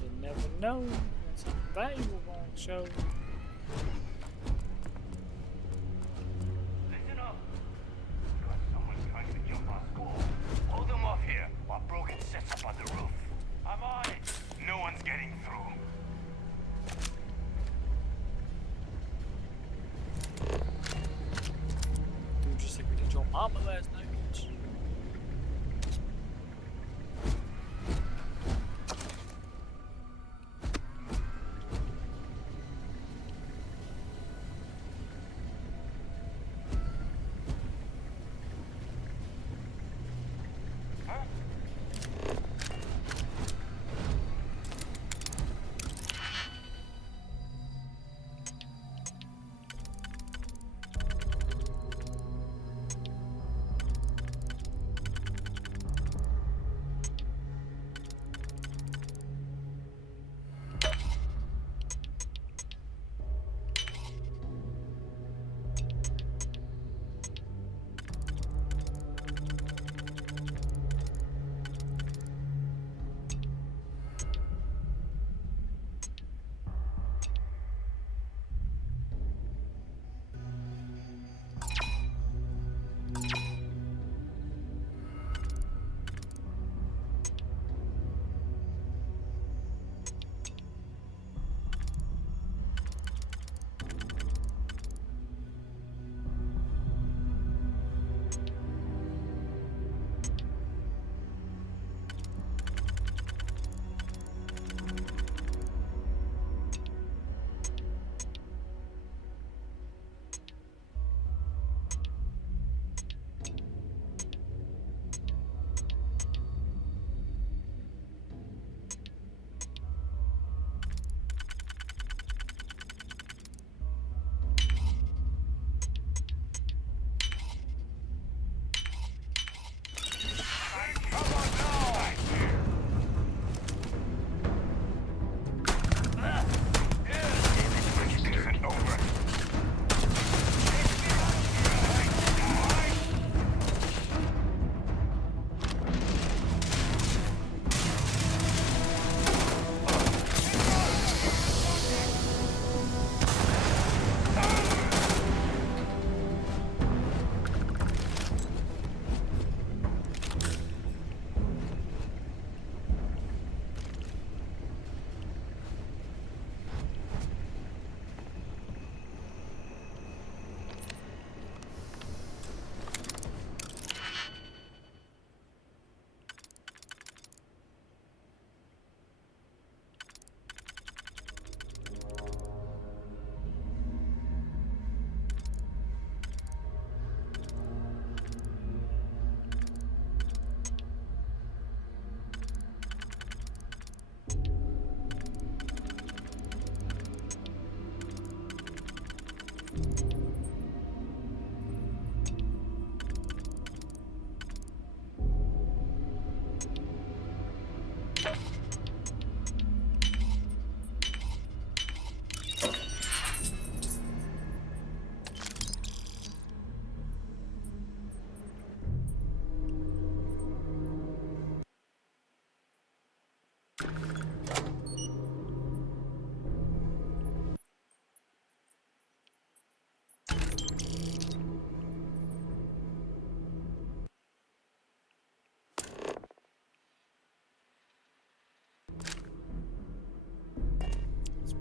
You never know when something valuable won't show. Listen up. Got someone trying to jump our wall. Hold them off here while Brogan sets up on the roof. I'm on it. No one's getting through. Dude, just like we did your mama last night.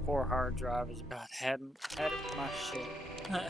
Poor hard drive is about had it with my shit.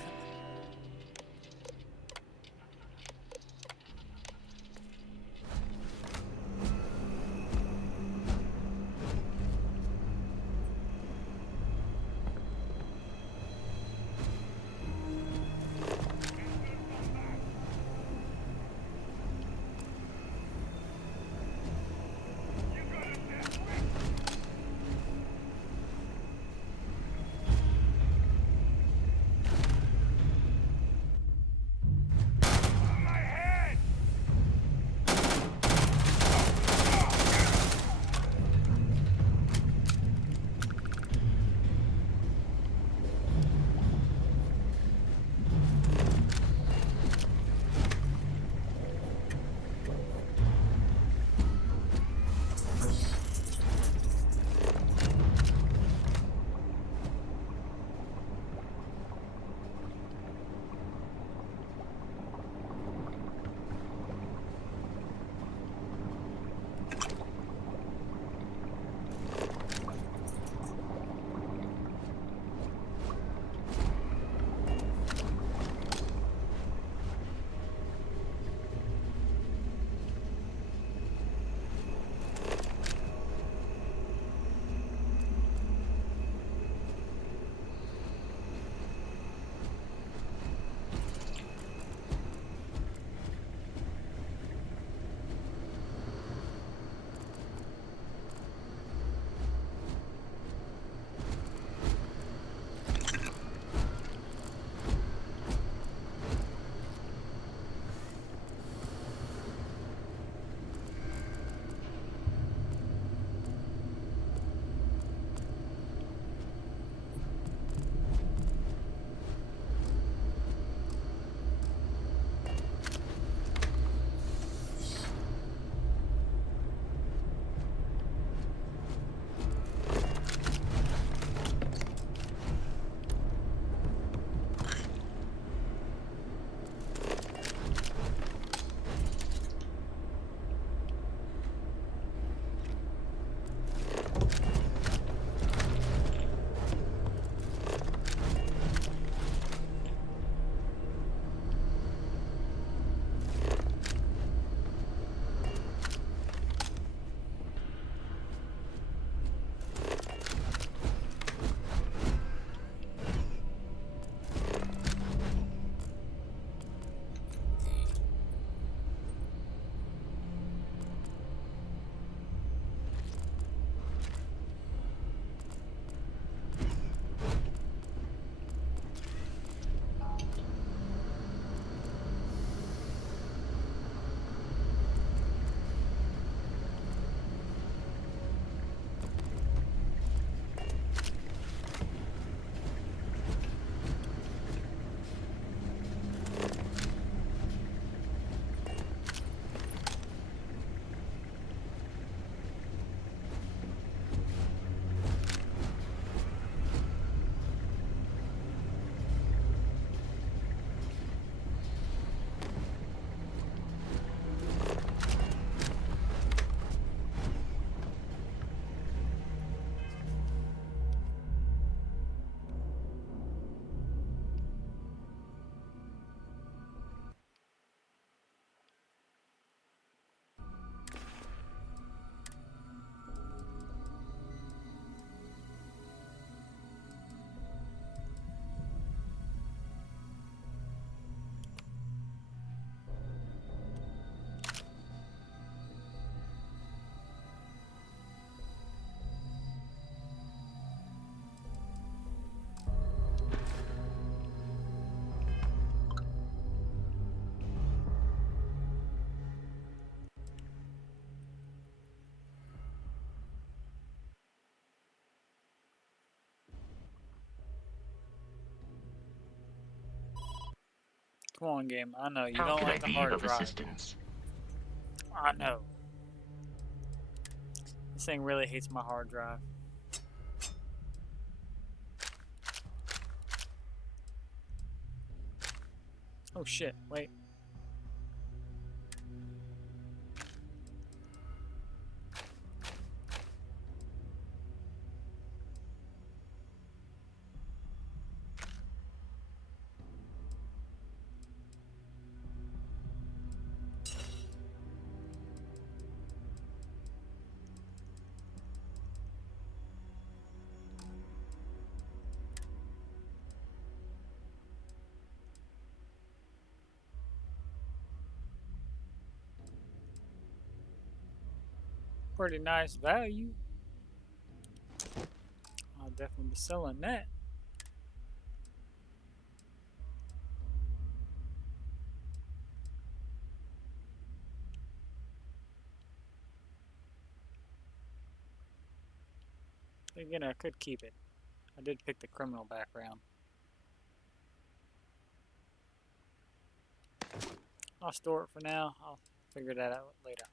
Come on, game. I know you How don't can I like the be hard of drive. assistance? I know. This thing really hates my hard drive. Oh shit, wait. Pretty nice value. I'll definitely be selling that. Again, I could keep it. I did pick the criminal background. I'll store it for now. I'll figure that out later.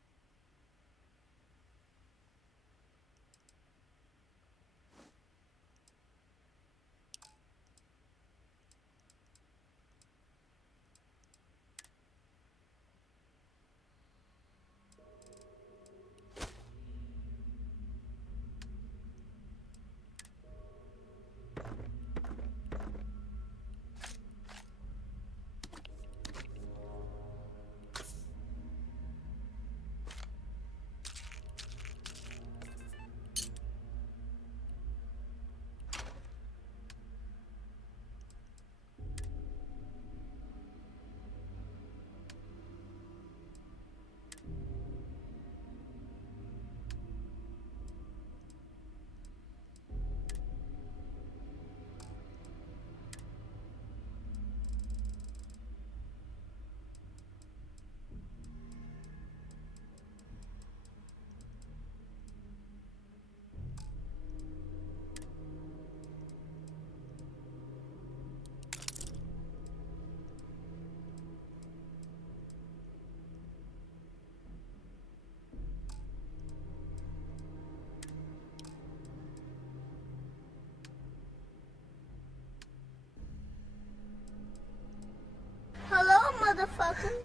Hello, motherfucker.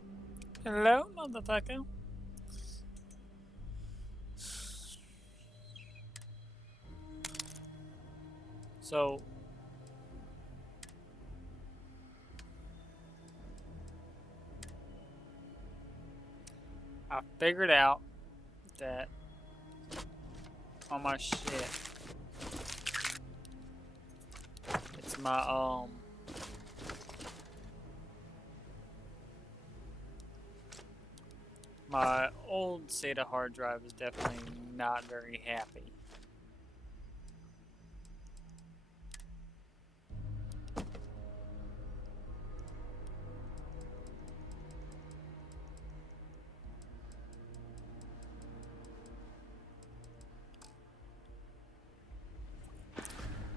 Hello, motherfucker. So, I figured out that on my shit, it's my old SATA hard drive is definitely not very happy.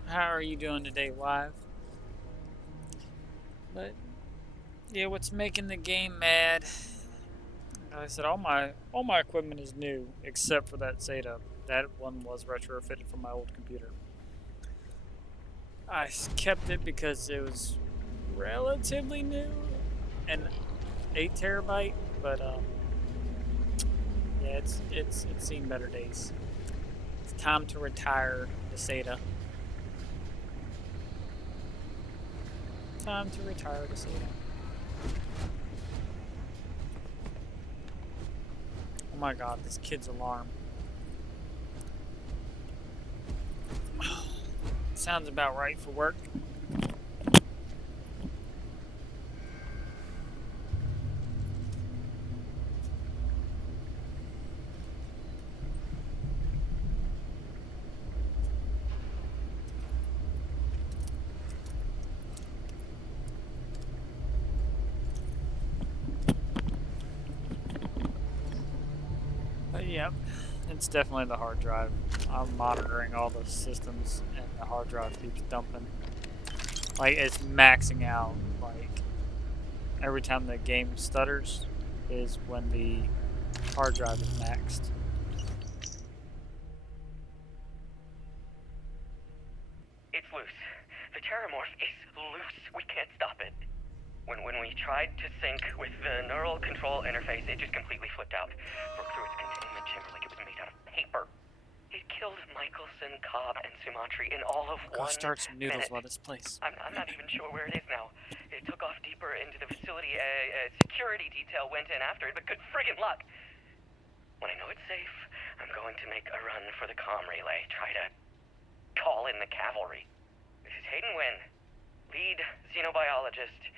How are you doing today, live? But yeah, what's making the game mad? Like I said, all my equipment is new except for that SATA. That one was retrofitted from my old computer. I kept it because it was relatively new and 8 terabyte, but yeah, it's seen better days. It's time to retire the SATA. Time to retire the SATA. Oh my god, this kid's alarm. Sounds about right for work. But yeah, it's definitely the hard drive. I'm monitoring all the systems and the hard drive keeps dumping. Like, it's maxing out. Like, every time the game stutters is when the hard drive is maxed. It's loose. The Terramorph is loose. We can't stop it. When we tried to sync with the neural control interface, it just completely flipped out. Broke through its containment chamber like it was made out of paper. It killed Michelson, Cobb, and Sumatri in all of Go 1 start some noodles minute. while this place. I'm not even sure where it is now. It took off deeper into the facility. A security detail went in after it, but good friggin' luck. When I know it's safe, I'm going to make a run for the comm relay. Try to call in the cavalry. This is Hayden Wynn, lead xenobiologist.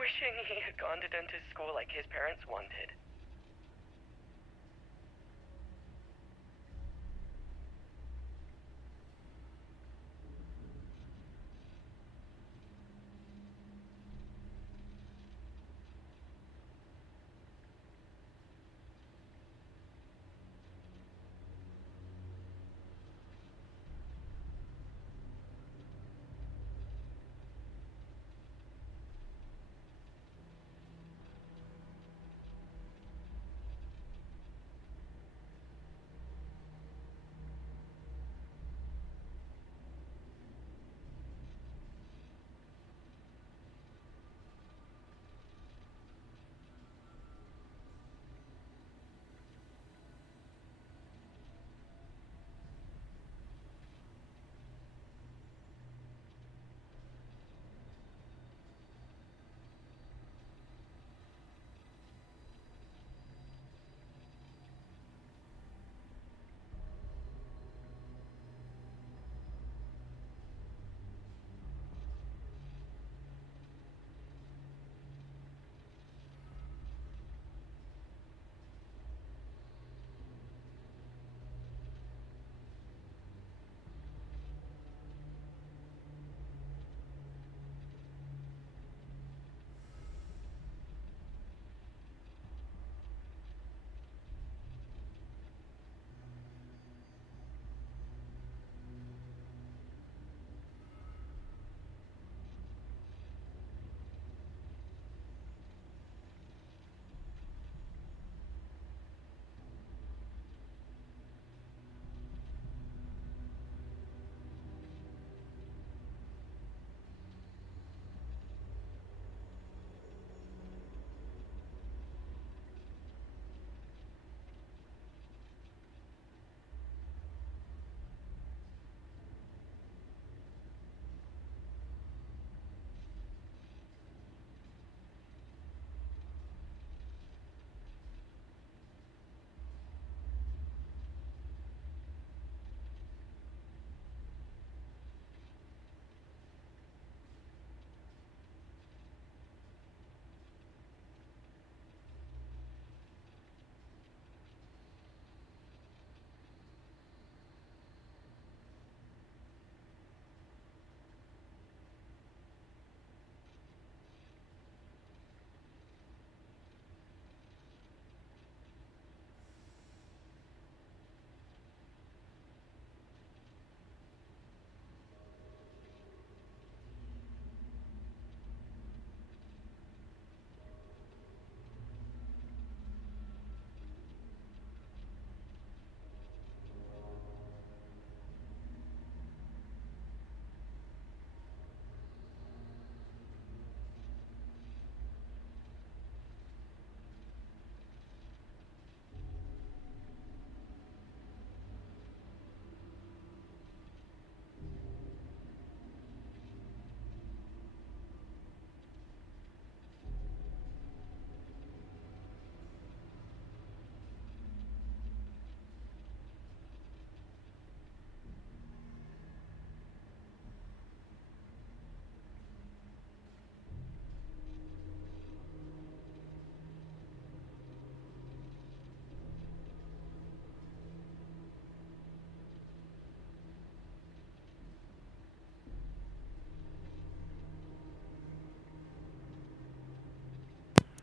Wishing he had gone to dentist school like his parents wanted.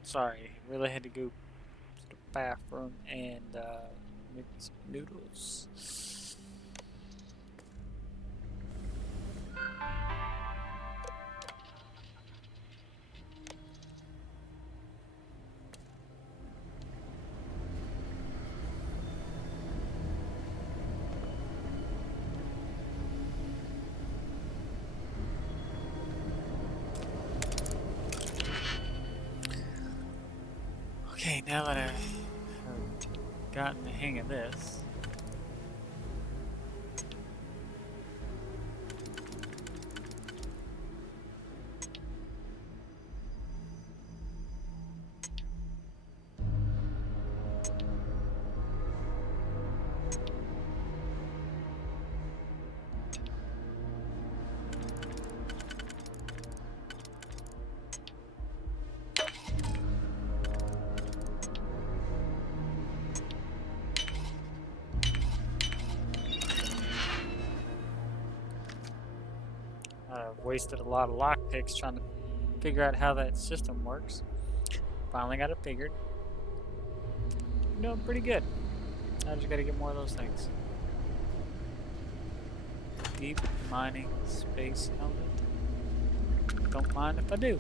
Sorry, really had to go to the bathroom and make some noodles. Okay, now that I have gotten the hang of this. I've wasted a lot of lockpicks trying to figure out how that system works. Finally got it figured. I'm doing pretty good. I just gotta get more of those things. Deep mining space helmet. Don't mind if I do.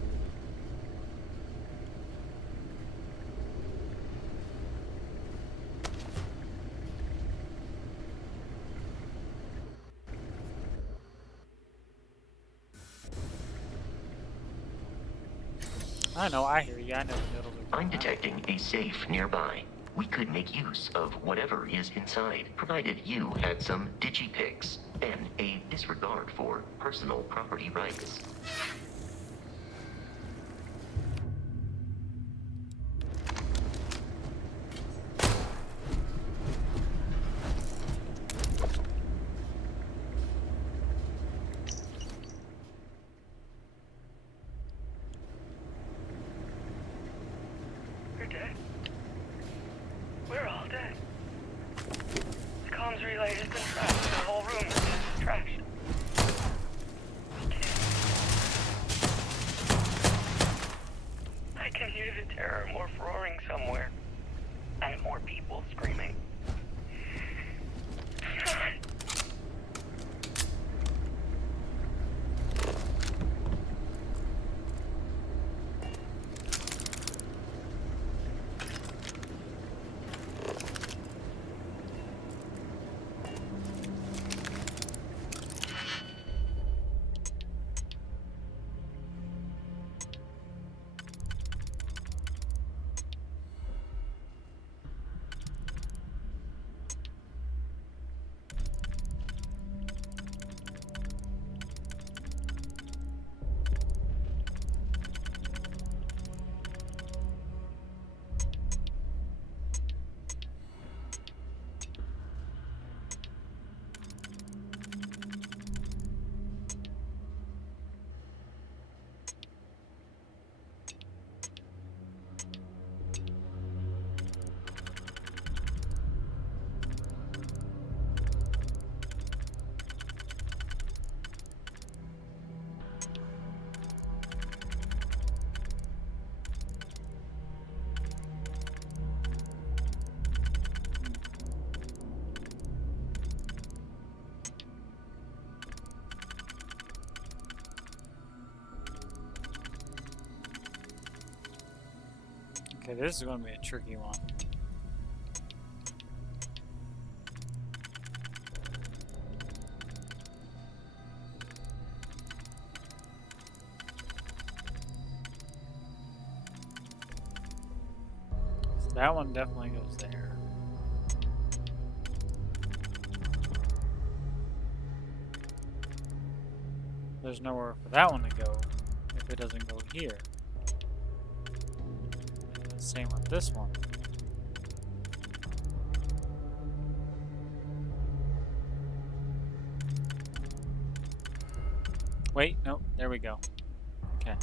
I know, I hear you. I know the noodles are I'm detecting a safe nearby. We could make use of whatever is inside, provided you had some digipics and a disregard for personal property rights. We're dead. We're all dead. The comms relay has been trashed. The whole room is trashed. I can hear the terror morph roaring somewhere. And more people screaming. Okay, this is going to be a tricky one. So that one definitely goes there. There's nowhere for that one to go if it doesn't go here. Same with this one. Wait, nope, there we go. Okay.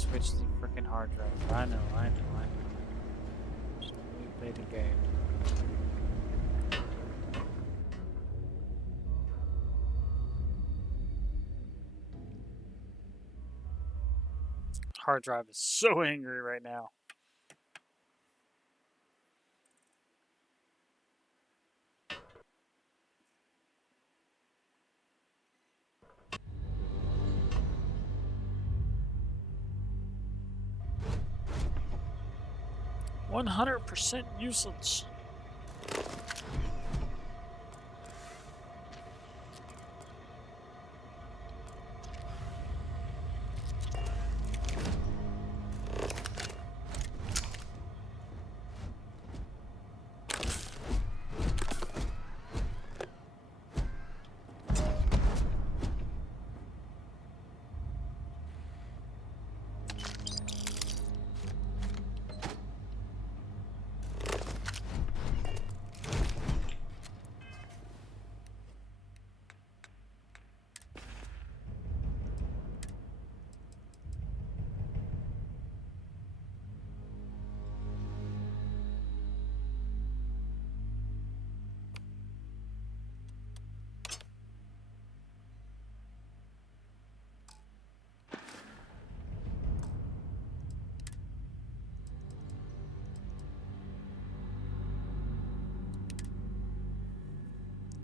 switch the freaking hard drive. I know. Just let me play the game. Hard drive is so angry right now. %100% usage.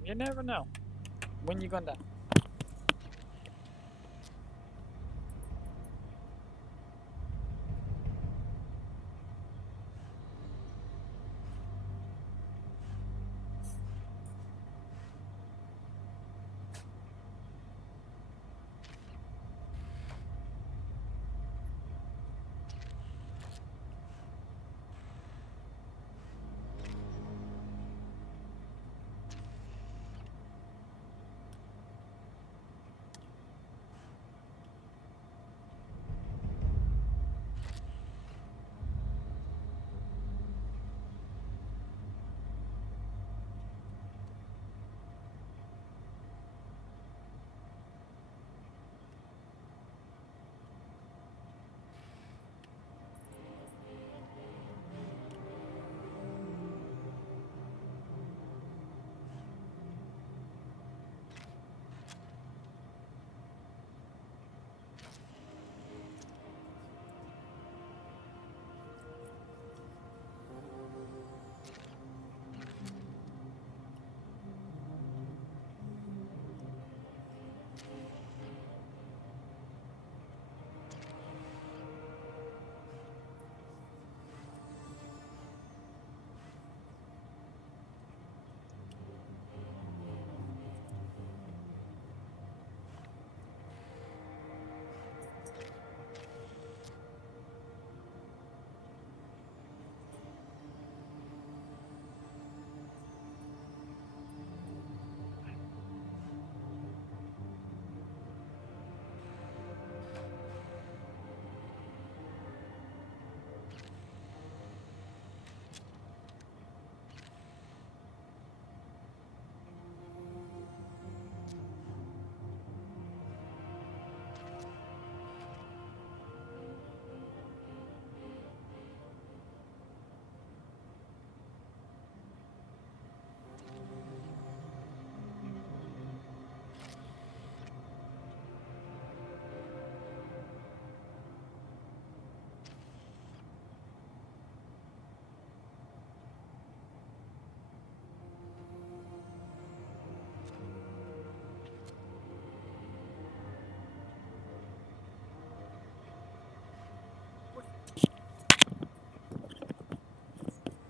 You never know when you're gonna die.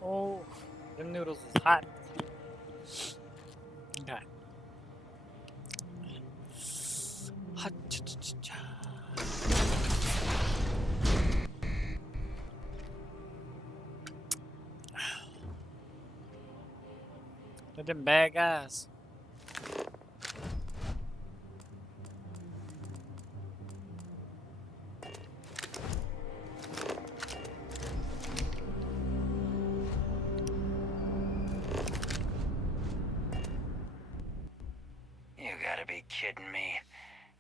Oh, them noodles is hot. Okay. Hot. They're them bad guys. You gotta be kidding me.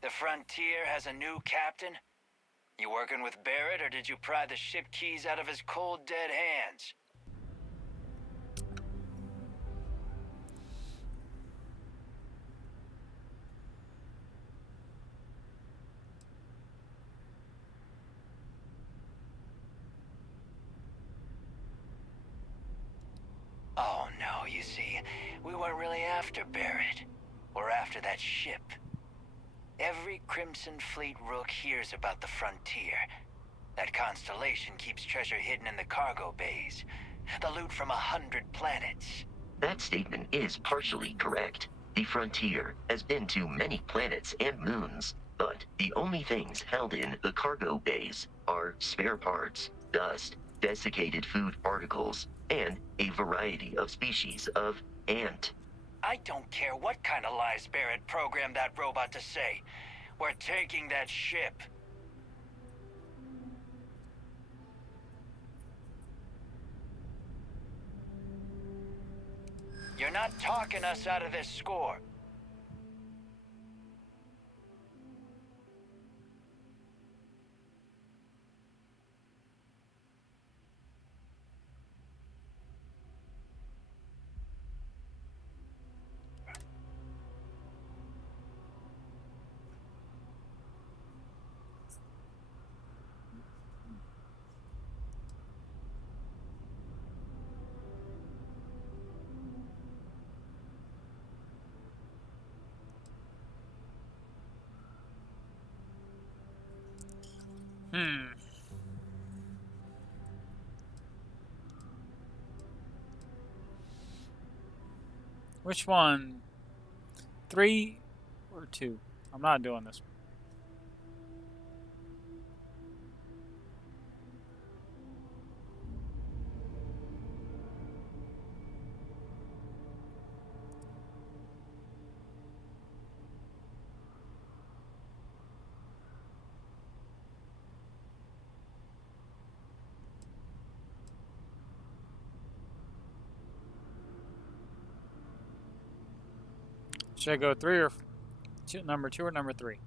The Frontier has a new captain? You working with Barrett, or did you pry the ship keys out of his cold, dead hands? Oh no, you see, we weren't really after Barrett. We're after that ship. Every Crimson Fleet rook hears about the frontier. That constellation keeps treasure hidden in the cargo bays. The loot from 100 planets. That statement is partially correct. The frontier has been to many planets and moons, but the only things held in the cargo bays are spare parts, dust, desiccated food particles, and a variety of species of ant. I don't care what kind of lies Barrett programmed that robot to say. We're taking that ship. You're not talking us out of this score. Which one? 3 or 2? I'm not doing this one. Should I go 3 or number 2 or number 3?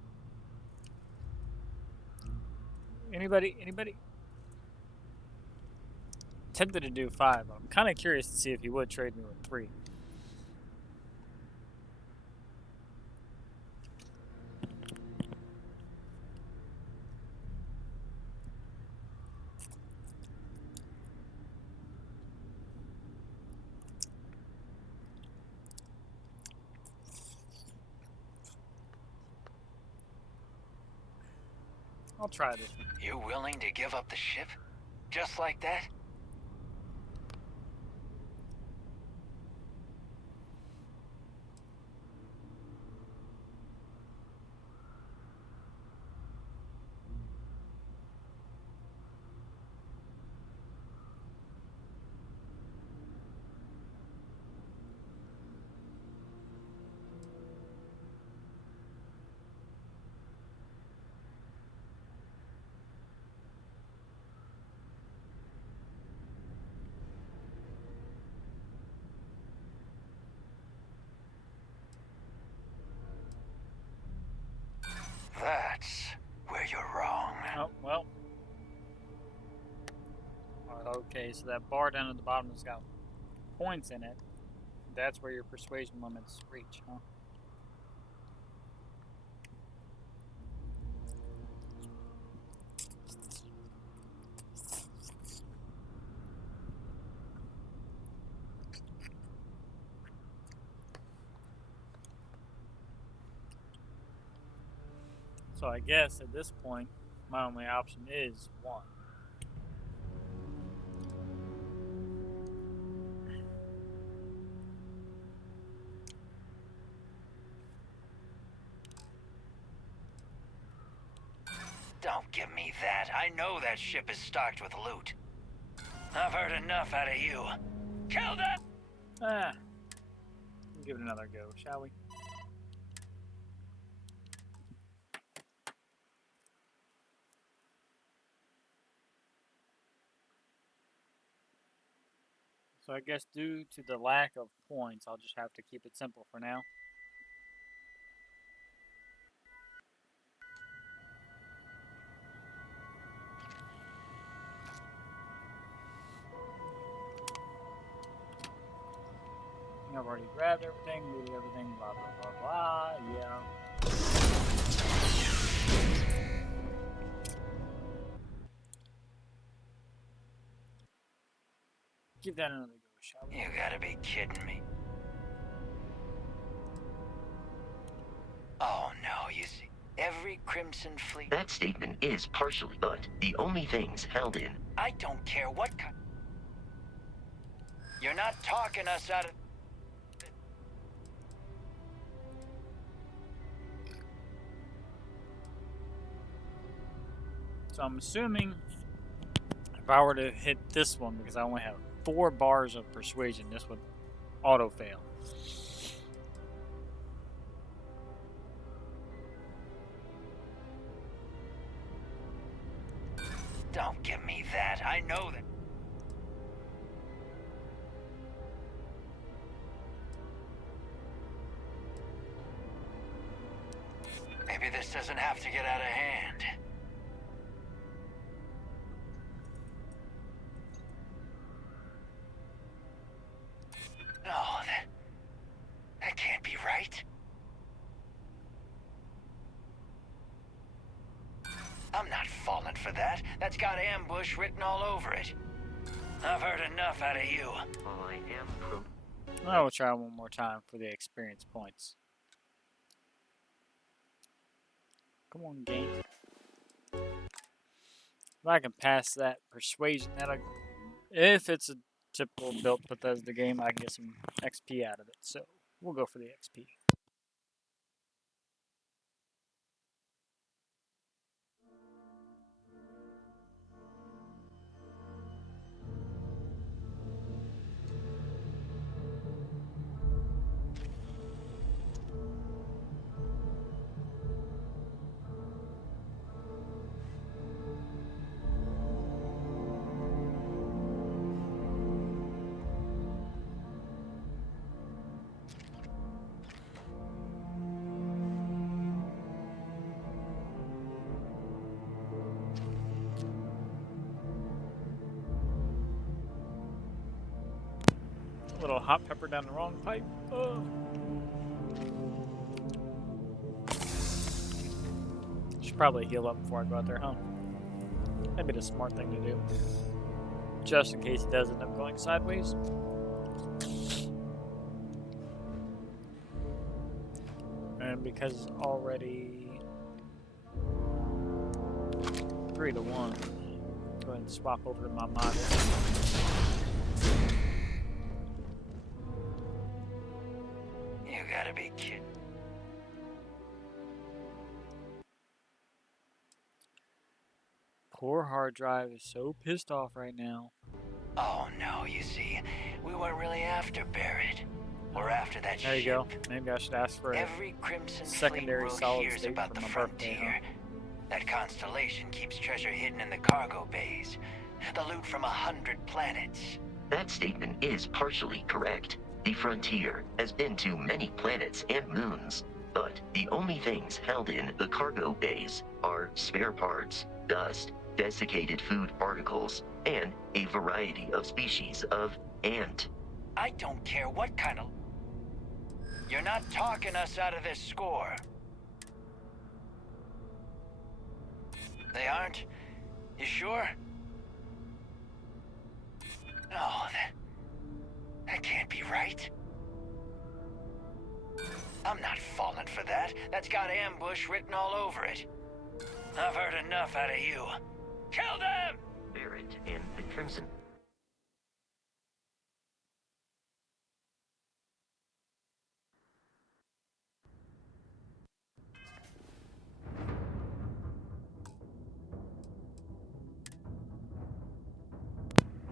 Anybody? Tempted to do 5, but I'm kind of curious to see if he would trade me with 3. I'll try this one. You willing to give up the ship? Just like that? That's where you're wrong. Oh, well. Okay, so that bar down at the bottom has got points in it. That's where your persuasion limits reach, huh? So I guess at this point, my only option is 1. Don't give me that. I know that ship is stocked with loot. I've heard enough out of you. Kill that! We'll give it another go, shall we? So I guess due to the lack of points, I'll just have to keep it simple for now. I've already grabbed everything, looted everything, blah, blah, blah, blah. Yeah. Give that another go, shall we? You gotta be kidding me. Oh no, you see, every Crimson Fleet... That statement is partially, but the only things held in... I don't care what kind... You're not talking us out of... So I'm assuming if I were to hit this one, because I only have 4 bars of persuasion, this would auto fail. Don't give me that. I know that. Maybe this doesn't have to get out of hand. No, that can't be right. I'm not falling for that. That's got ambush written all over it. I've heard enough out of you. I am I will try one more time for the experience points. Come on, game. If I can pass that persuasion, if it's a typical built Bethesda game, I can get some XP out of it. So we'll go for the XP. A little hot pepper down the wrong pipe. Should probably heal up before I go out there, huh? That'd be the smart thing to do. Just in case it does end up going sideways. And because it's already 3-1, go ahead and swap over to my model. You gotta be kidding. Poor hard drive is so pissed off right now. Oh no, you see, we weren't really after Barrett. Or after that There you ship. go. Maybe I should ask for a Every Crimson secondary Fleet solid hears state about for the my birthday, frontier. huh? That constellation keeps treasure hidden in the cargo bays. The loot from 100 planets. That statement is partially correct. The frontier has been to many planets and moons, but the only things held in the cargo bays are spare parts, dust, desiccated food particles, and a variety of species of ant. I don't care what kind of... You're not talking us out of this score. They aren't? You sure? No, that can't be right. I'm not falling for that. That's got ambush written all over it. I've heard enough out of you. Kill them! Barrett and the Crimson...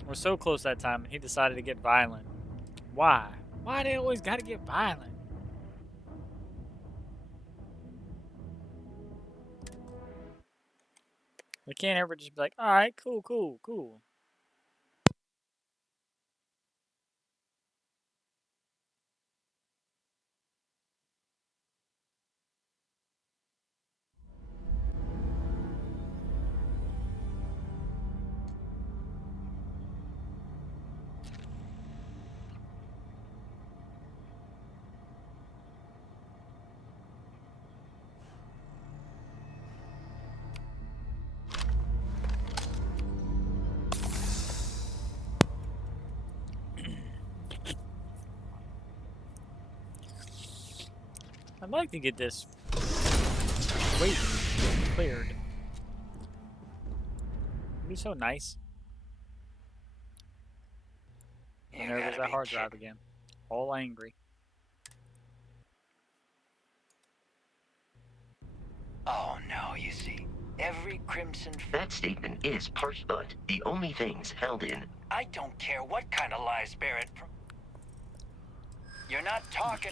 We're so close that time, and he decided to get violent. Why? Why they always gotta get violent? They can't ever just be like, alright, cool, cool, cool. I'd like to get this weight cleared. It'd be so nice. And there goes that hard drive again. All angry. Oh no, you see, every Crimson... That statement is part, but the only things held in... I don't care what kind of lies, Barrett. You're not talking...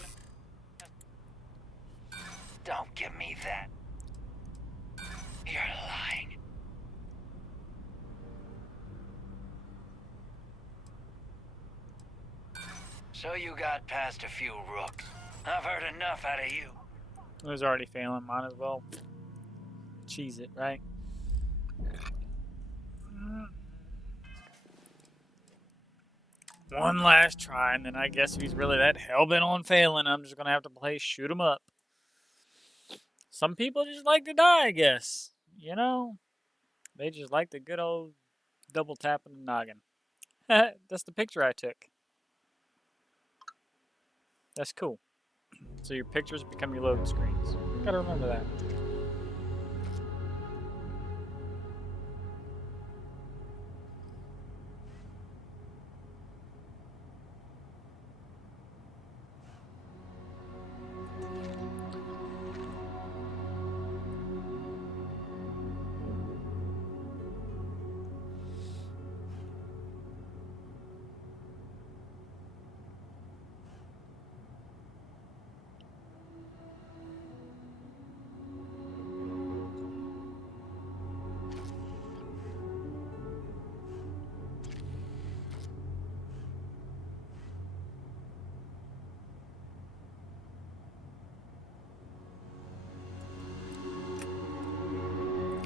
Don't give me that. You're lying. So you got past a few rooks. I've heard enough out of you. It was already failing. Might as well cheese it, right? One last try, and then I guess if he's really that hell-bent on failing, I'm just going to have to play shoot 'em up. Some people just like to die, I guess. You know? They just like the good old double tapping the noggin. That's the picture I took. That's cool. So your pictures become your load screens. Gotta remember that.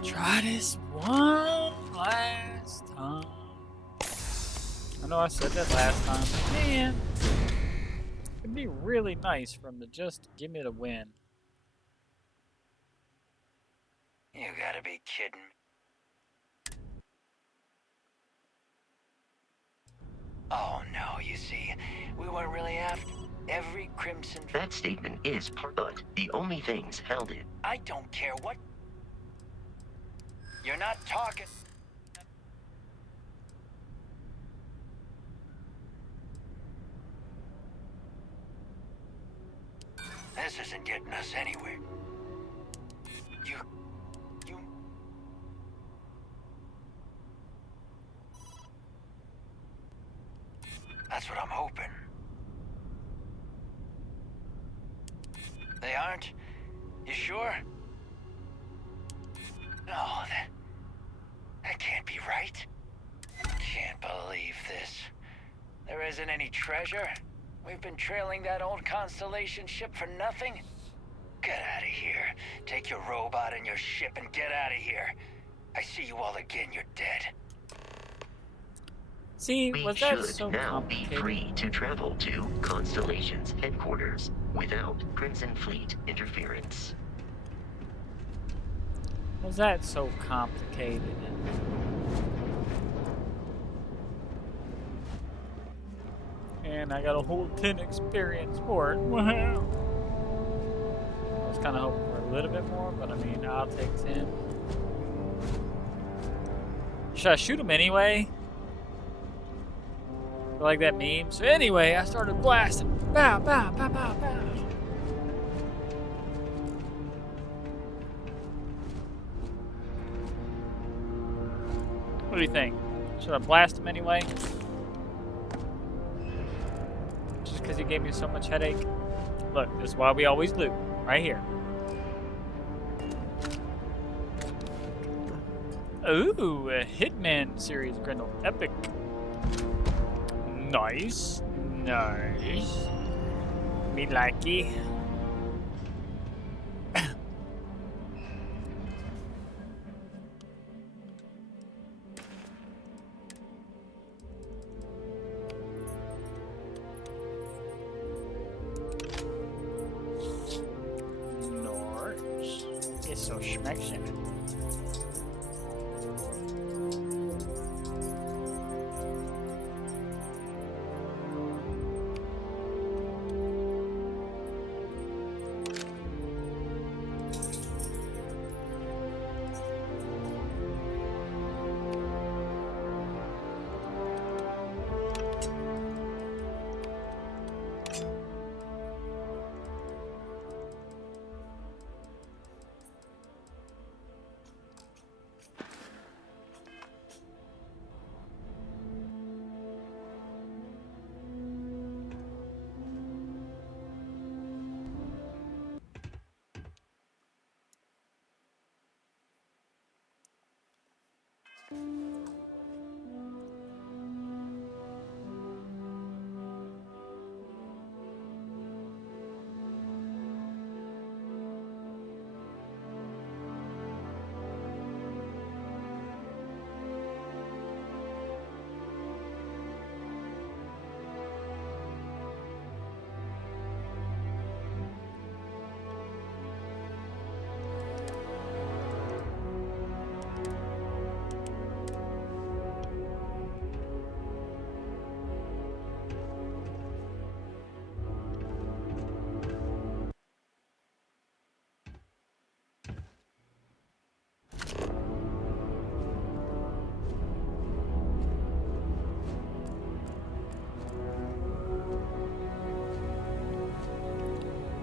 Try this one last time. I know I said that last time. Man, it'd be really nice for him to just give me the win. You gotta be kidding me. Oh no, you see, we weren't really after every Crimson... That statement is part, but the only things held in... I don't care what... You're not talking... This isn't getting us anywhere. You... That's what I'm hoping. They aren't? You sure? No, that can't be right. Can't believe this. There isn't any treasure? We've been trailing that old Constellation ship for nothing? Get out of here. Take your robot and your ship and get out of here. I see you all again, you're dead. See, we was that should so now complicated? be free to travel to Constellation's headquarters without Crimson Fleet interference. Was that so complicated? And I got a whole 10 experience for it. Wow. I was kind of hoping for a little bit more, but I mean, I'll take 10. Should I shoot him anyway? I like that meme. So anyway, I started blasting. Bow, bow, bow, bow, bow. What do you think? Should I blast him anyway? Just because he gave me so much headache? Look, this is why we always loot. Right here. Ooh, a Hitman series Grendel Epic. Nice. Nice. Me likey. Nice. It's so schmection.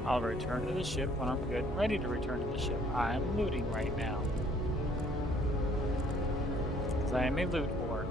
I'll return to the ship when I'm good and ready to return to the ship. I'm looting right now. Because I am a loot whore.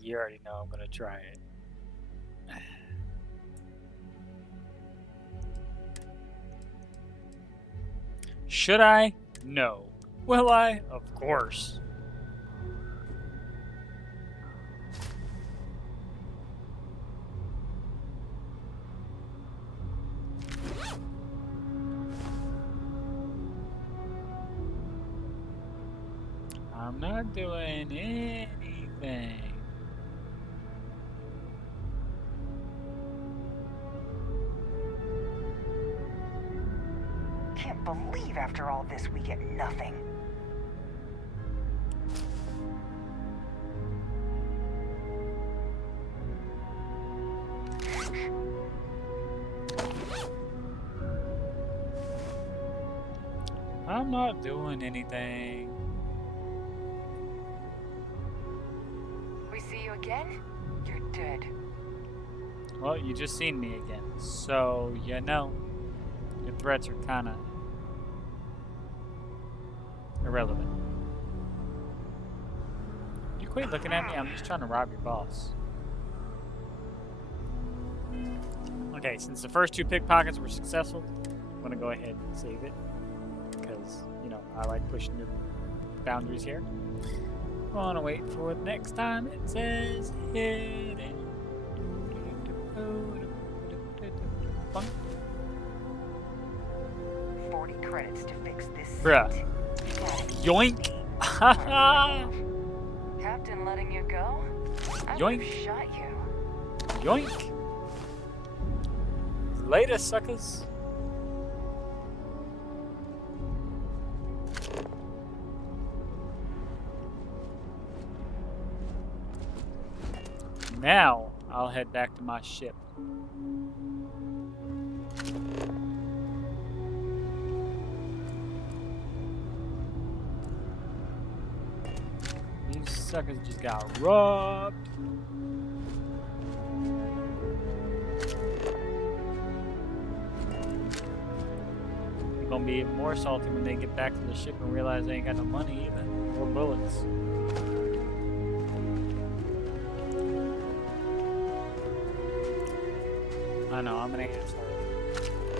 You already know I'm gonna try it. Should I? No. Will I? Of course. I'm not doing anything. Can't believe after all this we get nothing. I'm not doing anything. We see you again? You're dead. Well, you just seen me again, so you know, your threats are kinda irrelevant. You quit looking at me, I'm just trying to rob your boss. Okay, since the first two pickpockets were successful, I'm gonna go ahead and save it. Because, you know, I like pushing the boundaries here. I wanna wait for the next time it says hidden. 40 credits to fix this. Bruh. Yoink! Haha! Captain letting you go? I Yoink. would've shot you. Yoink! Later, suckers. Now, I'll head back to my ship. These suckers just got robbed. They're gonna be even more salty when they get back to the ship and realize they ain't got no money either, or bullets. I know, I'm an asshole.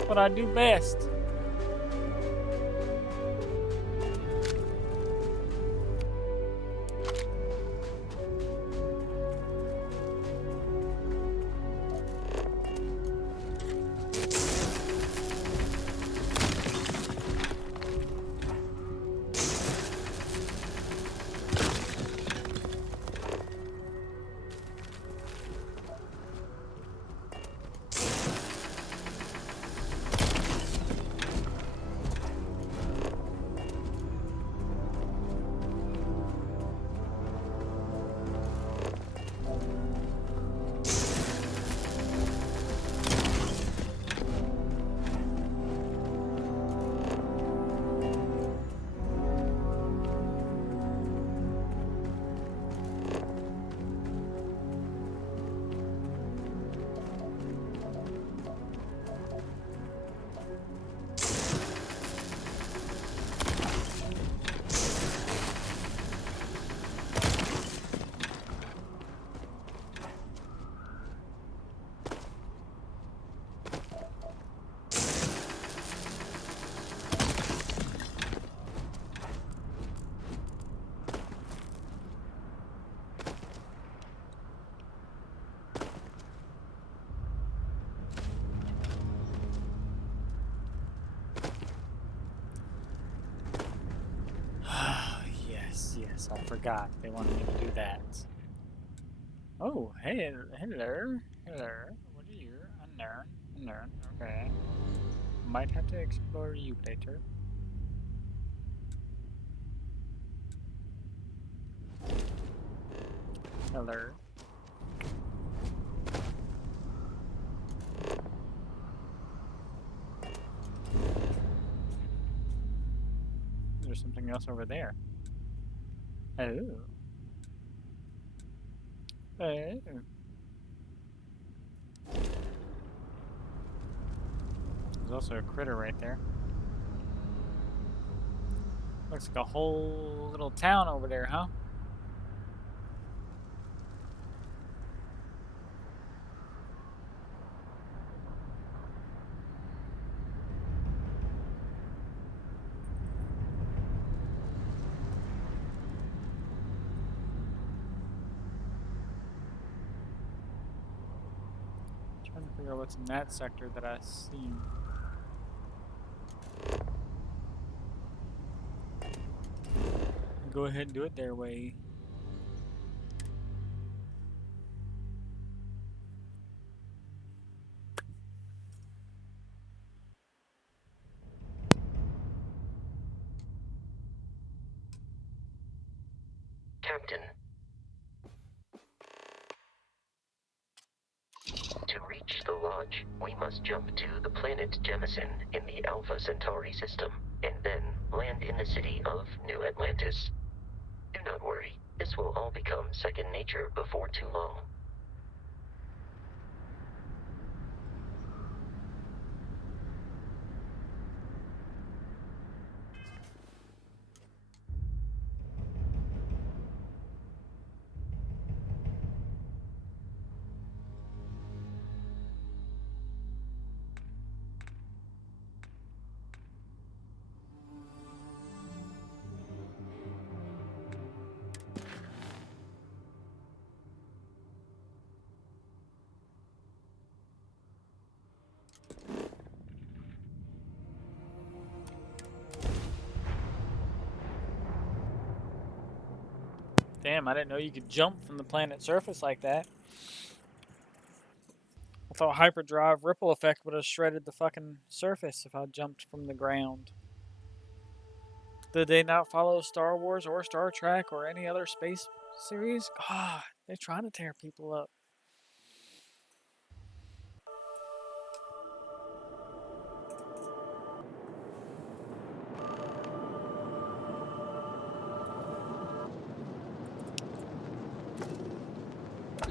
But I do best. Yes, I forgot. They wanted me to do that. Oh, hey, hello. Hello. What are you? Unknown. Unknown. Okay. Might have to explore you later. Hello. There's something else over there. Oh. Oh. There's also a critter right there. Looks like a whole little town over there, huh? Trying to figure out what's in that sector that I've seen. Go ahead and do it their way. Captain. To reach the lodge, we must jump to the planet Jemison in the Alpha Centauri system, and then land in the city of New Atlantis. Do not worry, this will all become second nature before too long. Damn, I didn't know you could jump from the planet's surface like that. I thought hyperdrive ripple effect would have shredded the fucking surface if I jumped from the ground. Did they not follow Star Wars or Star Trek or any other space series? God, they're trying to tear people up.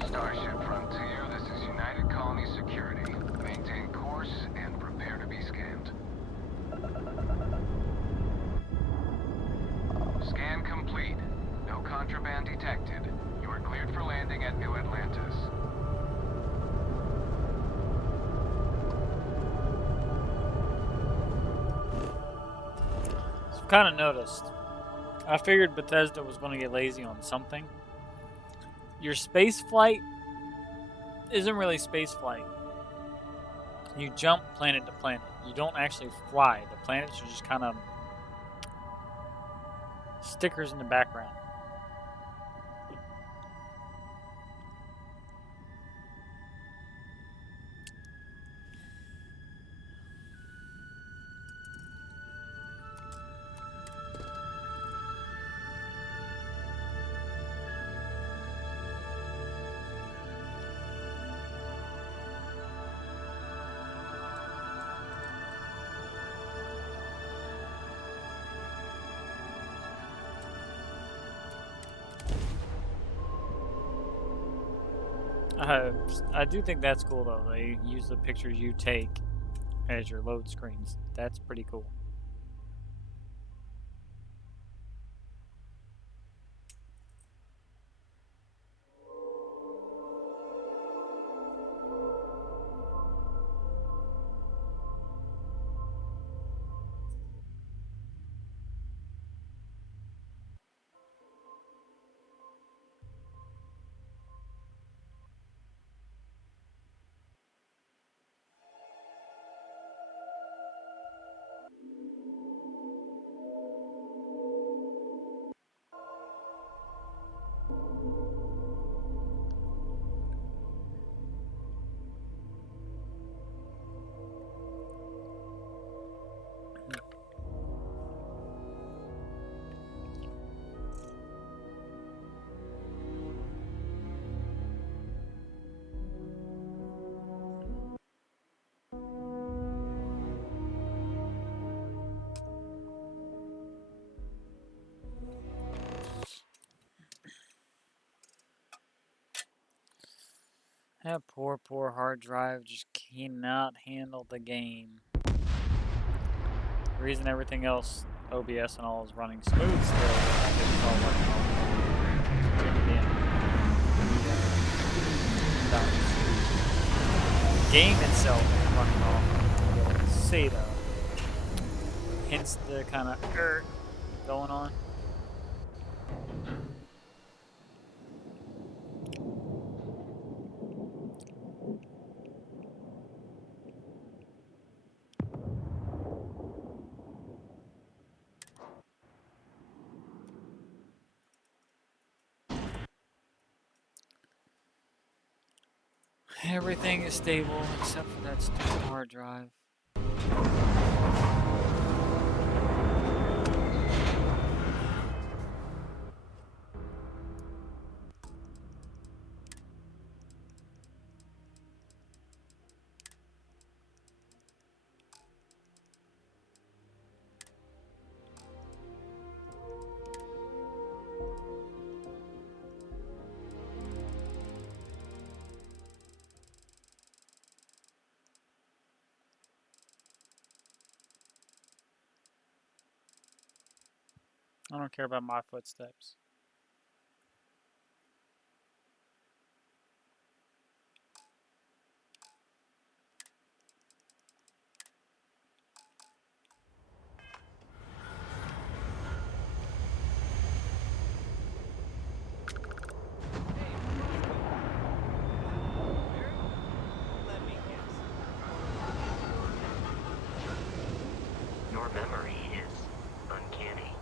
Starship Frontier, this is United Colony Security. Maintain course and prepare to be scanned. Scan complete. No contraband detected. You are cleared for landing at New Atlantis. So I've kind of noticed. I figured Bethesda was going to get lazy on something. Your space flight isn't really space flight. You jump planet to planet. You don't actually fly. The planets are just kind of stickers in the background. I do think that's cool though. They use the pictures you take as your load screens. That's pretty cool. That poor hard drive just cannot handle the game. The reason everything else, OBS and all, is running smooth still, it's all working off the game itself is running off the SATA. Hence the kind of going on. Everything is stable except for that stupid hard drive. I don't care about my footsteps. Your memory is uncanny.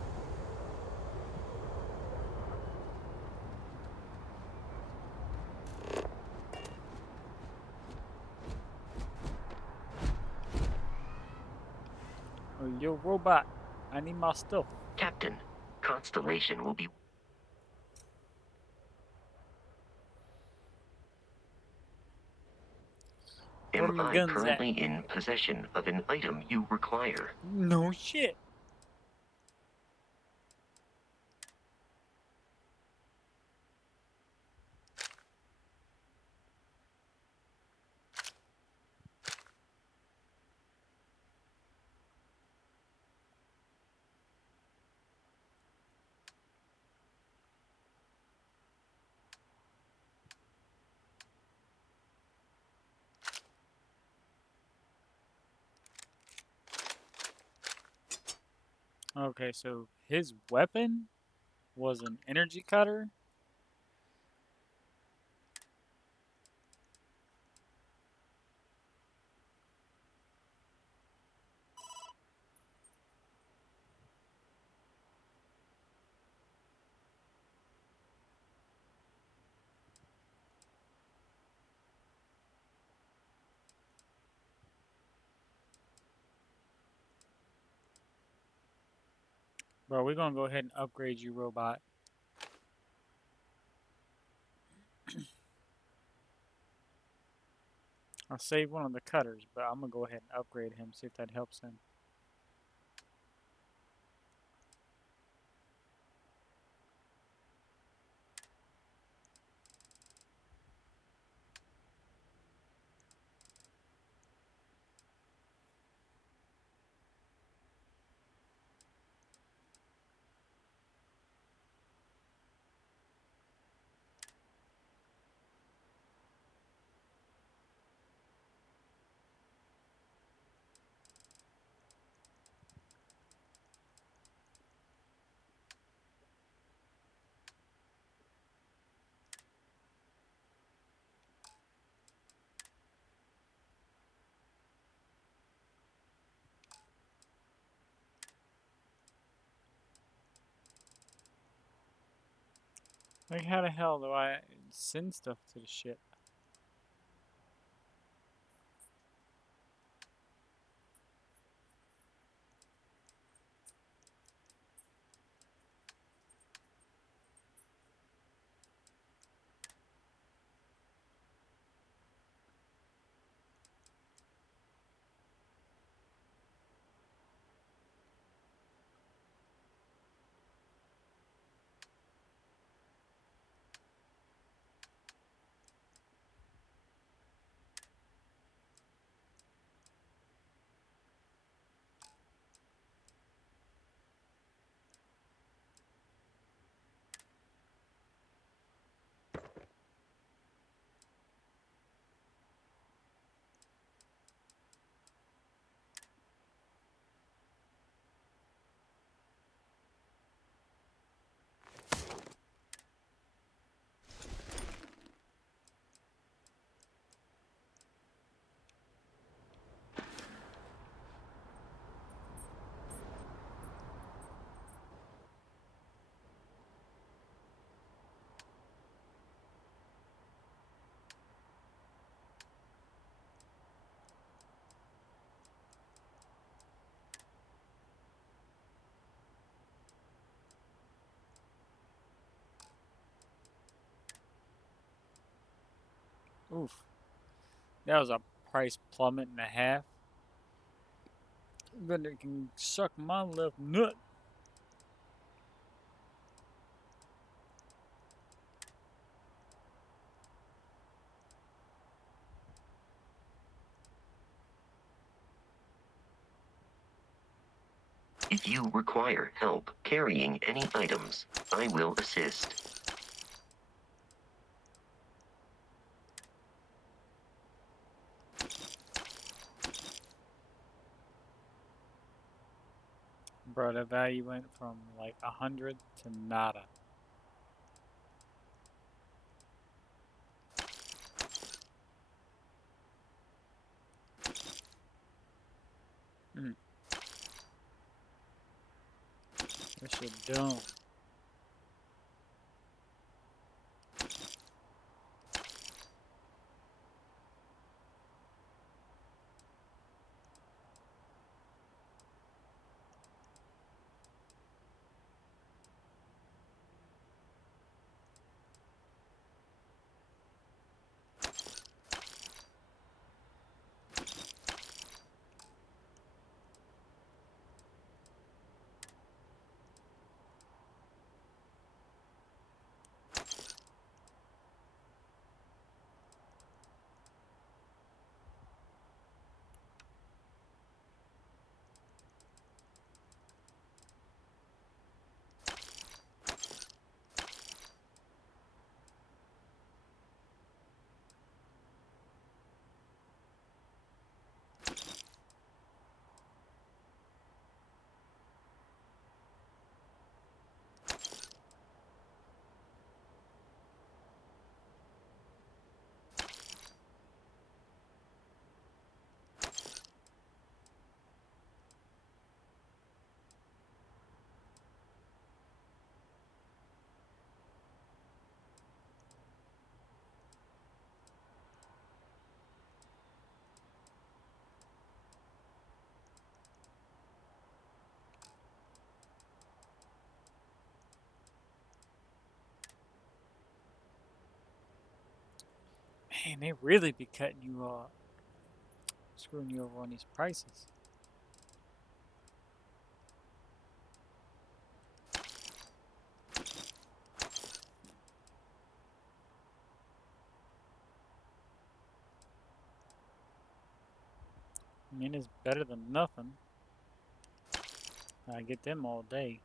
Oh, yo, robot. I need my stuff. Captain, Constellation will be... Where Am my I guns currently at? in possession of an item you require? No shit. Okay, so his weapon was an energy cutter? Bro, we're gonna go ahead and upgrade you, robot. I'll save one of the cutters, but I'm gonna go ahead and upgrade him, see if that helps him. Like, how the hell do I send stuff to the ship? Oof. That was a price plummet and a half. But it can suck my left nut. If you require help carrying any items, I will assist. Bro, that value went from like 100 to nada. Mm. That shit dumb. Man, they really be cutting you screwing you over on these prices. I mean, it's better than nothing. I get them all day.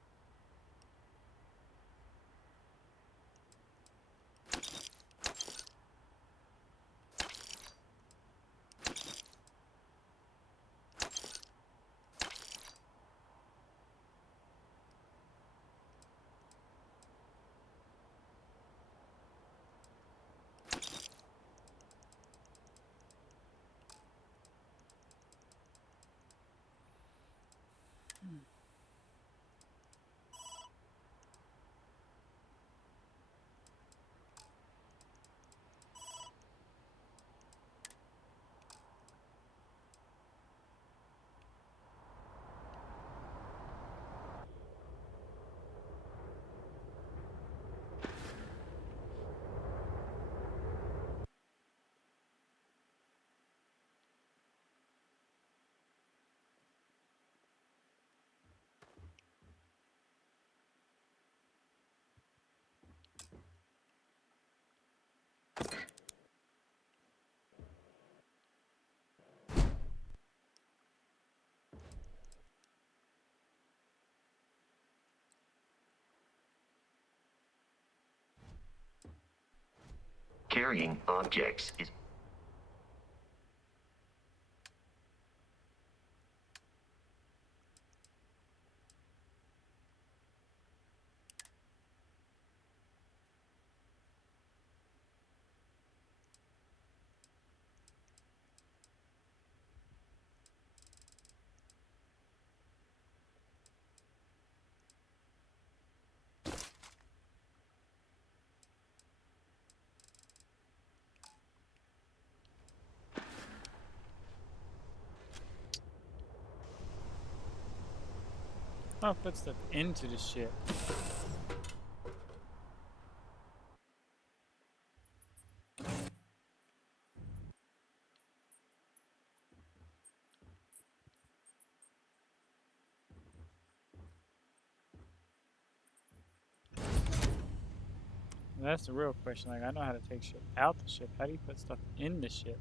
Carrying objects is I'll put stuff into the ship. That's the real question. Like, I know how to take shit out the ship. How do you put stuff in the ship?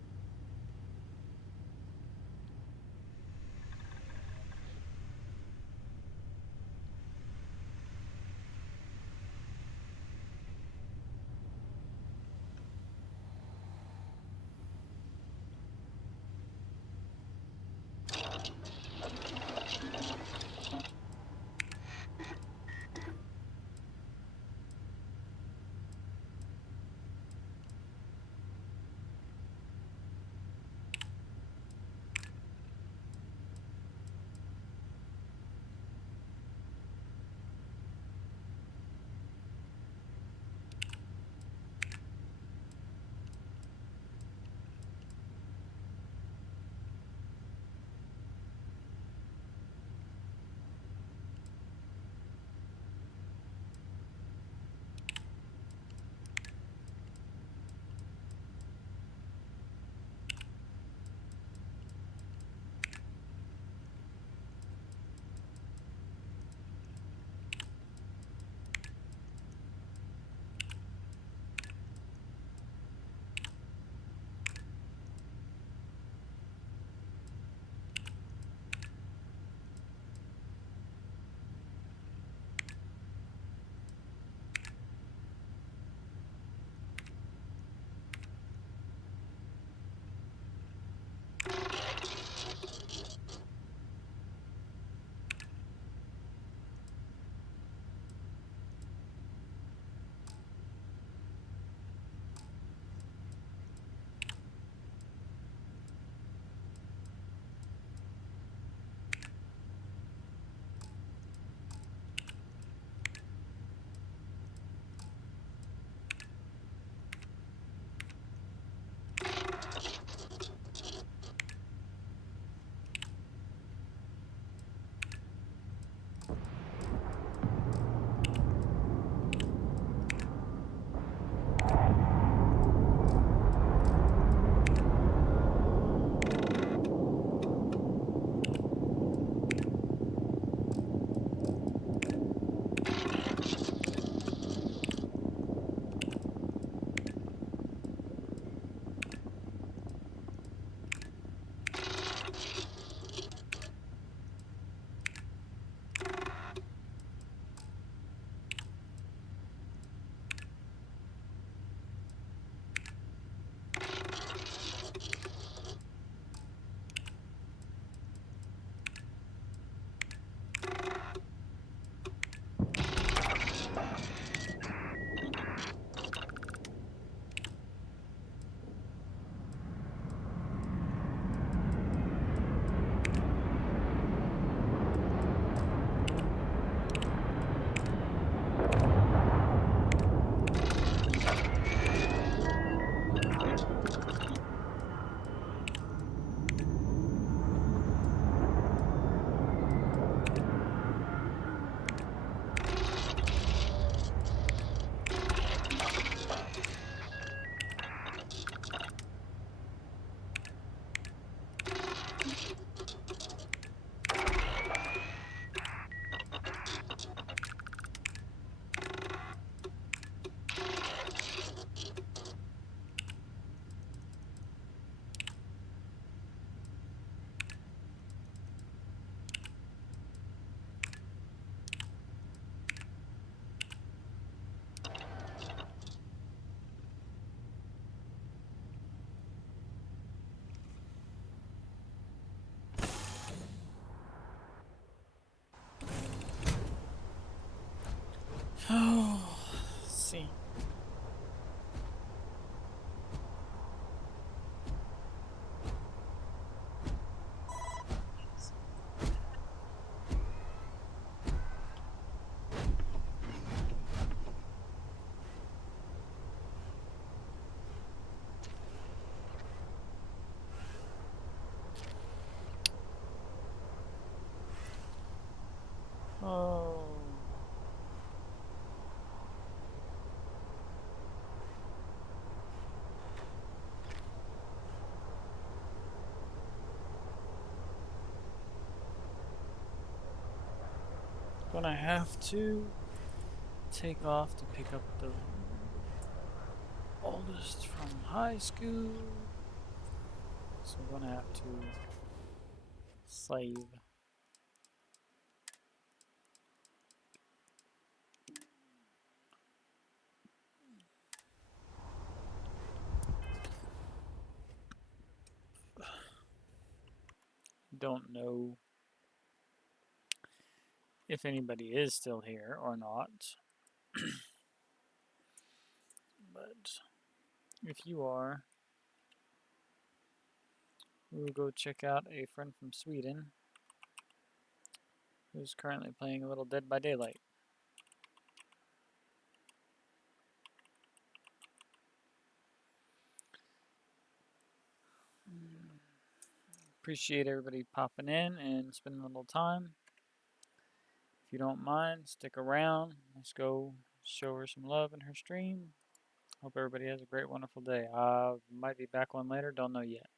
Oh, let's see. Oh. Gonna have to take off to pick up the Oldest from high school. So we're gonna have to save. Don't know if anybody is still here or not. But if you are, we will go check out a friend from Sweden who's currently playing a little Dead by Daylight. Appreciate everybody popping in and spending a little time. If you don't mind, stick around. Let's go show her some love in her stream. Hope everybody has a great, wonderful day. Might be back on later, don't know yet.